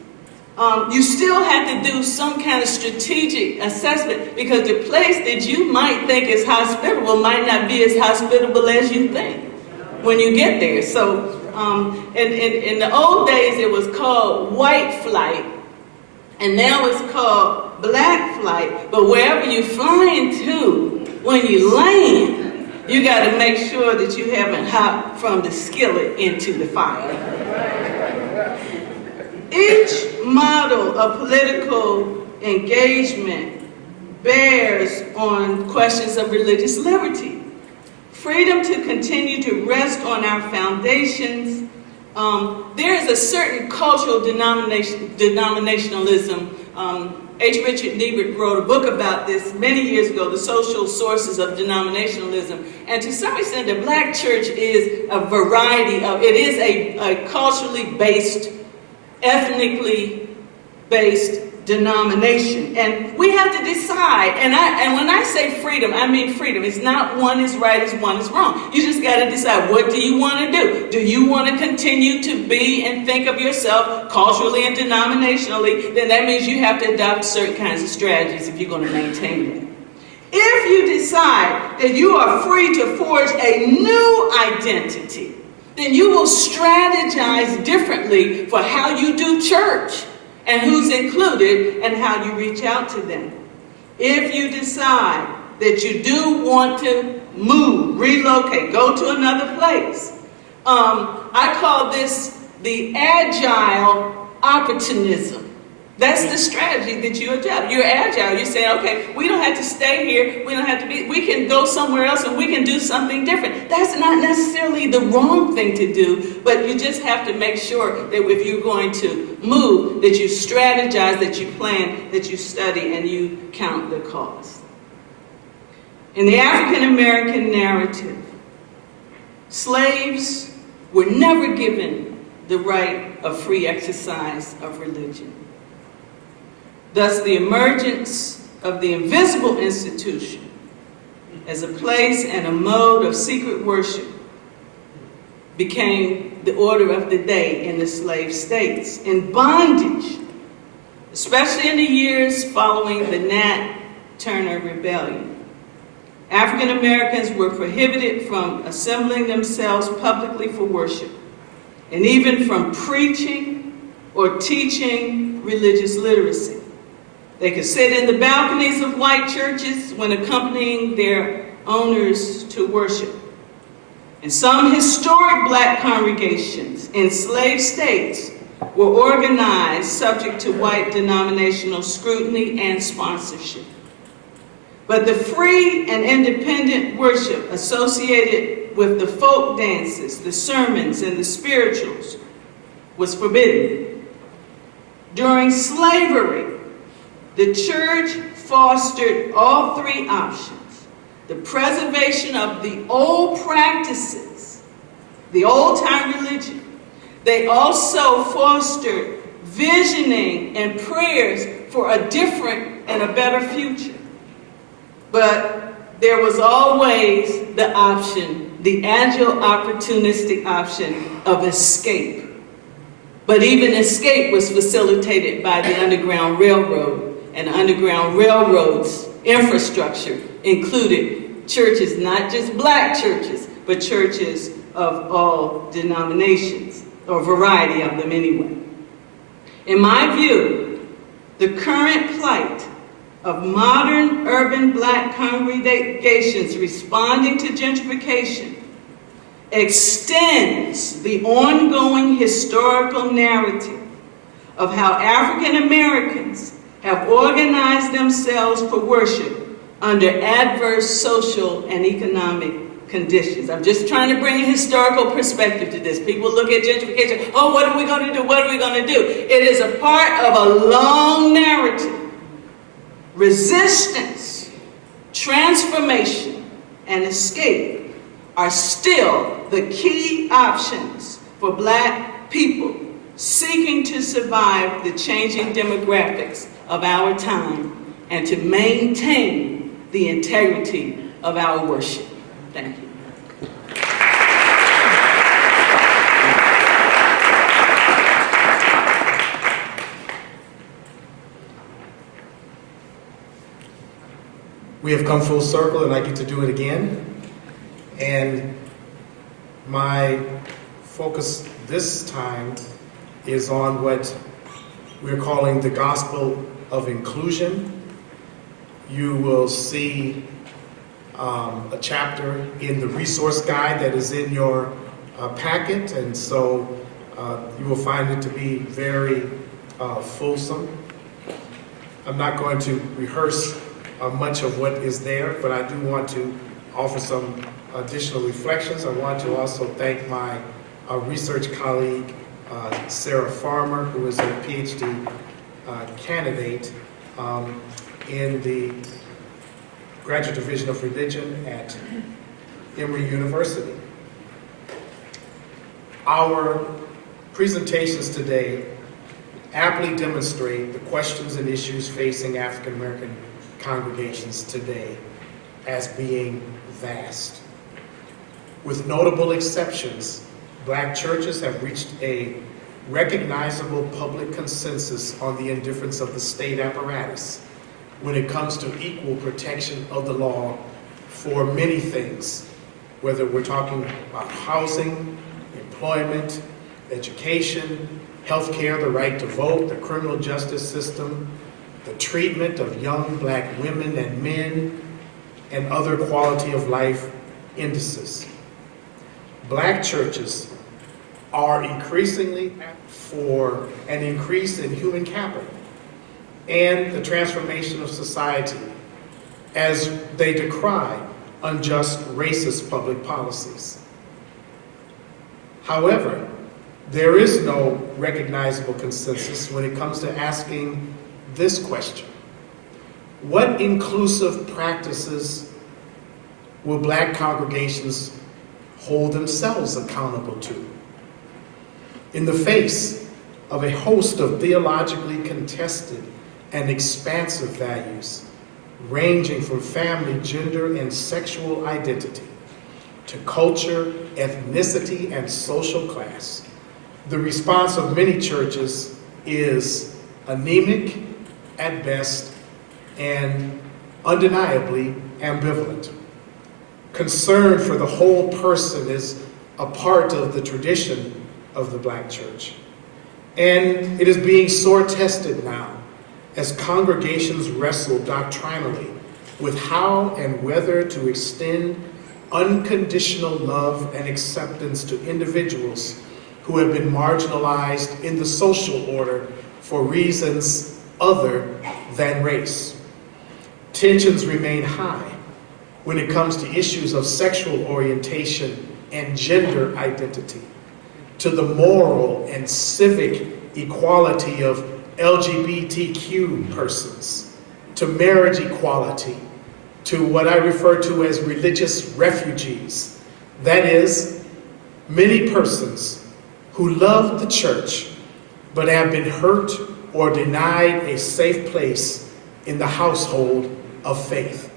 you still have to do some kind of strategic assessment, because the place that you might think is hospitable might not be as hospitable as you think when you get there. So in the old days it was called white flight, and now it's called black flight. But wherever you're flying to, when you land, you got to make sure that you haven't hopped from the skillet into the fire. Each model of political engagement bears on questions of religious liberty. Freedom to continue to rest on our foundations. There is a certain cultural denominationalism. H. Richard Niebuhr wrote a book about this many years ago, The Social Sources of Denominationalism. And to some extent, the black church is a variety of, it is a culturally based, ethnically based denomination. And we have to decide, and when I say freedom, I mean freedom. It's not one is right, it's one is wrong. You just got to decide, what do you want to do? Do you want to continue to be and think of yourself culturally and denominationally? Then that means you have to adopt certain kinds of strategies if you're going to maintain it. If you decide that you are free to forge a new identity, then you will strategize differently for how you do church and who's included and how you reach out to them. If you decide that you do want to move, relocate, go to another place, I call this the agile opportunism. That's the strategy that you adopt. You're agile. You're saying, okay, we don't have to stay here. We don't have to be, we can go somewhere else and we can do something different. That's not necessarily the wrong thing to do, but you just have to make sure that if you're going to move, that you strategize, that you plan, that you study, and you count the cost. In the African American narrative, slaves were never given the right of free exercise of religion. Thus, the emergence of the invisible institution as a place and a mode of secret worship became the order of the day in the slave states. In bondage, especially in the years following the Nat Turner Rebellion, African Americans were prohibited from assembling themselves publicly for worship, and even from preaching or teaching religious literacy. They could sit in the balconies of white churches when accompanying their owners to worship. And some historic black congregations in slave states were organized subject to white denominational scrutiny and sponsorship. But the free and independent worship associated with the folk dances, the sermons, and the spirituals was forbidden. During slavery, the church fostered all three options: the preservation of the old practices, the old-time religion. They also fostered visioning and prayers for a different and a better future. But there was always the option, the agile, opportunistic option of escape. But even escape was facilitated by the Underground Railroad. And the Underground Railroad's infrastructure included churches, not just black churches, but churches of all denominations, or a variety of them anyway. In my view, the current plight of modern urban black congregations responding to gentrification extends the ongoing historical narrative of how African Americans have organized themselves for worship under adverse social and economic conditions. I'm just trying to bring a historical perspective to this. People look at gentrification, oh, what are we going to do? What are we going to do? It is a part of a long narrative. Resistance transformation, and escape are still the key options for Black people seeking to survive the changing demographics of our time and to maintain the integrity of our worship. Thank you. We have come full circle, and I get to do it again. And my focus this time is on what we're calling the gospel of inclusion. You will see a chapter in the resource guide that is in your packet, and so you will find it to be very fulsome. I'm not going to rehearse much of what is there, but I do want to offer some additional reflections. I want to also thank my research colleague, Sarah Farmer, who is a PhD candidate in the Graduate Division of Religion at Emory University. Our presentations today aptly demonstrate the questions and issues facing African American congregations today as being vast. With notable exceptions, Black churches have reached a recognizable public consensus on the indifference of the state apparatus when it comes to equal protection of the law for many things, whether we're talking about housing, employment, education, healthcare, the right to vote, the criminal justice system, the treatment of young Black women and men, and other quality of life indices. Black churches are increasingly for an increase in human capital and the transformation of society as they decry unjust racist public policies. However, there is no recognizable consensus when it comes to asking this question: what inclusive practices will Black congregations hold themselves accountable to in the face of a host of theologically contested and expansive values ranging from family, gender, and sexual identity to culture, ethnicity, and social class? The response of many churches is anemic at best and undeniably ambivalent. Concern for the whole person is a part of the tradition of the Black church. And it is being sore tested now as congregations wrestle doctrinally with how and whether to extend unconditional love and acceptance to individuals who have been marginalized in the social order for reasons other than race. Tensions remain high when it comes to issues of sexual orientation and gender identity, to the moral and civic equality of LGBTQ persons, to marriage equality, to what I refer to as religious refugees. That is, many persons who love the church but have been hurt or denied a safe place in the household of faith.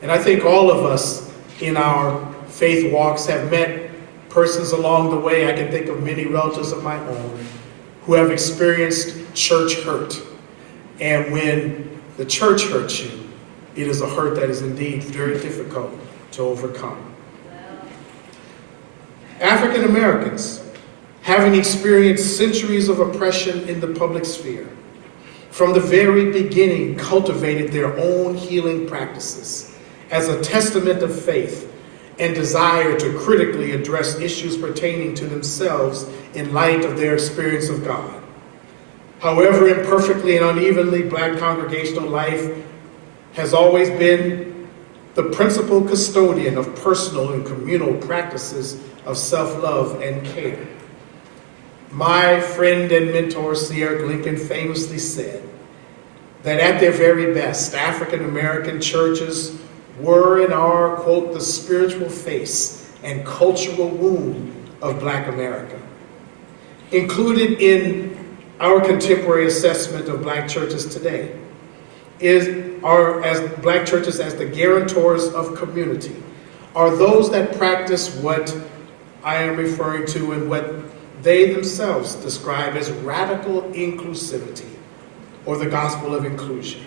And I think all of us in our faith walks have met persons along the way. I can think of many relatives of my own who have experienced church hurt. And when the church hurts you, it is a hurt that is indeed very difficult to overcome. African Americans, having experienced centuries of oppression in the public sphere, from the very beginning cultivated their own healing practices as a testament of faith and desire to critically address issues pertaining to themselves in light of their experience of God. However imperfectly and unevenly, Black congregational life has always been the principal custodian of personal and communal practices of self-love and care. My friend and mentor, Sierra Lincoln, famously said that at their very best, African American churches were and are, quote, the spiritual face and cultural womb of Black America. Included in our contemporary assessment of Black churches today as Black churches as the guarantors of community, are those that practice what I am referring to and what they themselves describe as radical inclusivity, or the gospel of inclusion.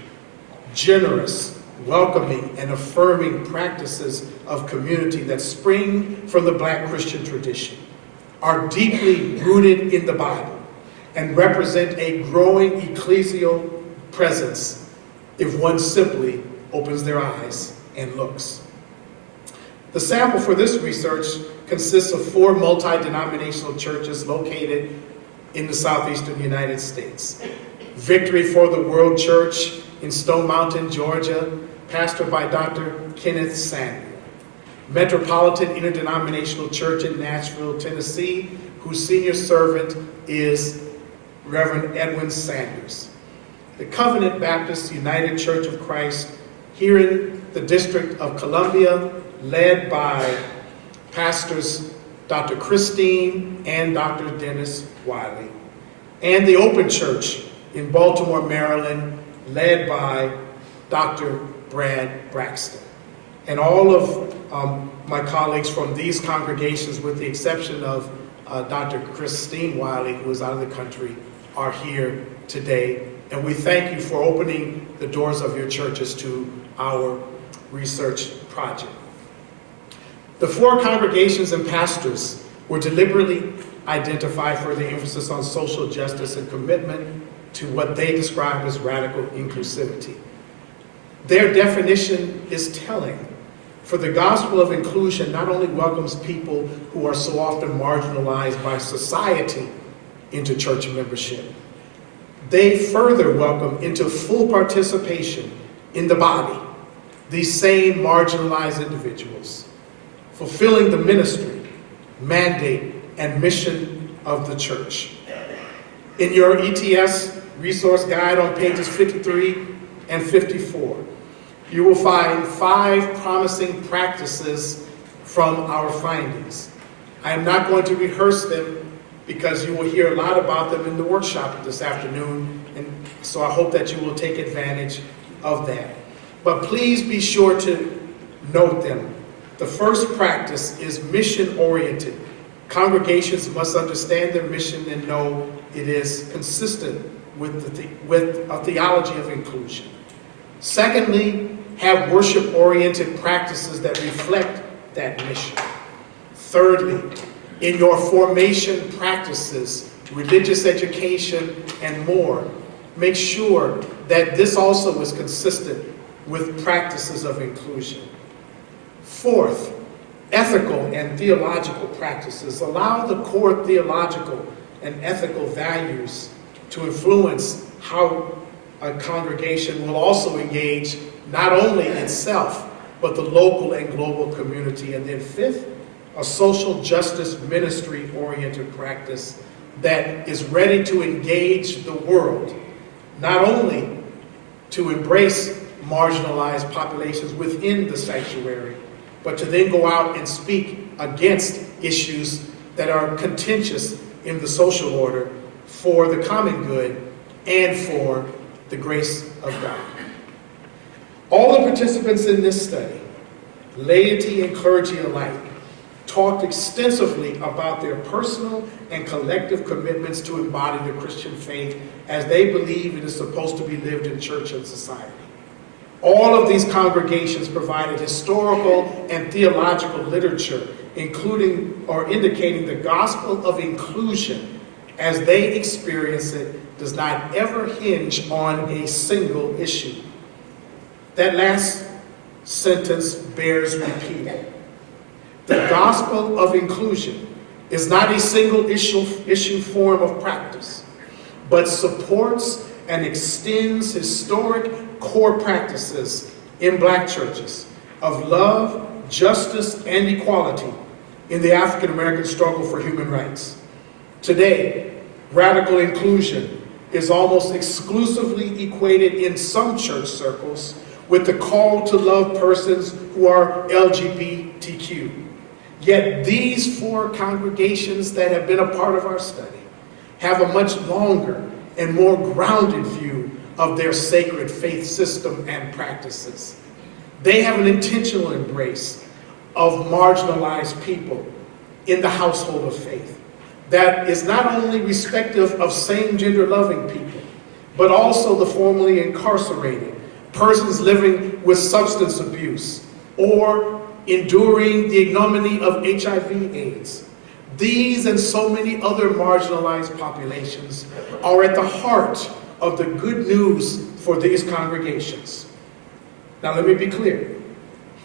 Generous, welcoming, and affirming practices of community that spring from the Black Christian tradition, are deeply rooted in the Bible, and represent a growing ecclesial presence if one simply opens their eyes and looks. The sample for this research consists of 4 multi-denominational churches located in the southeastern United States. Victory for the World Church in Stone Mountain, Georgia, pastored by Dr. Kenneth Samuel. Metropolitan Interdenominational Church in Nashville, Tennessee, whose senior servant is Reverend Edwin Sanders. The Covenant Baptist United Church of Christ here in the District of Columbia, led by pastors Dr. Christine and Dr. Dennis Wiley. And the Open Church in Baltimore, Maryland, led by Dr. Brad Braxton. And all of my colleagues from these congregations, with the exception of Dr. Christine Wiley, who is out of the country, are here today. And we thank you for opening the doors of your churches to our research project. The 4 congregations and pastors were deliberately identified for the emphasis on social justice and commitment to what they describe as radical inclusivity. Their definition is telling, for the gospel of inclusion not only welcomes people who are so often marginalized by society into church membership, they further welcome into full participation in the body these same marginalized individuals, fulfilling the ministry, mandate, and mission of the church. In your ETS resource guide on pages 53 and 54, you will find 5 promising practices from our findings. I am not going to rehearse them because you will hear a lot about them in the workshop this afternoon, and so I hope that you will take advantage of that. But please be sure to note them. The first practice is mission-oriented. Congregations must understand their mission and know it is consistent with a theology of inclusion. Secondly, have worship-oriented practices that reflect that mission. Thirdly, in your formation practices, religious education, and more, make sure that this also is consistent with practices of inclusion. Fourth, ethical and theological practices. Allow the core theological and ethical values to influence how a congregation will also engage not only itself, but the local and global community. And then fifth, a social justice ministry-oriented practice that is ready to engage the world, not only to embrace marginalized populations within the sanctuary, but to then go out and speak against issues that are contentious in the social order for the common good and for the grace of God. All the participants in this study, laity and clergy alike, talked extensively about their personal and collective commitments to embody the Christian faith as they believe it is supposed to be lived in church and society. All of these congregations provided historical and theological literature, including or indicating the gospel of inclusion as they experience it does not ever hinge on a single issue. That last sentence bears repeating. The gospel of inclusion is not a single issue form of practice, but supports and extends historic core practices in Black churches of love, justice, and equality in the African American struggle for human rights. Today, radical inclusion is almost exclusively equated in some church circles with the call to love persons who are LGBTQ. Yet these 4 congregations that have been a part of our study have a much longer and more grounded view of their sacred faith system and practices. They have an intentional embrace of marginalized people in the household of faith that is not only respective of same-gender loving people, but also the formerly incarcerated, persons living with substance abuse, or enduring the ignominy of HIV/AIDS. These and so many other marginalized populations are at the heart of the good news for these congregations. Now let me be clear.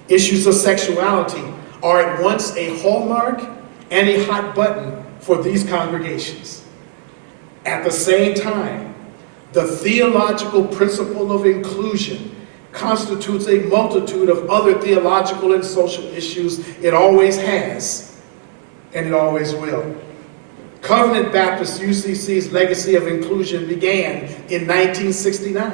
Issues of sexuality are at once a hallmark and a hot button for these congregations. At the same time, the theological principle of inclusion constitutes a multitude of other theological and social issues. It always has, and it always will. Covenant Baptist UCC's legacy of inclusion began in 1969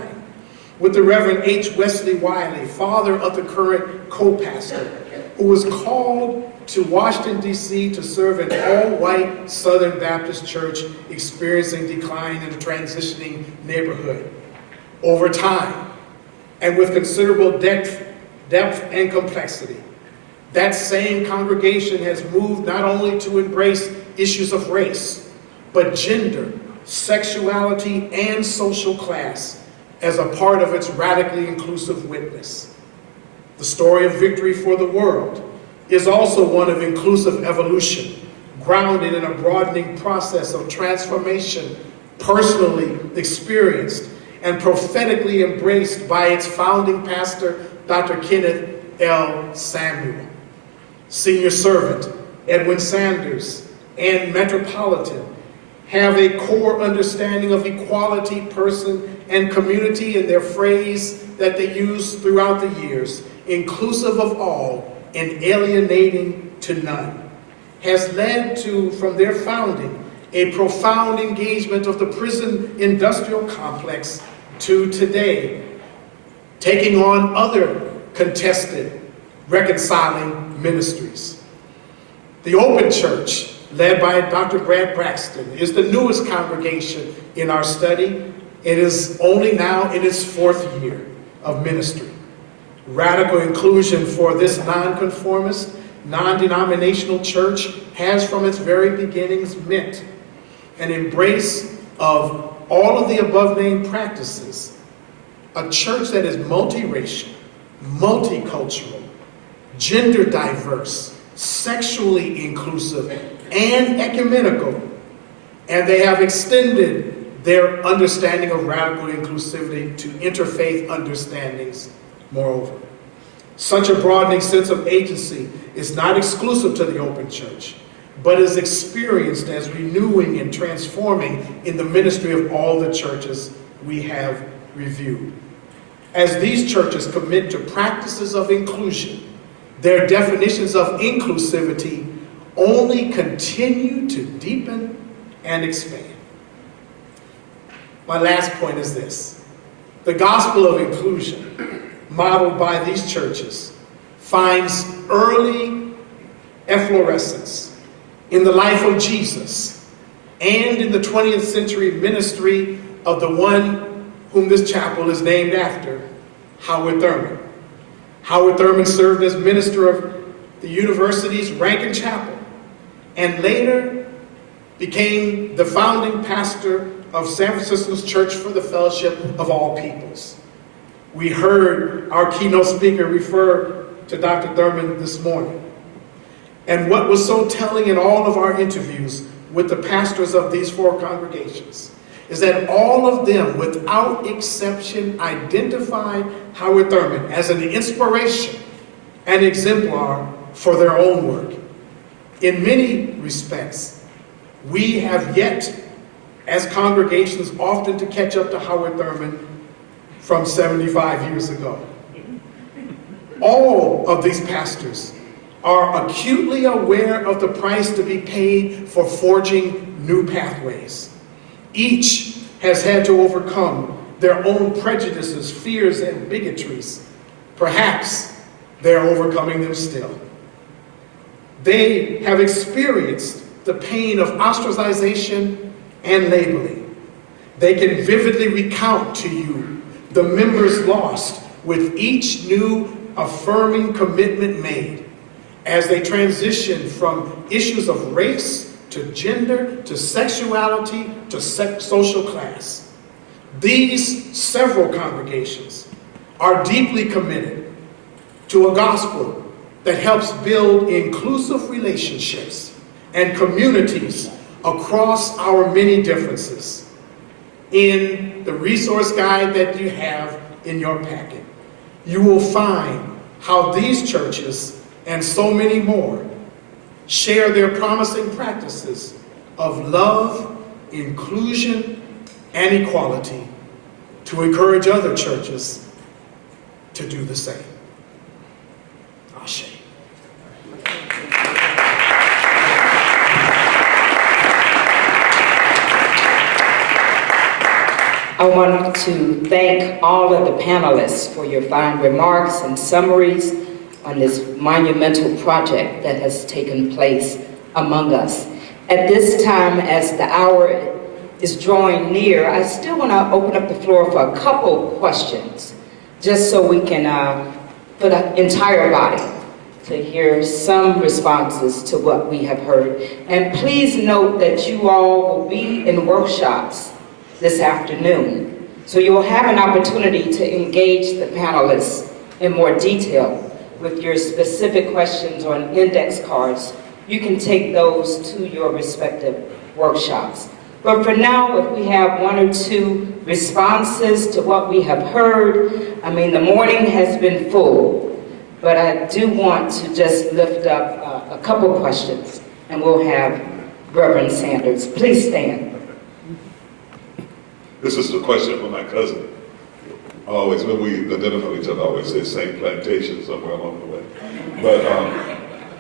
with the Reverend H. Wesley Wiley, father of the current co-pastor, who was called to Washington, D.C. to serve an all-white Southern Baptist church experiencing decline in a transitioning neighborhood. Over time, and with considerable depth and complexity, that same congregation has moved not only to embrace issues of race, but gender, sexuality, and social class as a part of its radically inclusive witness. The story of victory for the world is also one of inclusive evolution, grounded in a broadening process of transformation, personally experienced and prophetically embraced by its founding pastor, Dr. Kenneth L. Samuel. Senior Servant Edwin Sanders and Metropolitan have a core understanding of equality, person, and community in their phrase that they use throughout the years, inclusive of all and alienating to none, has led to, from their founding, a profound engagement of the prison industrial complex to today, taking on other contested, reconciling ministries. The Open Church, led by Dr. Brad Braxton, is the newest congregation in our study. It is only now in its 4th year of ministry. Radical inclusion for this nonconformist, non-denominational church has from its very beginnings meant an embrace of all of the above-named practices, a church that is multiracial, multicultural, gender diverse, sexually inclusive, and ecumenical, and they have extended their understanding of radical inclusivity to interfaith understandings. Moreover, such a broadening sense of agency is not exclusive to the Open Church, but is experienced as renewing and transforming in the ministry of all the churches we have reviewed. As these churches commit to practices of inclusion, their definitions of inclusivity only continue to deepen and expand. My last point is this. The gospel of inclusion, modeled by these churches, finds early efflorescence in the life of Jesus and in the 20th century ministry of the one whom this chapel is named after, Howard Thurman. Howard Thurman served as minister of the university's Rankin Chapel and later became the founding pastor of San Francisco's Church for the Fellowship of All Peoples. We heard our keynote speaker refer to Dr. Thurman this morning. And what was so telling in all of our interviews with the pastors of these 4 congregations is that all of them, without exception, identified Howard Thurman as an inspiration and exemplar for their own work. In many respects, we have yet, as congregations, often to catch up to Howard Thurman from 75 years ago. All of these pastors are acutely aware of the price to be paid for forging new pathways. Each has had to overcome their own prejudices, fears, and bigotries Perhaps they're overcoming them still. They have experienced the pain of ostracization and labeling. They can vividly recount to you the members lost with each new affirming commitment made as they transition from issues of race to gender to sexuality to social class. These several congregations are deeply committed to a gospel that helps build inclusive relationships and communities across our many differences. In the resource guide that you have in your packet, you will find how these churches and so many more share their promising practices of love, inclusion, and equality to encourage other churches to do the same. Ashe. I want to thank all of the panelists for your fine remarks and summaries on this monumental project that has taken place among us. At this time, as the hour is drawing near, I still want to open up the floor for a couple questions, just so we can, for the entire body, to hear some responses to what we have heard. And please note that you all will be in workshops this afternoon, so you'll have an opportunity to engage the panelists in more detail with your specific questions on index cards. You can take those to your respective workshops. But for now, if we have one or two responses to what we have heard, I mean, the morning has been full, but I do want to just lift up a couple questions, and we'll have Reverend Sanders. Please stand. This is a question for my cousin. Always, when we identify each other, I always say same plantation somewhere along the way.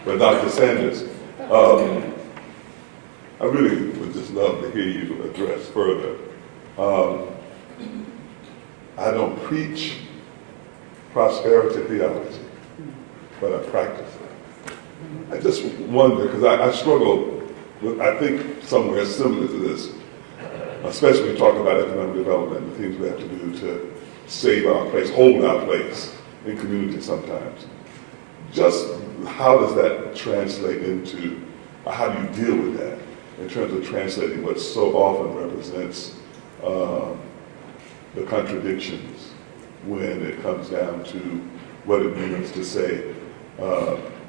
But Dr. Sanders, I really would just love to hear you address further. I don't preach prosperity theology, but I practice it. I just wonder, because I struggle with, I think, somewhere similar to this, especially when we talk about economic development and the things we have to do to save our place, hold our place in community sometimes. Just how does that translate into, how do you deal with that in terms of translating what so often represents the contradictions when it comes down to what it means to say,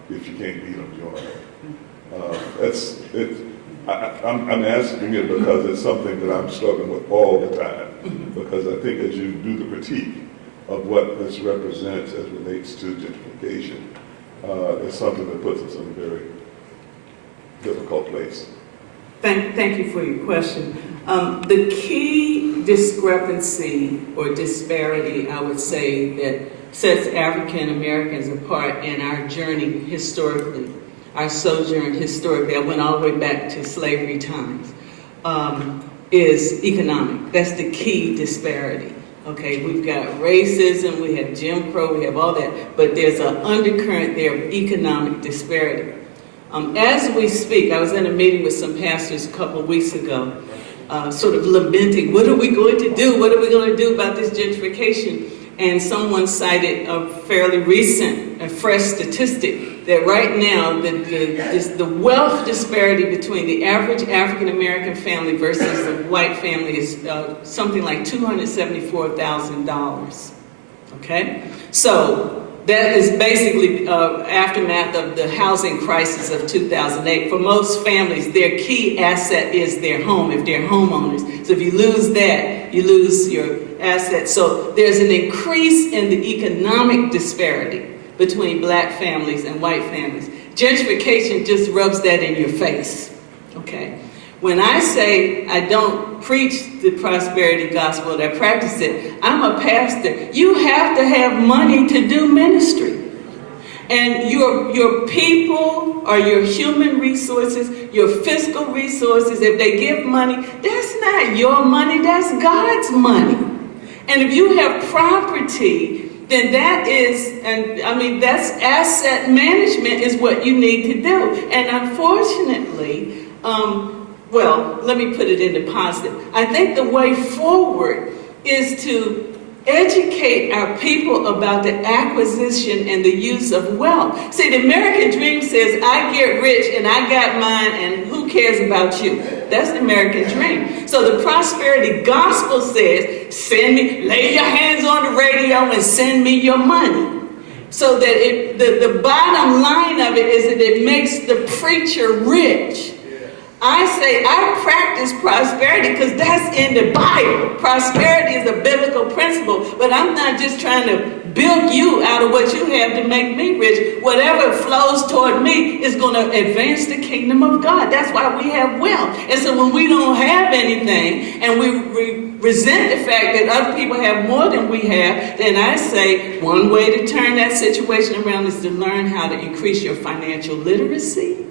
if you can't beat them, join them. I'm asking it because it's something that I'm struggling with all the time. Because I think as you do the critique of what this represents as relates to gentrification, it's something that puts us in a very difficult place. Thank you for your question. The key discrepancy or disparity, I would say, that sets African Americans apart in our journey historically, our sojourn historically, I went all the way back to slavery times, is economic. That's the key disparity. Okay, we've got racism, we have Jim Crow, we have all that, but there's an undercurrent there of economic disparity. As we speak, I was in a meeting with some pastors a couple of weeks ago, sort of lamenting, what are we going to do? What are we going to do about this gentrification? And someone cited a fairly recent, a fresh statistic that right now the wealth disparity between the average African American family versus the white family is something like $274,000. Okay, so that is basically aftermath of the housing crisis of 2008. For most families, their key asset is their home, if they're homeowners. So if you lose that, you lose your assets. So there's an increase in the economic disparity between black families and white families. Gentrification just rubs that in your face, okay? When I say I don't preach the prosperity gospel, I practice it, I'm a pastor. You have to have money to do ministry. And your people or your human resources, your fiscal resources, if they give money, that's not your money, that's God's money. And if you have property then that is, and I mean, that's asset management is what you need to do. And unfortunately, well, let me put it into positive. I think the way forward is to educate our people about the acquisition and the use of wealth. See, the American dream says, I get rich and I got mine and who cares about you? That's the American dream. So the prosperity gospel says, lay your hands on the radio and send me your money. So that the bottom line of it is that it makes the preacher rich. I say I practice prosperity because that's in the Bible. Prosperity is a biblical principle, but I'm not just trying to build you out of what you have to make me rich. Whatever flows toward me is going to advance the kingdom of God. That's why we have wealth. And so when we don't have anything and we resent the fact that other people have more than we have, then I say one way to turn that situation around is to learn how to increase your financial literacy.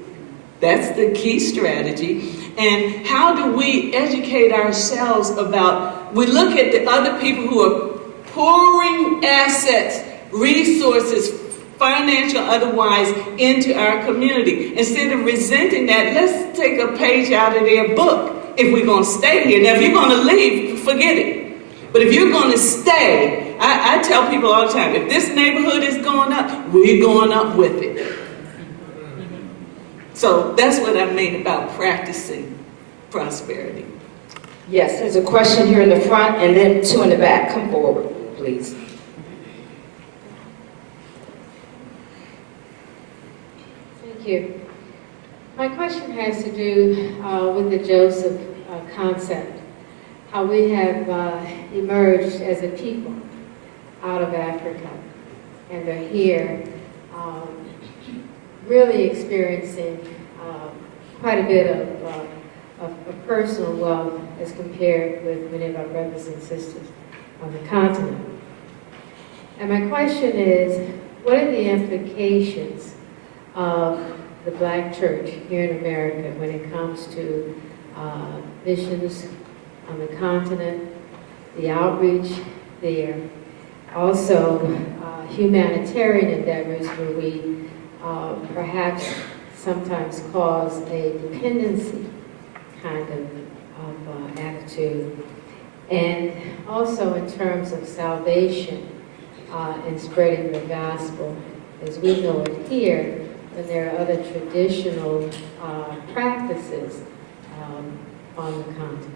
That's the key strategy. And how do we educate ourselves about, we look at the other people who are pouring assets, resources, financial, otherwise, into our community. Instead of resenting that, let's take a page out of their book if we're going to stay here. Now, if you're going to leave, forget it. But if you're going to stay, I tell people all the time, if this neighborhood is going up, we're going up with it. So that's what I mean about practicing prosperity. Yes, there's a question here in the front and then two in the back. Come forward, please. Thank you. My question has to do with the Joseph concept, how we have emerged as a people out of Africa and are here really experiencing quite a bit of personal wealth as compared with many of our brothers and sisters on the continent. And my question is, what are the implications of the Black church here in America when it comes to missions on the continent, the outreach there, also humanitarian endeavors where we perhaps sometimes cause a dependency kind of attitude, and also in terms of salvation and spreading the gospel as we know it here, when there are other traditional practices on the continent.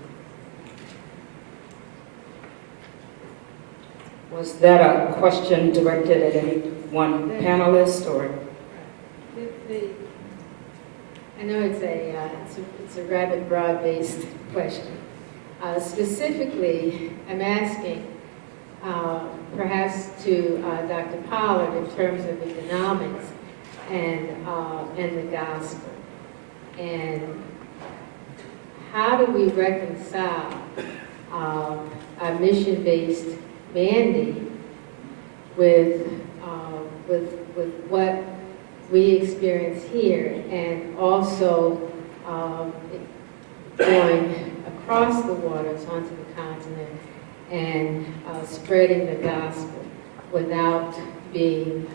Was that a question directed at any one panelist or? I know it's a rather broad-based question. Specifically, I'm asking perhaps to Dr. Pollard in terms of economics and the gospel. And how do we reconcile our mission-based mandate with what we experience here, and also going across the waters onto the continent and spreading the gospel without being,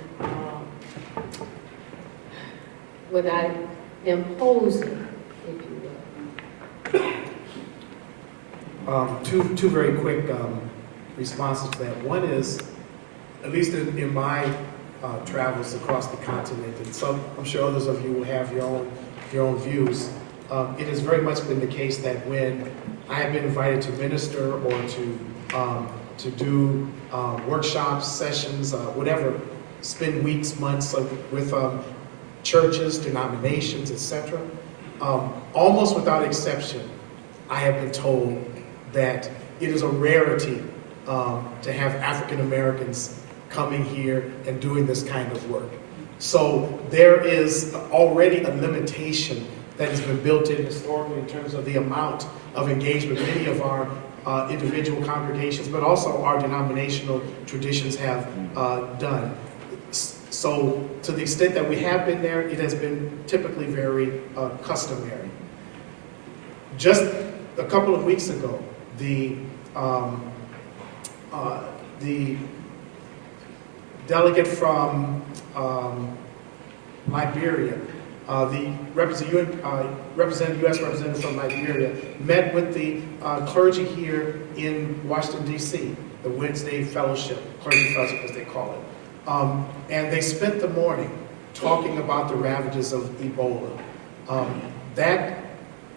without imposing, if you will. Two very quick responses to that. One is, at least in my travels across the continent, and some, I'm sure others of you will have your own views. It has very much been the case that when I have been invited to minister or to do workshops, sessions, whatever, spend weeks, months with churches, denominations, etc., almost without exception, I have been told that it is a rarity to have African Americans coming here and doing this kind of work. So there is already a limitation that has been built in historically in terms of the amount of engagement many of our individual congregations, but also our denominational traditions have done. So to the extent that we have been there, it has been typically very customary. Just a couple of weeks ago, the delegate from Liberia, the representative, U.S. representative from Liberia, met with the clergy here in Washington, D.C., the Wednesday Fellowship, Clergy Fellowship as they call it. And they spent the morning talking about the ravages of Ebola. That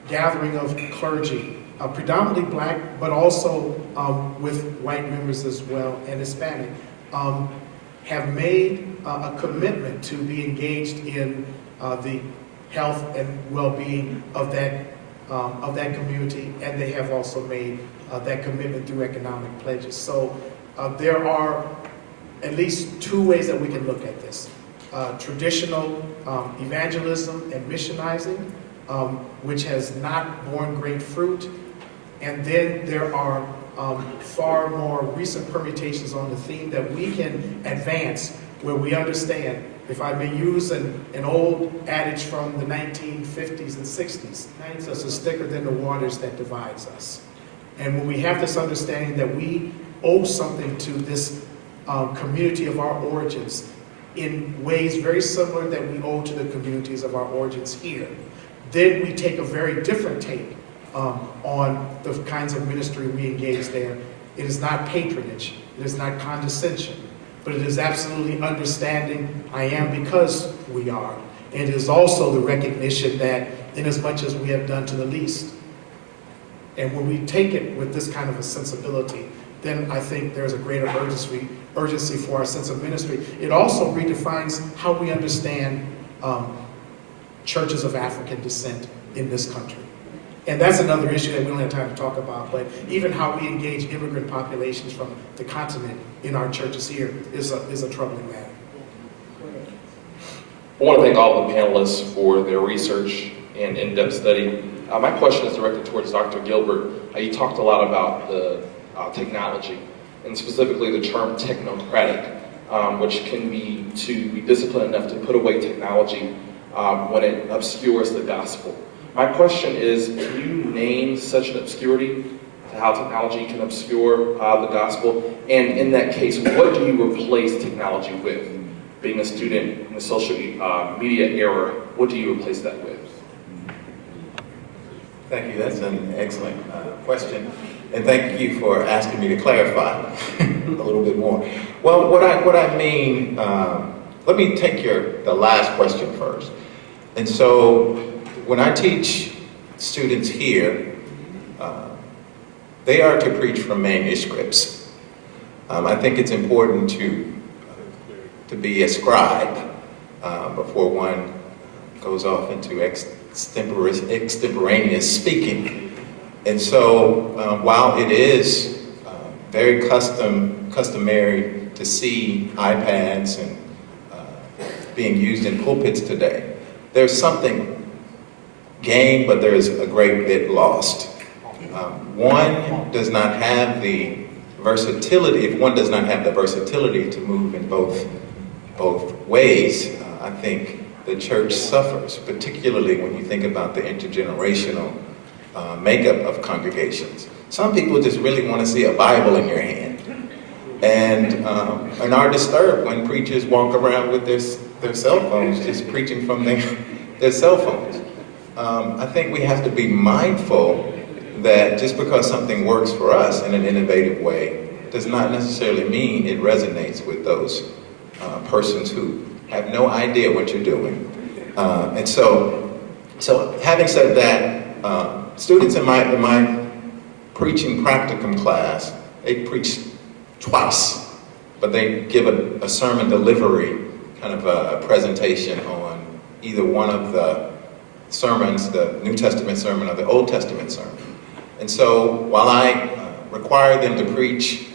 gathering of clergy, predominantly black, but also with white members as well, and Hispanic, have made a commitment to be engaged in the health and well-being of that community, and they have also made that commitment through economic pledges. So there are at least two ways that we can look at this. Traditional evangelism and missionizing, which has not borne great fruit, and then there are far more recent permutations on the theme that we can advance, where we understand, if I may use an old adage from the 1950s and 60s, unites us is thicker than the waters that divides us. And when we have this understanding that we owe something to this community of our origins in ways very similar that we owe to the communities of our origins here, then we take a very different take on the kinds of ministry we engage there. It is not patronage, it is not condescension, but it is absolutely understanding I am because we are. And it is also the recognition that inasmuch as we have done to the least, and when we take it with this kind of a sensibility, then I think there's a greater urgency for our sense of ministry. It also redefines how we understand churches of African descent in this country. And that's another issue that we don't have time to talk about, but even how we engage immigrant populations from the continent in our churches here is a troubling matter. I want to thank all the panelists for their research and in-depth study. My question is directed towards Dr. Gilbert. You talked a lot about the technology, and specifically the term technocratic, which can be to be disciplined enough to put away technology when it obscures the gospel. My question is, can you name such an obscurity to how technology can obscure the gospel? And in that case, what do you replace technology with? Being a student in the social media era, what do you replace that with? Thank you. That's an excellent question. And thank you for asking me to clarify a little bit more. Well, what I mean, let me take the last question first. And so when I teach students here, they are to preach from manuscripts. I think it's important to be a scribe before one goes off into extemporaneous speaking. And so while it is very customary to see iPads and being used in pulpits today, there's something gained, but there is a great bit lost. One does not have the versatility, if one does not have the versatility to move in both ways, I think the church suffers, particularly when you think about the intergenerational makeup of congregations. Some people just really want to see a Bible in your hand, and are disturbed when preachers walk around with their cell phones, just preaching from their cell phones. I think we have to be mindful that just because something works for us in an innovative way does not necessarily mean it resonates with those persons who have no idea what you're doing. And so having said that, students in my preaching practicum class, they preach twice, but they give a sermon delivery, kind of a presentation on either one of the sermons, the New Testament sermon or the Old Testament sermon. And so while I require them to preach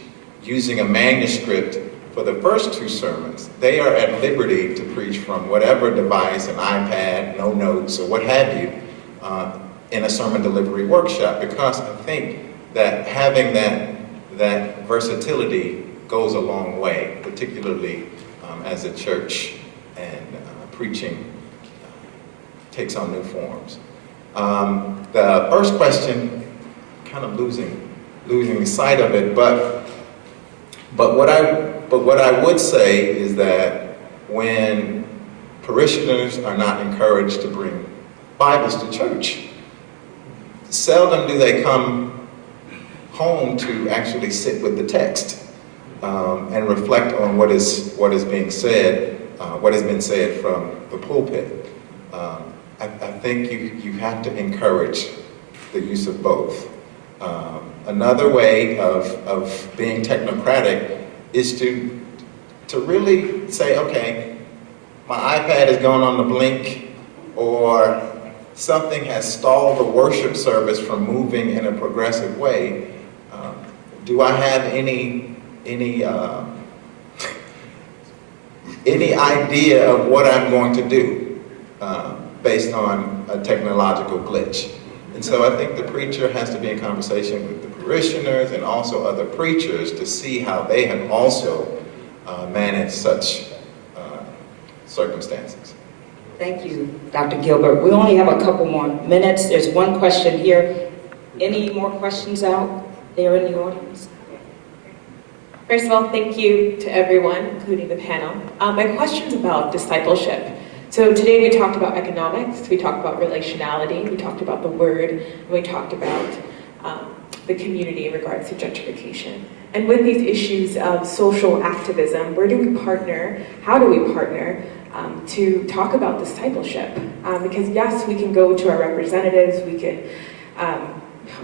using a manuscript for the first two sermons, they are at liberty to preach from whatever device, an iPad, no notes, or what have you, in a sermon delivery workshop, because I think that having that versatility goes a long way, particularly as a church and preaching takes on new forms. The first question, kind of losing sight of it, but what But what I would say is that when parishioners are not encouraged to bring Bibles to church, seldom do they come home to actually sit with the text and reflect on what is being said, what has been said from the pulpit. I think you have to encourage the use of both. Another way of being technocratic is to really say, okay, my iPad is going on the blink, or something has stalled the worship service from moving in a progressive way. Do I have any idea of what I'm going to do based on a technological glitch? And so I think the preacher has to be in conversation with the parishioners and also other preachers to see how they have also managed such circumstances. Thank you, Dr. Gilbert. We only have a couple more minutes. There's one question here. Any more questions out there in the audience? First of all, thank you to everyone, including the panel. My question's about discipleship. So today we talked about economics, we talked about relationality, we talked about the word, and we talked about the community in regards to gentrification. And with these issues of social activism, where do we partner? How do we partner to talk about discipleship? Because yes, we can go to our representatives, we can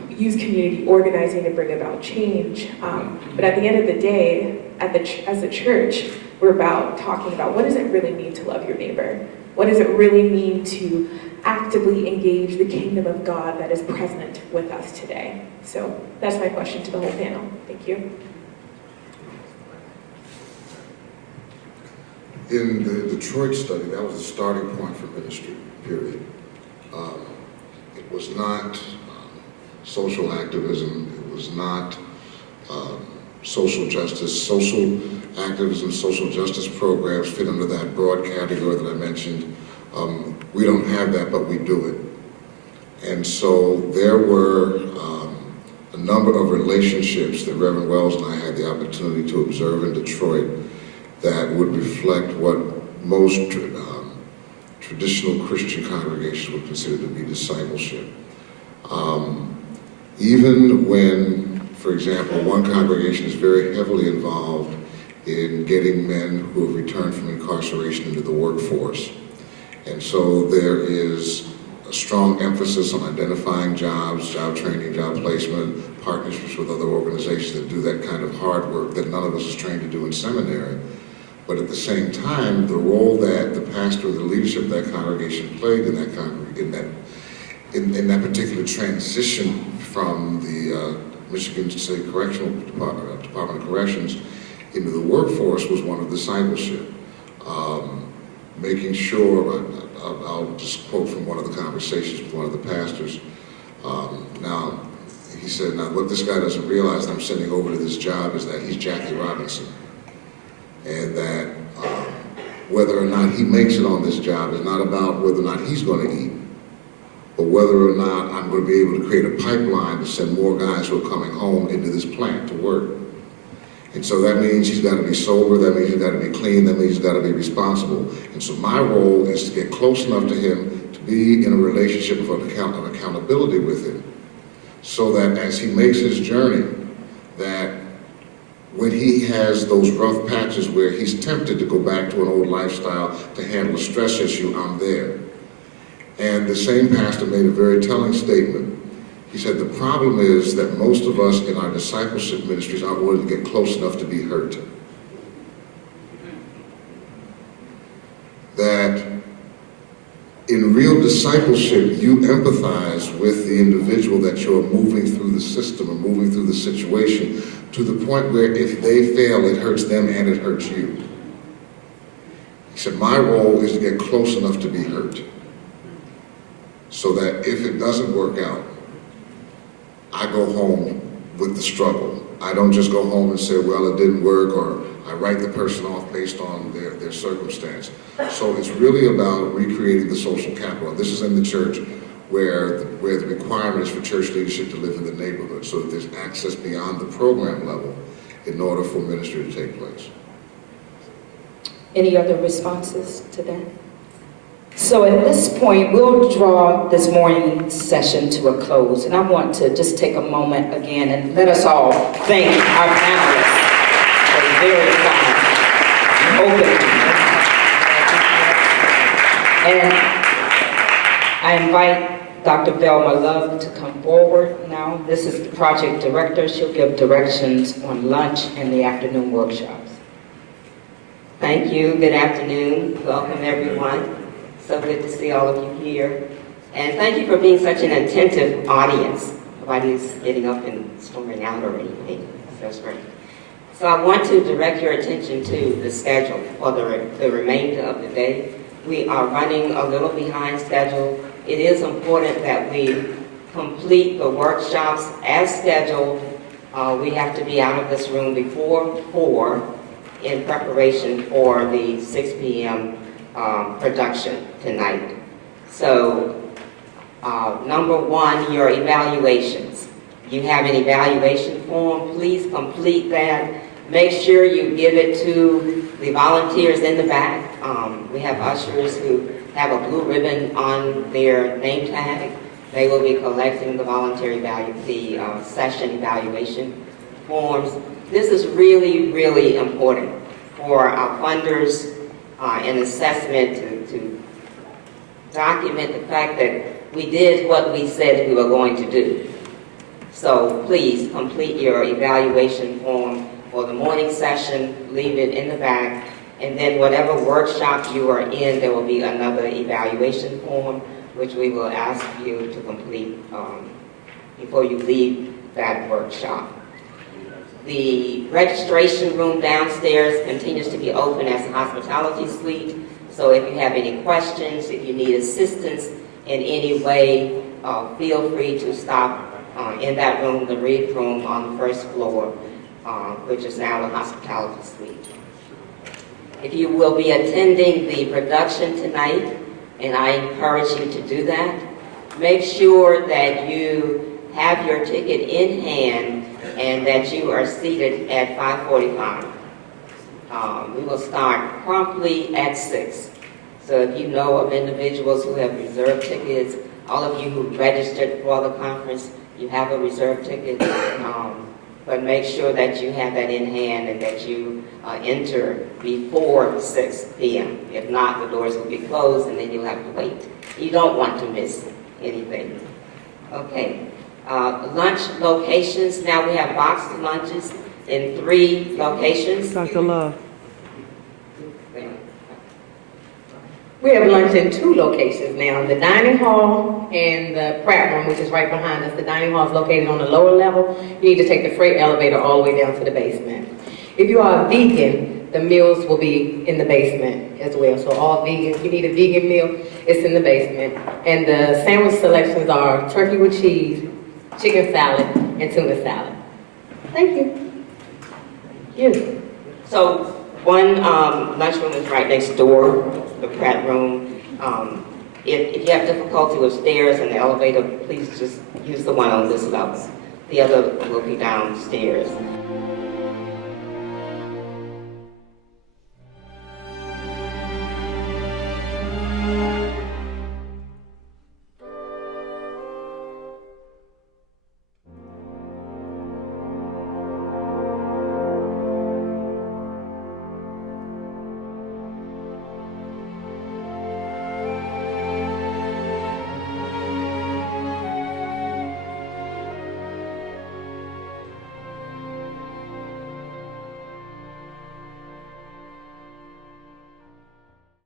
use community organizing to bring about change. But at the end of the day, as a church, we're about talking about what does it really mean to love your neighbor? What does it really mean to actively engage the kingdom of God that is present with us today? So that's my question to the whole panel. Thank you. In the Detroit study, that was the starting point for ministry, period. It was not social activism, it was not social justice. Social activism, social justice programs fit under that broad category that I mentioned. We don't have that, but we do it. And so there were a number of relationships that Reverend Wells and I had the opportunity to observe in Detroit that would reflect what most traditional Christian congregations would consider to be discipleship. Even when, for example, one congregation is very heavily involved in getting men who have returned from incarceration into the workforce. And so there is a strong emphasis on identifying jobs, job training, job placement, partnerships with other organizations that do that kind of hard work that none of us is trained to do in seminary. But at the same time, the role that the pastor or the leadership of that congregation played in that particular transition from the Michigan State Correctional Department of Corrections into the workforce was one of discipleship. Making sure, I'll just quote from one of the conversations with one of the pastors. Now, he said, now what this guy doesn't realize that I'm sending over to this job is that he's Jackie Robinson. And that whether or not he makes it on this job is not about whether or not he's going to eat, but whether or not I'm going to be able to create a pipeline to send more guys who are coming home into this plant to work. And so that means he's got to be sober, that means he's got to be clean, that means he's got to be responsible. And so my role is to get close enough to him to be in a relationship of accountability with him, so that as he makes his journey, that when he has those rough patches where he's tempted to go back to an old lifestyle to handle a stress issue, I'm there. And the same pastor made a very telling statement. He said, the problem is that most of us in our discipleship ministries aren't willing to get close enough to be hurt. That in real discipleship, you empathize with the individual that you're moving through the system or moving through the situation to the point where if they fail, it hurts them and it hurts you. He said, my role is to get close enough to be hurt, so that if it doesn't work out, I go home with the struggle. I don't just go home and say, well, it didn't work, or I write the person off based on their circumstance. So it's really about recreating the social capital. This is in the church where the requirement is for church leadership to live in the neighborhood, so that there's access beyond the program level in order for ministry to take place. Any other responses to that? So at this point, we'll draw this morning's session to a close, and I want to just take a moment again and let us all thank our panelists for very fine, open. And I invite Dr. Velma Love to come forward now. This is the project director. She'll give directions on lunch and the afternoon workshops. Thank you. Good afternoon. Welcome, everyone. So good to see all of you here. And thank you for being such an attentive audience. Nobody's getting up and storming out or anything. That's great. So I want to direct your attention to the schedule for the remainder of the day. We are running a little behind schedule. It is important that we complete the workshops as scheduled. We have to be out of this room before 4 in preparation for the 6 p.m. Production tonight. So, number 1, your evaluations. You have an evaluation form, please complete that. Make sure you give it to the volunteers in the back. We have ushers who have a blue ribbon on their name tag. They will be collecting the session evaluation forms. This is really, really important for our funders, an assessment to document the fact that we did what we said we were going to do. So please complete your evaluation form for the morning session, leave it in the back, and then whatever workshop you are in, there will be another evaluation form which we will ask you to complete before you leave that workshop. The registration room downstairs continues to be open as a hospitality suite. So if you have any questions, if you need assistance in any way, feel free to stop in that room, the Reed room on the first floor, which is now the hospitality suite. If you will be attending the production tonight, and I encourage you to do that, make sure that you have your ticket in hand and that you are seated at 5:45. We will start promptly at 6. So if you know of individuals who have reserved tickets, all of you who registered for the conference, you have a reserved ticket, but make sure that you have that in hand and that you enter before 6 p.m. If not, the doors will be closed and then you'll have to wait. You don't want to miss anything. Okay. Lunch locations. Now we have boxed lunches in 3 locations. Dr. Love. We have lunch in 2 locations now, the dining hall and the Pratt room, which is right behind us. The dining hall is located on the lower level. You need to take the freight elevator all the way down to the basement. If you are a vegan, the meals will be in the basement as well. So all vegans, if you need a vegan meal, it's in the basement. And the sandwich selections are turkey with cheese, chicken salad, and tuna salad. Thank you. Thank you. So one lunchroom is right next door, the Pratt room. If you have difficulty with stairs and the elevator, please just use the one on this level. The other will be downstairs.